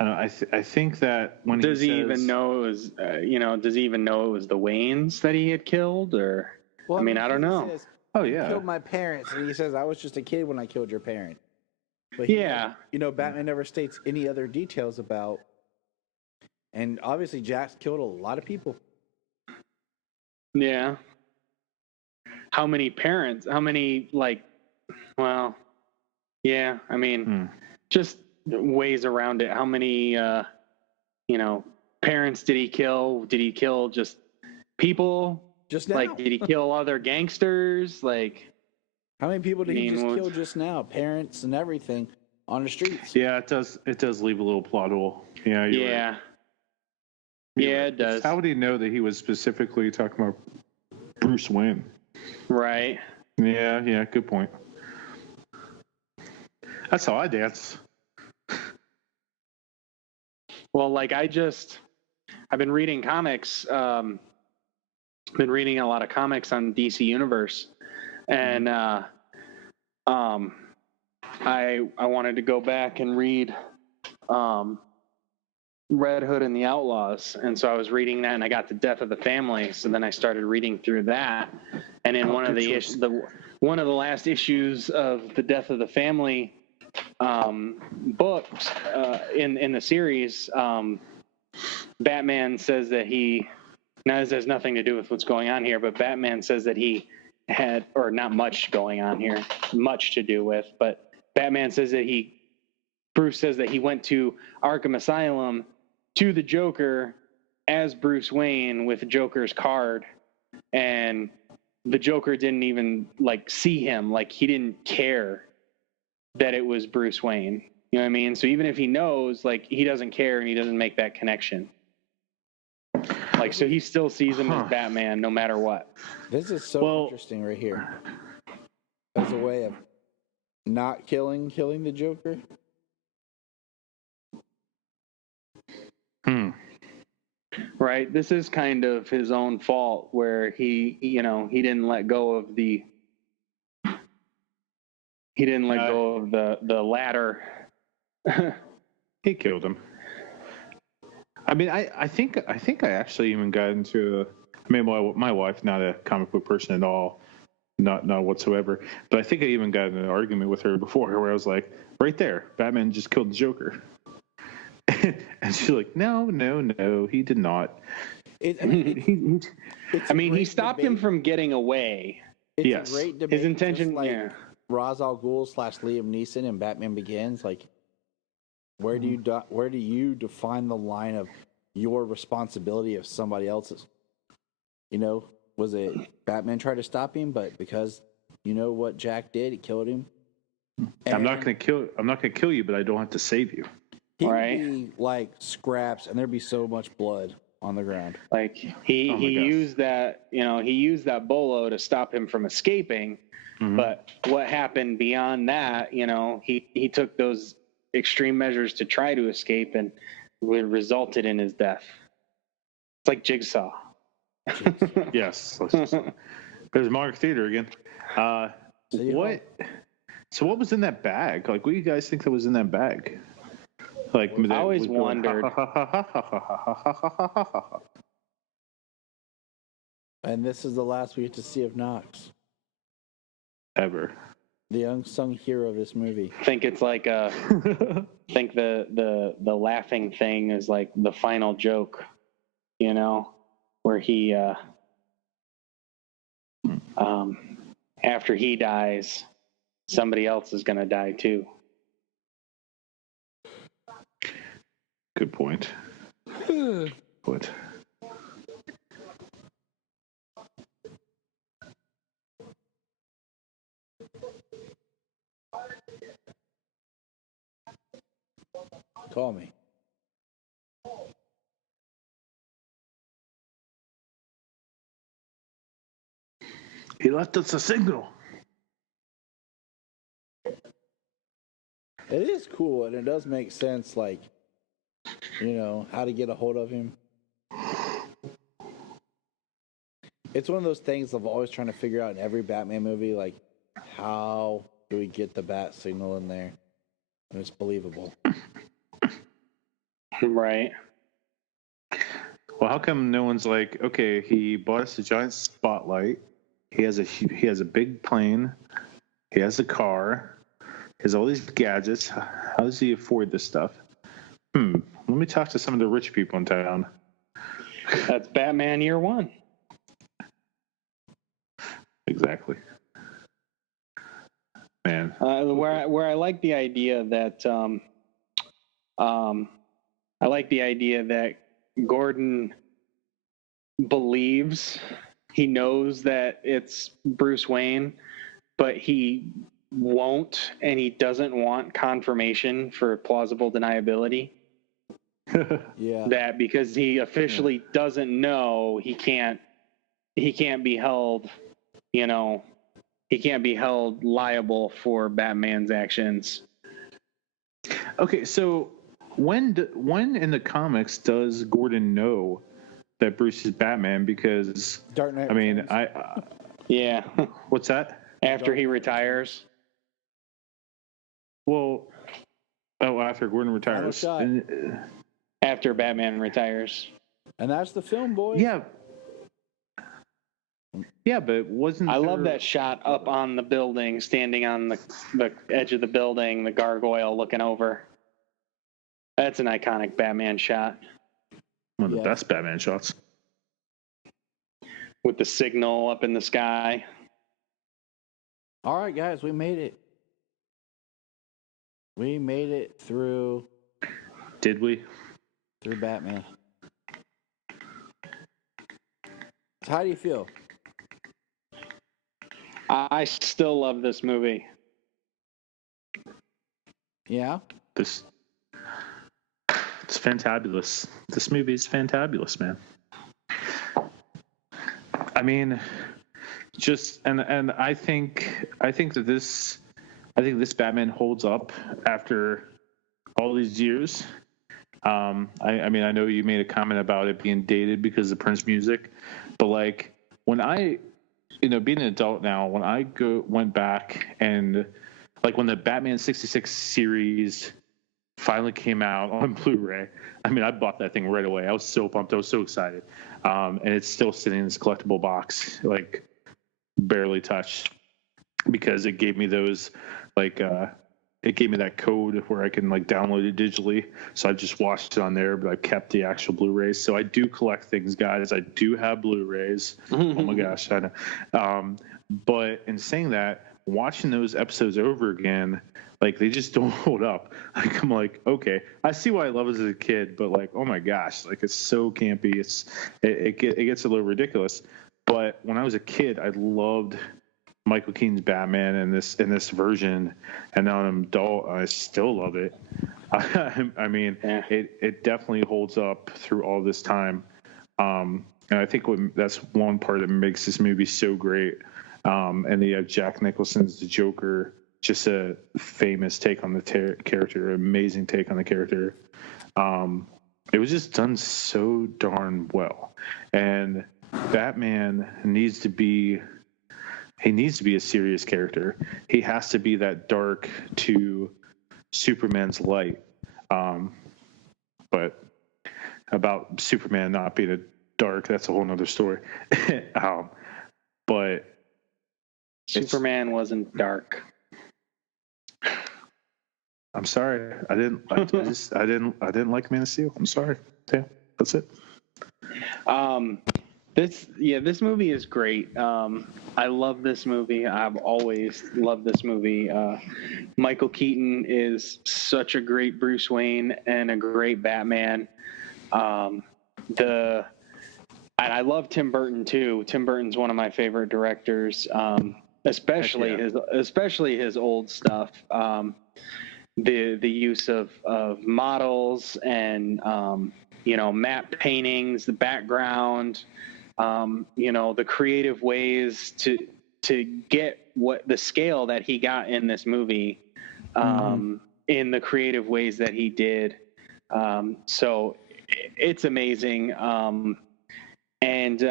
I think that when does he even know it was does he even know it was the Waynes that he had killed, or well, I mean I don't know. Says, yeah, killed my parents, and he says I was just a kid when I killed your parent. But Batman never states any other details about, and obviously Jack's killed a lot of people. Yeah. How many parents? How many Well, yeah. I mean, just ways around it. How many, parents did he kill? Did he kill just people? Just now? Like, did he kill other gangsters? Like, how many people did he just kill just now? Parents and everything on the streets. Yeah, it does leave a little plot hole. Yeah. Yeah. Right. Yeah, it does. How would he know that he was specifically talking about Bruce Wayne? Right. Yeah, good point. That's how I dance. Well, I've been reading comics. Been reading a lot of comics on DC Universe, and I wanted to go back and read Red Hood and the Outlaws, and so I was reading that, and I got to Death of the Family. So then I started reading through that, and in one of the last issues of the Death of the Family books in the series, Batman says that now this has nothing to do with what's going on here, but Batman says that he had, or not much going on here, much to do with, but Batman says that Bruce says that he went to Arkham Asylum to the Joker as Bruce Wayne with Joker's card, and the Joker didn't even see him. He didn't care that it was Bruce Wayne. You know what I mean? So even if he knows, he doesn't care and he doesn't make that connection. So he still sees him as Batman no matter what. This is so interesting right here. As a way of not killing the Joker. Right. This is kind of his own fault where he didn't let go of the ladder. He killed him. I mean, I think I actually even got into my wife, not a comic book person at all, not whatsoever, but I think I even got in an argument with her before where I was like, right there, Batman just killed the Joker. And she's like, no, he did not. He stopped him from getting away. It's a great debate. His intention, Ra's al Ghul / Liam Neeson in Batman Begins, like, where do you define the line of your responsibility of somebody else's? You know, was it Batman tried to stop him, but because you know what Jack did, he killed him? I'm not going to kill you, but I don't have to save you. He'd be like scraps, and there'd be so much blood on the ground. Like he used that bolo to stop him from escaping. Mm-hmm. But what happened beyond that, he took those extreme measures to try to escape, and it resulted in his death. It's like Jigsaw. Yes. There's Mark Theater again. What? So what was in that bag? Like, what do you guys think that was in that bag? Like, I always wondered. And this is the last we get to see of Knox. Ever. The unsung hero of this movie. I think it's like think the laughing thing is like the final joke, where he after he dies, somebody else is going to die too. Good point. What? Call me. He left us a signal. It is cool, and it does make sense, like, how to get a hold of him. It's one of those things I'm always trying to figure out in every Batman movie, like, how do we get the bat signal in there? And it's believable. Right. Well, how come no one's like, okay, he bought us a giant spotlight. He has a big plane. He has a car. He has all these gadgets. How does he afford this stuff? Let me talk to some of the rich people in town. That's Batman Year One. Exactly. Man. Where I like the idea that Gordon believes he knows that it's Bruce Wayne, but he won't, and he doesn't want confirmation for plausible deniability. Yeah. That because he officially doesn't know, he can't be held, he can't be held liable for Batman's actions. Okay, so when in the comics does Gordon know that Bruce is Batman? Because Dark Knight. I mean, yeah. What's that? After he retires. Well, after Gordon retires. After Batman retires. And that's the film, boy. Yeah. Yeah, but I love that shot up on the building, standing on the edge of the building, the gargoyle looking over. That's an iconic Batman shot. One of the best Batman shots. With the signal up in the sky. All right, guys, we made it. We made it through. Did we? Through Batman. So how do you feel? I still love this movie. Yeah? It's fantabulous. This movie is fantabulous, man. I mean, and I think that this Batman holds up after all these years. I mean, I know you made a comment about it being dated because of Prince music, but like when I, being an adult now, when I went back and like when the Batman 66 series finally came out on Blu-ray, I mean, I bought that thing right away. I was so pumped. I was so excited. And it's still sitting in this collectible box, like barely touched, because it gave me those, like, it gave me that code where I can like download it digitally. So I just watched it on there, but I kept the actual Blu-rays. So I do collect things, guys. I do have Blu-rays. Oh my gosh, I know. But in saying that, watching those episodes over again, like they just don't hold up. Like I'm like, okay, I see why I love it as a kid, but like, oh my gosh, like it's so campy. It gets a little ridiculous. But when I was a kid, I loved Michael Keaton's Batman in this version, and now I'm an adult, I still love it. I mean, it definitely holds up through all this time, and I think that's one part that makes this movie so great. And you have Jack Nicholson's the Joker, just a famous take on the character, amazing take on the character. It was just done so darn well, and Batman needs to be a serious character. He has to be that dark to Superman's light. But about Superman not being a dark, that's a whole nother story. But Superman wasn't dark. I'm sorry. I didn't like Man of Steel. I'm sorry. Yeah, that's it. This movie is great. I love this movie. I've always loved this movie. Michael Keaton is such a great Bruce Wayne and a great Batman. And I love Tim Burton too. Tim Burton's one of my favorite directors, especially his old stuff. The use of models and matte paintings, the background. The creative ways to get what the scale that he got in this movie, in the creative ways that he did. So it's amazing. And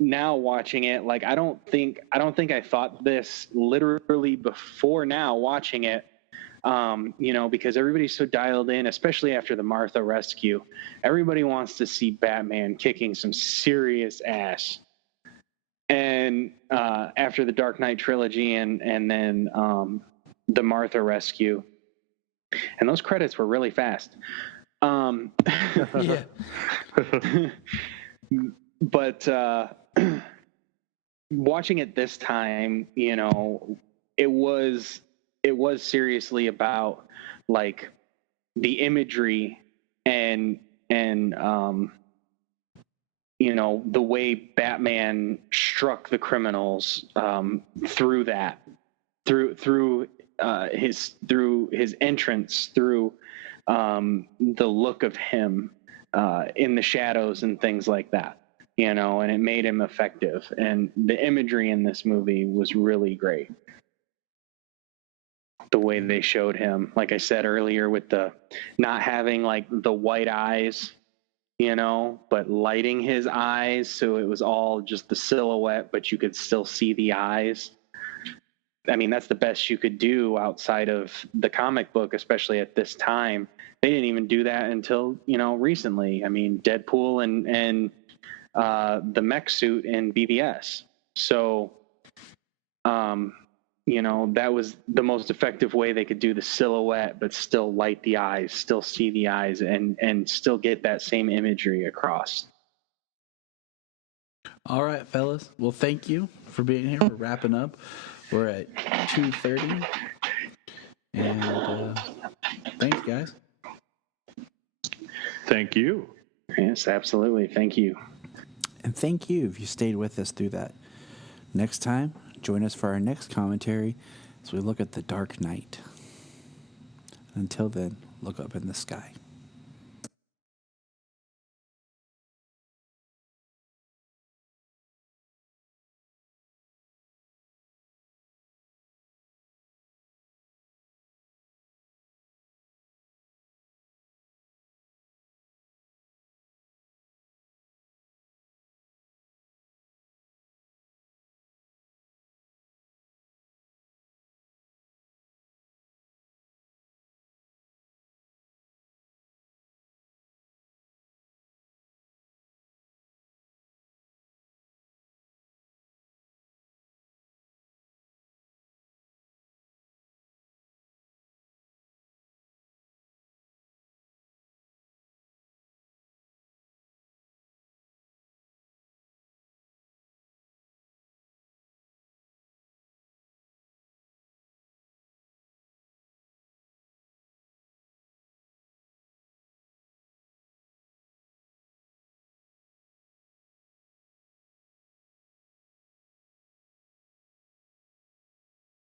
now watching it, like, I don't think I thought this literally before now watching it. Because everybody's so dialed in, especially after the Martha rescue. Everybody wants to see Batman kicking some serious ass. And after the Dark Knight trilogy and then the Martha rescue. And those credits were really fast. Yeah. But watching it this time, it was seriously about like the imagery and the way Batman struck the criminals through his entrance, through the look of him in the shadows and things like that, and it made him effective. And the imagery in this movie was really great. The way they showed him, like I said earlier, with the not having like the white eyes, but lighting his eyes so it was all just the silhouette, but you could still see the eyes. I mean, that's the best you could do outside of the comic book, especially at this time. They didn't even do that until, recently. I mean, Deadpool and the mech suit in BVS. So, that was the most effective way they could do the silhouette, but still light the eyes, still see the eyes, and still get that same imagery across. All right, fellas. Well, thank you for being here. We're wrapping up. We're at 2:30. And thanks, guys. Thank you. Yes, absolutely. Thank you. And thank you if you stayed with us through that. Next time, join us for our next commentary as we look at The Dark Knight. Until then, look up in the sky.